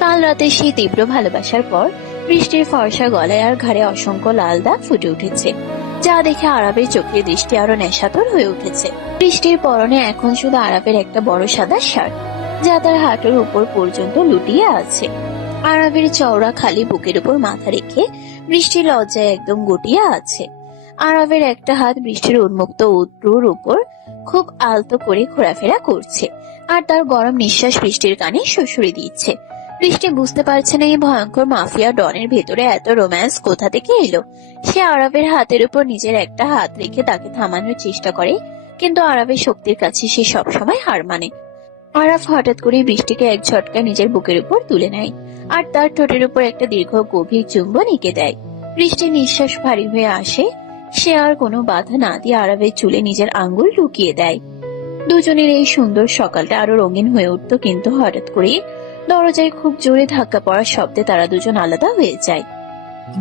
কাল রাতে সেই তীব্র ভালোবাসার পর বৃষ্টির ফর্সা গলায় আর ঘাড়ে অসংখ্য লাল দাগ ফুটে উঠেছে, যা দেখে আরবের চোখের দৃষ্টি আরো নেশাতুর হয়ে উঠেছে। বৃষ্টির পরনে এখন শুধু আরবের একটা বড় সাদা শার্ট, যা তার হাঁটুর উপর পর্যন্ত লুটিয়ে আছে। আরবের চওড়া খালি বুকের উপর মাথা রেখে বৃষ্টির লজ্জায় একদম গুটিয়ে আছে। আরবের একটা হাত বৃষ্টির উন্মুক্ত উত্তর উপর খুব আলতো করে ঘোরাফেরা করছে, আর তার গরম নিঃশ্বাস বৃষ্টির কানে শুষুরি দিচ্ছে। বৃষ্টি বুঝতে পারছে না এই ভয়ঙ্কর মাফিয়া ডনের ভেতরে এত রোম্যান্স কোথা থেকে এলো। সে আরবের হাতের উপর নিজের একটা হাত রেখে তাকে থামানোর চেষ্টা করে, কিন্তু আরবের শক্তির কাছে সে সবসময় হার মানে। আরব হঠাৎ করে বৃষ্টিকে এক ঝটকায় নিজের বুকের উপর তুলে নেয়, আর তার ঠোঁটের উপর একটা দীর্ঘ গভীর চুম্বন এঁকে দেয়। বৃষ্টির নিঃশ্বাস ভারী হয়ে আসে। সে আর কোনো বাধা না দিয়ে আরবের চুলে নিজের আঙ্গুল ঢুকিয়ে দেয়। দুজনের এই সুন্দর সকালটা আরো রঙিন হয়ে উঠত, কিন্তু হঠাৎ করে দরজায় খুব জোরে ধাক্কা পড়ার শব্দে তারা দুজন আলাদা হয়ে যায়।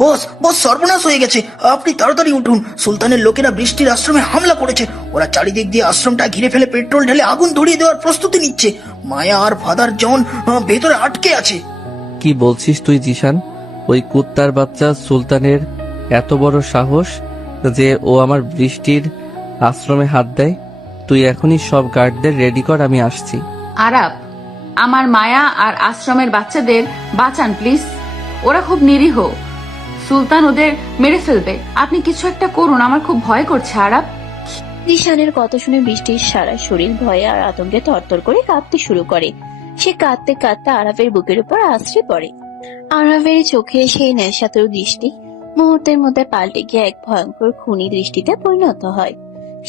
বস বস, সর্বনাশ হয়ে গেছে, আপনি তাড়াতাড়ি উঠুন। সুলতানের লোকেরা বৃষ্টির আশ্রমে হামলা করেছে। ওরা চারিদিক দিয়ে আশ্রমটা ঘিরে ফেলে পেট্রোল ঢেলে আগুন ধরিয়ে দেওয়ার প্রস্তুতি নিচ্ছে। মায়া আর ফাদার জন ভেতরে আটকে আছে। কি বলছিস তুই জিশান? ওই কুত্তার বাচ্চা সুলতানের এত বড় সাহস যে ও আমার বৃষ্টির আশ্রমে হাত দেয়? তুই এখনই সব গার্ডদের রেডি কর, আমি আসছি। আরাব, আমার মায়া আর আশ্রমের বাচ্চাদের বাঁচান প্লিজ। ওরা খুব নিরীহ, সুলতান ওদের মেরে ফেলবে। আপনি কিছু একটা করুন, আমার খুব ভয় করছে। আরাব। জিশানের কথা শুনে বৃষ্টির সারা শরীর ভয়ে আর আতঙ্কে থরথর করে কাঁপতে শুরু করে। সে কাঁদতে কাঁদতে আরাবের বুকের উপর আশ্রে পড়ে। আরাবের চোখে সেই নেশাতুর দৃষ্টি মুহূর্তের মধ্যে পাল্টে গিয়ে এক ভয়ঙ্কর খুনি দৃষ্টিতে পরিণত হয়।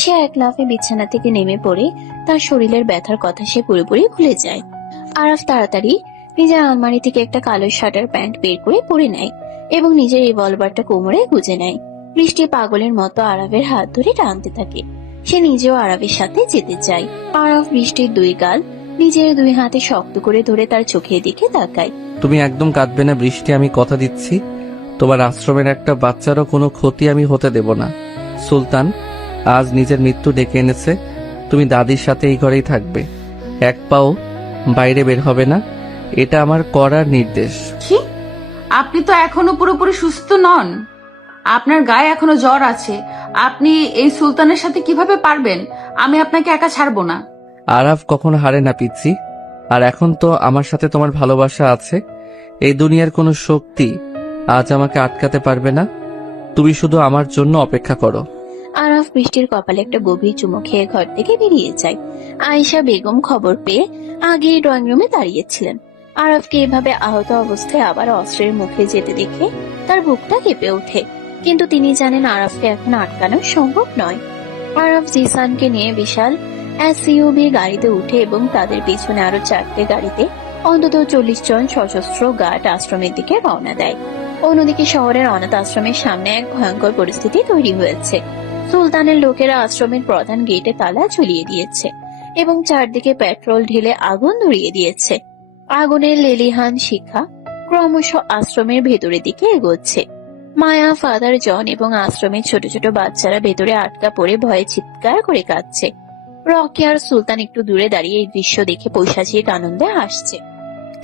সে এক লাফে বিছানা থেকে নেমে পড়ে তার শরীরের ব্যথার কথা সে পুরোপুরি ভুলে যায়। আরাব তাড়াতাড়ি নিজের আলমারি থেকে একটা কালো শার্টার প্যান্ট বের করে পরে নেয় এবং নিজের রিভলভারটা কোমরে গুজে নেয়। বৃষ্টি পাগলের মতো আরাফের হাত ধরে টানতে থাকে। সে নিজেও আরাফের সাথে যেতে চায়। আরাফ বৃষ্টির দুই গাল নিজের দুই হাতে শক্ত করে ধরে তার চোখের দিকে তাকায়। তুমি একদম কাঁদবে না বৃষ্টি, আমি কথা দিচ্ছি। তোমার আশ্রমের একটা বাচ্চারও কোনো ক্ষতি আমি হতে দেব না। সুলতান আজ নিজের মৃত্যু ডেকে এনেছে। তুমি দাদির সাথে এই ঘরেই থাকবে, এক পাও বাইরে বের হবে না। এটা আমার করার নির্দেশ। কি? আপনি তো এখনো পুরোপুরি সুস্থ নন, আপনার গায়ে এখনো জ্বর আছে। আপনি এই সুলতানের সাথে কিভাবে পারবেন? আমি আপনাকে একা ছাড়বো না। আরাফ কখনো হারে না পিচ্ছি, আর এখন তো আমার সাথে তোমার ভালোবাসা আছে। এই দুনিয়ার কোনো শক্তি আজ আমাকে আটকাতে পারবে না। তুমি শুধু আমার জন্য অপেক্ষা করো। আরাফ বৃষ্টির কপালে একটা গভীর চুমু খেয়ে ঘর থেকে বেরিয়ে যায়। আয়েশা বেগম খবর পেয়ে আগে ড্রয়িং রুমে দাঁড়িয়েছিলেন। আরাফকে এভাবে আহত অবস্থায় আবার অস্ত্রের মুখে যেতে দেখে তার বুকটা কেঁপে ওঠে, কিন্তু তিনি জানেন আরাফকে এখন আটকানো সম্ভব নয়। আরাফ জিসানকে নিয়ে বিশাল এসইউভি গাড়িতে উঠে এবং তাদের পিছনে আরো 4টে গাড়িতে অন্তত 40 জন সশস্ত্র গার্ড আশ্রমের দিকে রওনা দেয়। অন্যদিকে শহরের অনাথ আশ্রমের সামনে এক ভয়ঙ্কর পরিস্থিতি তৈরি হয়েছে। সুলতানের লোকেরা আশ্রমের প্রধান গেটে তালা ঝুলিয়ে দিয়েছে এবং চারদিকে পেট্রোল ঢেলে আগুন ধরিয়ে দিয়েছে। আগুনের লেলিহান শিখা ক্রমশ আশ্রমের ভেতরের দিকে এগোচ্ছে। মায়া, ফাদার জন এবং আশ্রমের ছোট ছোট বাচ্চারা ভেতরে আটকা পড়ে ভয়ে চিৎকার করে কাঁদছে। রকি আর সুলতান একটু দূরে দাঁড়িয়ে এই দৃশ্য দেখে পৈশাচিক আনন্দে হাসছে।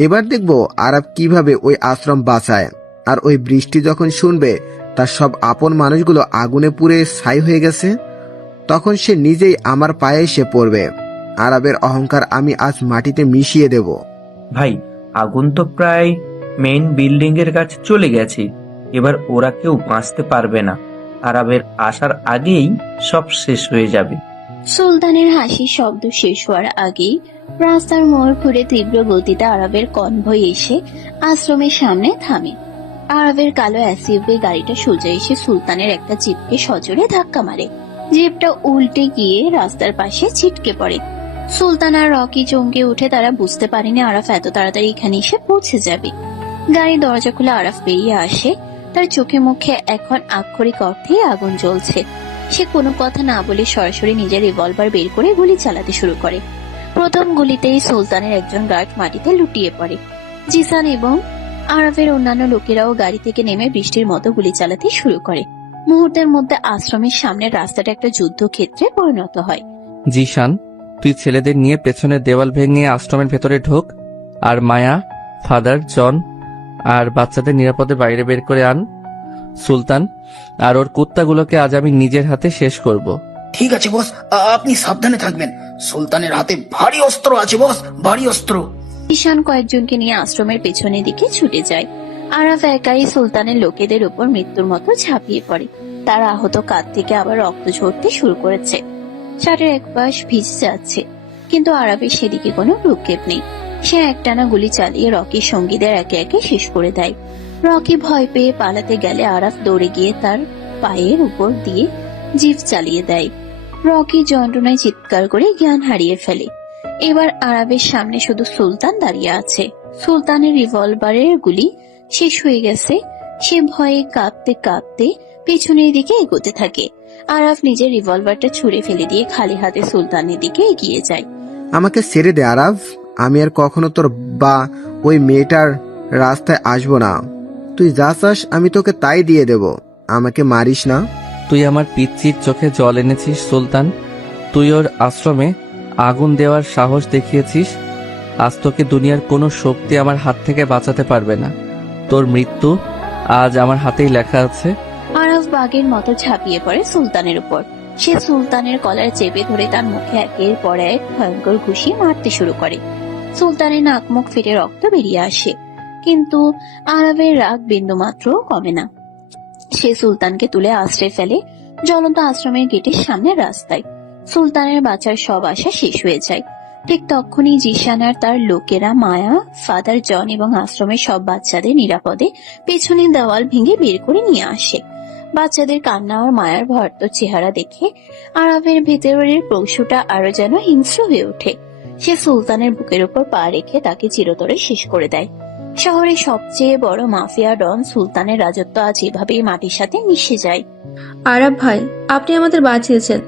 এবার দেখবো আরব কিভাবে ওই আশ্রম বাঁচায়। আর ওই বৃষ্টি যখন শুনবে তার সব আপন মানুষগুলো আগুনে পুড়ে ছাই হয়ে গেছে, তখন সে নিজেই আমার পায়ে এসে পড়বে। আরবের অহংকার আমি আজ মাটিতে মিশিয়ে দেব। ভাই, আগুন তো প্রায় মেইন বিল্ডিং এর কাছে চলে গেছে। এবার ওরা কেউ বাঁচতে পারবে না। আরবের আসার আগেই সব শেষ হয়ে যাবে। সুলতানের হাসির শব্দ শেষ হওয়ার আগেই রাস্তার মোড় ঘুরে তীব্র গতিতে আরবের কনভয় এসে আশ্রমের সামনে থামে। আরবের কালো এসইউভি গাড়িটা সোজা এসে সুলতানের একটা জিপকে সজোরে ধাক্কা মারে। জিপটা উল্টে গিয়ে রাস্তার পাশে ছিটকে পড়ে। সুলতান আর রকি চমকে উঠে, তারা বুঝতে পারেনি আরাফ এত তাড়াতাড়ি এখানে এসে পৌঁছে যাবে। গাড়ির দরজা খুলে আরাফ বেরিয়ে আসে। তার চোখে মুখে এখন আক্ষরিক অর্থেই আগুন জ্বলছে। সে কোনো কথা না বলে সরাসরি নিজের রিভলভার বের করে গুলি চালাতে শুরু করে। প্রথম গুলিতেই সুলতানের একজন গার্ড মাটিতে লুটিয়ে পড়ে। জিসান এবং আরাফের অন্যান্য লোকেরাও গাড়ি থেকে নেমে বৃষ্টির মতো গুলি চালাতে শুরু করে। মুহূর্তের মধ্যে আশ্রমের সামনের রাস্তাটা একটা যুদ্ধক্ষেত্রে পরিণত হয়। জিশান, তুই ছেলেদের নিয়ে পেছনের দেওয়াল ভেঙে আশ্রমের ভেতরে ঢোক, আর মায়া, ফাদার জন আর বাচ্চাদের নিরাপদে বাইরে বের করে আন। সুলতান আর ওর কুত্তাগুলোকে আজ আমি নিজের হাতে শেষ করব। ঠিক আছে বস, আপনি সাবধানে থাকবেন। সুলতানের হাতে ভারী অস্ত্র আছে বস, ভারী অস্ত্র। ঈশান কয়েকজনকে নিয়ে আশ্রমের পেছনের দিকে ছুটে যায়। আরাফ একাই সুলতানের লোকেদের উপর মৃত্যুর মতো ঝাঁপিয়ে পড়ে। তার আহত কাঁধ থেকে আবার রক্ত ঝরতে শুরু করেছে। শার্টের এক পাশ ভিজে যাচ্ছে, কিন্তু আরাফের সেদিকে কোনো ভ্রুক্ষেপ নেই। সে একটানা গুলি চালিয়ে রকির সঙ্গীদের একে একে শেষ করে দেয়। রকি ভয় পেয়ে পালাতে গেলে আরাফ দৌড়ে গিয়ে তার পায়ের উপর দিয়ে জিপ চালিয়ে দেয়। রকি যন্ত্রণায় চিৎকার করে জ্ঞান হারিয়ে ফেলে। এবার আরাফের সামনে শুধু সুলতান দাঁড়িয়ে আছে। সুলতানের রিভলভারের গুলি শেষ হয়ে গেছে। সে ভয়ে কাঁপতে কাঁপতে পেছনের দিকে এগোতে থাকে। আরাফ নিজের রিভলভারটা ছুঁড়ে ফেলে দিয়ে খালি হাতে সুলতানের দিকে এগিয়ে যায়। আমাকে ছেড়ে দে আরব, আমি আর কখনো তোর বা ওই মেয়েটার রাস্তায় আসবো না। তুই যা চাস আমি তোকে তাই দিয়ে দেব, আমাকে মারিস না। তুই আমার পিচ্চির চোখে জল এনেছিস সুলতান। তুই ওর আশ্রমে আগুন দেওয়ার সাহস দেখিয়েছিস। আজ তোকে দুনিয়ার কোনো শক্তি আমার হাত থেকে বাঁচাতে পারবে না। তোর মৃত্যু আজ আমার হাতেই লেখা আছে। আরাফ বাঘের মতো ঝাঁপিয়ে পড়ে সুলতানের উপর। সে সুলতানের কলার চেপে ধরে তার মুখে একের পর এক ভয়ঙ্কর ঘুষি মারতে শুরু করে। সুলতানের নাক মুখ ফেটে রক্ত বেরিয়ে আসে, কিন্তু আরাফের রাগ বিন্দুমাত্র কমে না। সে সুলতানকে তুলে আশ্রে ফেলে জ্বলন্ত আশ্রমের গেটের সামনে রাস্তায়। সুলতানের বাঁচার সব আশা শেষ হয়ে যায়। ঠিক তখনই জিশান আর তার লোকেরা মায়া, ফাদার জন এবং আশ্রমের সব বাচ্চাদের নিরাপদে পেছনের দেওয়াল ভেঙে বের করে নিয়ে আসে। বাচ্চাদের কান্না আর মায়ার ভয়ার্ত চেহারা দেখে আরাফের ভেতরের পশুটা আরো যেন হিংস্র হয়ে ওঠে। সে সুলতানের বুকের উপর পা রেখে তাকে চিরতরে শেষ করে দেয়। শহরের সবচেয়ে বড় মাফিয়া ডন সুলতানের রাজত্ব আজ এভাবেই মাটির সাথে মিশে যায়। আরাব ভাই, আপনি আমাদের বাঁচিয়েছেন।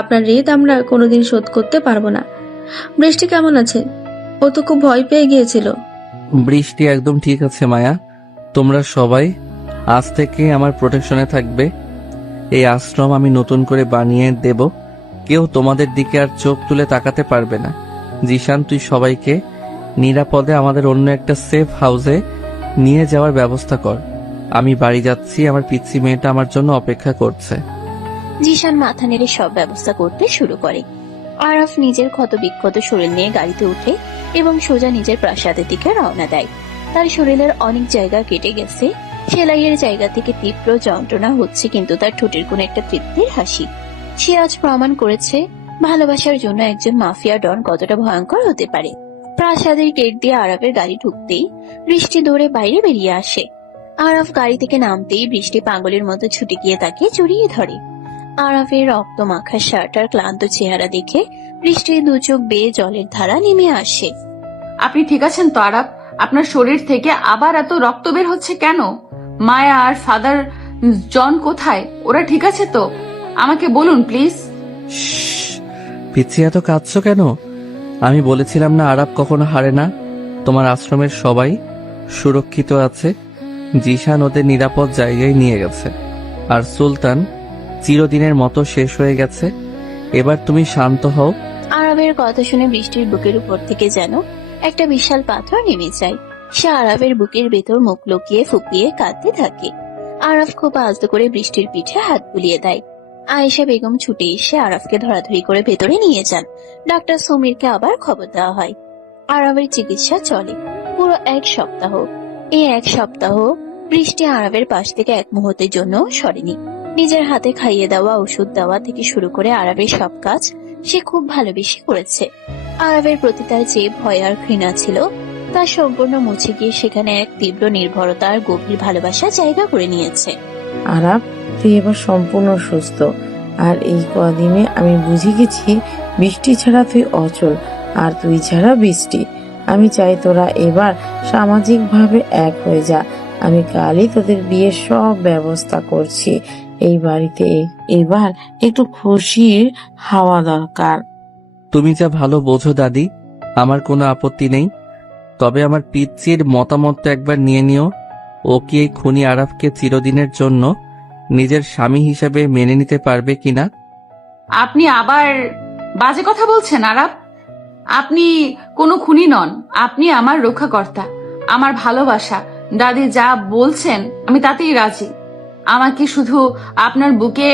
আপনার ঋণ আমরা কোনোদিন শোধ করতে পারবো না। বৃষ্টি কেমন আছে? ও তো খুব ভয় পেয়ে গিয়েছিল। বৃষ্টি একদম ঠিক আছে মায়া। তোমরা সবাই আজ থেকে আমার প্রোটেকশনে থাকবে। এই আশ্রম আমি নতুন করে বানিয়ে দেব, কেউ তোমাদের দিকে আর চোখ তুলে তাকাতে পারবে না। জিশান, তুই সবাইকে নিরাপদে আমাদের অন্য একটা সেফ হাউসে নিয়ে যাওয়ার ব্যবস্থা কর। আমি বাড়ি যাচ্ছি, আমার পিচ্ছি মেয়েটা আমার জন্য অপেক্ষা করছে। জিশান মাথা নেড়ে সব ব্যবস্থা করতে শুরু করে। আরাফ নিজের ক্ষতবিক্ষত শরীর নিয়ে গাড়িতে উঠে এবং সোজা নিজের প্রাসাদের দিকে রওনা দেয়। তার শরীরের অনেক জায়গা কেটে গেছে, সেলাইয়ের জায়গা থেকে তীব্র যন্ত্রণা হচ্ছে, কিন্তু তার ঠোঁটের কোন একটা তৃপ্তির হাসি। সে আজ প্রমাণ করেছে ভালোবাসার জন্য একজন মাফিয়া ডন কতটা ভয়ঙ্কর হতে পারে। প্রাসাদের গেট দিয়ে আরাফের গাড়ি ঢুকতেই বৃষ্টি দৌড়ে বাইরে বেরিয়ে আসে। আরাফ গাড়ি থেকে নামতেই বৃষ্টি পাগলের মতো ছুটে গিয়ে তাকে জড়িয়ে ধরে। আরাফের রক্ত মাখা শার্ট আর ক্লান্ত চেহারা দেখে বৃষ্টির দু চোখ বেয়ে জলের ধারা নেমে আসে। আপনি ঠিক আছেন তো আরাব? আপনার শরীর থেকে আবার এত রক্ত বের হচ্ছে কেন? মায়া আর ফাদার জন কোথায়? ওরা ঠিক আছে তো? আমাকে বলুন প্লিজ। পিচ্ছি, এত কাঁদছো কেন? আমি বলেছিলাম না আরাব কখনো হারে না। তোমার আশ্রমের সবাই সুরক্ষিত আছে। জিশান ওদের নিরাপদ জায়গায় নিয়ে গেছে, আর সুলতান চিরদিনের মতো শেষ হয়ে গেছে। এবার তুমি শান্ত হও। আরাবের কথা শুনে বৃষ্টির বুকের উপর থেকে যেন একটা বিশাল পাথর নেমে যায়। সে আরাবের বুকের ভেতর মুখ লুকিয়ে ফুপিয়ে কাঁদতে থাকে। আরাফ খুব আলতো করে বৃষ্টির পিঠে হাত বুলিয়ে দেয়। আয়েশা বেগম ছুটে এসে আরাফকে ধরাধরি করে ভেতরে নিয়ে যান। ডাক্তার সমীরকে আবার খবর দেওয়া হয়। আরাবের চিকিৎসা চলে পুরো 1 সপ্তাহ। এই 1 সপ্তাহ বৃষ্টি আরাবের পাশ থেকে এক মুহূর্তের জন্য সরেনি। নিজের হাতে খাইয়ে দেওয়া, ওষুধ দেওয়া থেকে শুরু করে আরাবের সব কাজ সে খুব ভালোবেসে করেছে। আরাবের প্রতি তার যে ভয় আর ঘৃণা ছিল তা সম্পূর্ণ মুছে গিয়ে সেখানে এক তীব্র নির্ভরতা আর গভীর ভালোবাসা জায়গা করে নিয়েছে। আরাব, তুই এবার সম্পূর্ণ সুস্থ। আর এই কদিনে আমি বুঝে গেছি বৃষ্টি ছাড়া তুই অচল, আর তুই ছাড়া বৃষ্টি। আমি চাই তোরা এবার সামাজিকভাবে এক হয়ে যা। আমি কালই তোদের বিয়ের সব ব্যবস্থা করছি। এই বাড়িতে এবার একটু খুশির হাওয়া দরকার। তুমি যা ভালো বোঝো দাদি, আমার কোনো আপত্তি নেই। তবে আমার পিচ্চির মতামতটা একবার নিয়ে নিও। ও কি এই খুনি আরাফকে চিরদিনের জন্য নিজের স্বামী হিসেবে মেনে নিতে পারবে কিনা? আপনি আবার বাজে কথা বলছেন আরাব। আপনি কোনো খুনি নন, আপনি আমার রক্ষাকর্তা। আমার ভালোবাসা, দাদি যা বলছেন আমি তাতেই রাজি। আমাকে শুধু আপনার বুকে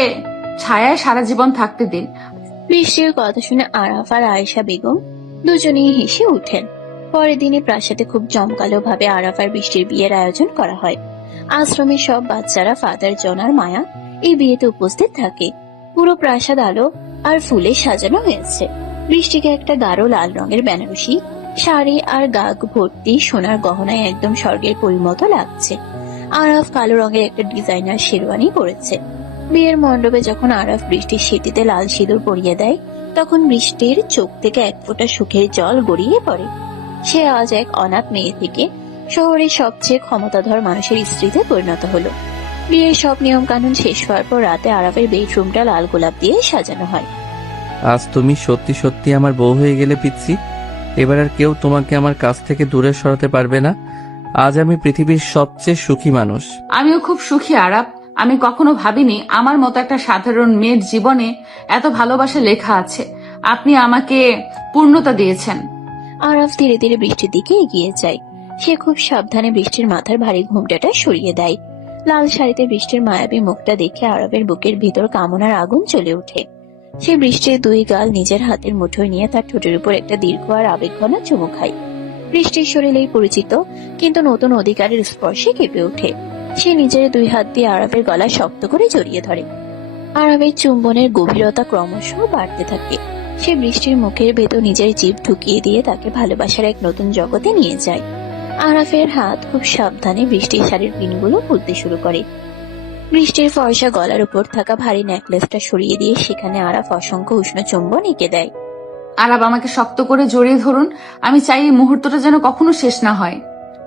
ছায়ায় সারা জীবন থাকতে দিন। বৃষ্টির কথা শুনে আরাফ আর আয়েশা বেগম দুজনেই হেসে উঠেন। পরের দিনে প্রাসাদে খুব জমকালো ভাবে আরাফ আর বৃষ্টির বিয়ের আয়োজন করা হয়। আশ্রমের সব বাচ্চারা, ফাদার জন আর মায়া এই বিয়েতে উপস্থিত থাকে। পুরো প্রাসাদ আলো আর ফুলে সাজানো হয়েছে। বৃষ্টিকে একটা গাঢ় লাল রঙের বেনারসি শাড়ি আর গাগ ভর্তি সোনার গহনায় একদম স্বর্গের পরিমতো লাগছে। আরাফ কালো রঙের একটা ডিজাইনার শেরওয়ানি পরেছে। বিয়ের মণ্ডপে যখন আরাফ বৃষ্টির সিঁথিতে লাল সিঁদুর পরিয়ে দেয়, তখন বৃষ্টির চোখ থেকে এক ফোঁটা সুখের জল গড়িয়ে পড়ে। সে আজ এক অনাথ মেয়ে থেকে শহরের সবচেয়ে ক্ষমতাধর মানুষের স্ত্রীতে পরিণত হলো। বিয়ের সব নিয়ম কানুন শেষ হওয়ার পর রাতে আরাফের বেডরুমটা লাল গোলাপ দিয়ে সাজানো হয়। আজ তুমি সত্যি সত্যি আমার বউ হয়ে গেলে পিচ্ছি। এবার আর কেউ তোমাকে আমার কাছ থেকে দূরে সরাতে পারবে না। আজ আমি পৃথিবীর সবচেয়ে সুখী মানুষ। আমিও খুব সুখী আরাব। আমি কখনো ভাবিনি আমার মতো একটা সাধারণ মেয়ের জীবনে এত ভালোবাসা লেখা আছে। আপনি আমাকে পূর্ণতা দিয়েছেন। আরাফ ধীরে ধীরে বৃষ্টির দিকে এগিয়ে যায়। সে খুব সাবধানে বৃষ্টির মাথার ভারী ঘুমটাটা সরিয়ে দেয়। লাল শাড়িতে বৃষ্টির মায়াবী মুখটা দেখে আরবের বুকের ভিতর কামনার আগুন জ্বলে ওঠে। সে বৃষ্টির 2 গাল নিজের হাতের মুঠোয় নিয়ে তার ঠোঁটের উপর একটা দীর্ঘ আর আবেগঘন চুমু খায়। বৃষ্টির শরীরেই পরিচিত কিন্তু নতুন অধিকারের স্পর্শে কেঁপে ওঠে। সে নিজের 2 হাত দিয়ে আরবের গলা শক্ত করে জড়িয়ে ধরে। আরবের চুম্বনের গভীরতা ক্রমশ বাড়তে থাকে। সে বৃষ্টির মুখের ভেতর নিজের জিভ ঢুকিয়ে দিয়ে তাকে ভালোবাসার এক নতুন জগতে নিয়ে যায়। আরাফের হাত খুব সাবধানে বৃষ্টির শাড়ির পিনগুলো খুলতে শুরু করে। বৃষ্টির ফর্সা গলার উপর থাকা ভারী নেকলেসটা সরিয়ে দিয়ে সেখানে আরাফ অসংখ্য উষ্ণ চুম্বন এঁকে দেয়। আরাব, আমাকে শক্ত করে জড়িয়ে ধরুন। আমি চাই এই মুহূর্তটা যেন কখনো শেষ না হয়।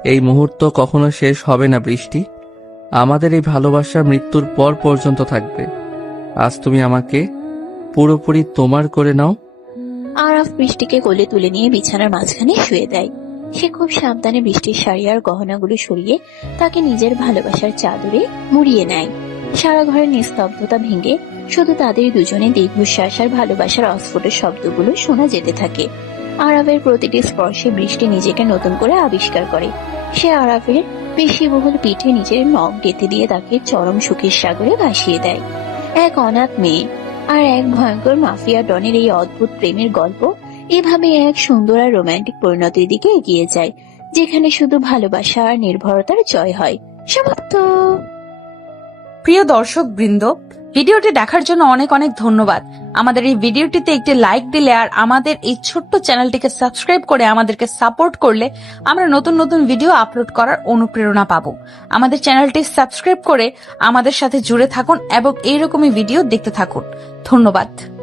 এই মুহূর্ত কখনো শেষ হবে না বৃষ্টি। আমাদের এই ভালোবাসা মৃত্যুর পর পর্যন্ত থাকবে। আজ তুমি আমাকে পুরোপুরি তোমার করে নাও। আরাফ বৃষ্টিকে কোলে তুলে নিয়ে বিছানার মাঝখানে শুয়ে দেয়। সে খুব সাবধানে বৃষ্টির শাড়ি আর গহনাগুলো সরিয়ে তাকে নিজের ভালোবাসার চাদরে মুড়িয়ে নেয়। সারা ঘরের নিস্তব্ধতা ভেঙে শুধু তাদের দুজনে দীর্ঘশ্বাস আর ভালোবাসার অস্ফুট শব্দগুলো শোনা যেতে থাকে। আরাফের প্রতিটি স্পর্শে বৃষ্টি নিজেকে নতুন করে আবিষ্কার করে। সে আরাফের পেশিবহুল পিঠে নিজের নখ গেঁথে দিয়ে তাকে চরম সুখের সাগরে ভাসিয়ে দেয়। এক অনাথ মেয়ে আর এক ভয়ঙ্কর মাফিয়া ডনের এই অদ্ভুত প্রেমের গল্প এভাবে এক সুন্দর আর রোমান্টিক পরিণতির দিকে এগিয়ে যায়, যেখানে শুধু ভালোবাসা আর নির্ভরতার জয় হয়। সমাপ্ত। প্রিয় দর্শক বৃন্দ, ভিডিওটি দেখার জন্য অনেক অনেক ধন্যবাদ। আমাদের এই ভিডিওটিতে একটি লাইক দিলে আর আমাদের এই ছোট্ট চ্যানেলটিকে সাবস্ক্রাইব করে আমাদেরকে সাপোর্ট করলে আমরা নতুন নতুন ভিডিও আপলোড করার অনুপ্রেরণা পাবো। আমাদের চ্যানেলটি সাবস্ক্রাইব করে আমাদের সাথে জুড়ে থাকুন এবং এইরকমই ভিডিও দেখতে থাকুন। ধন্যবাদ।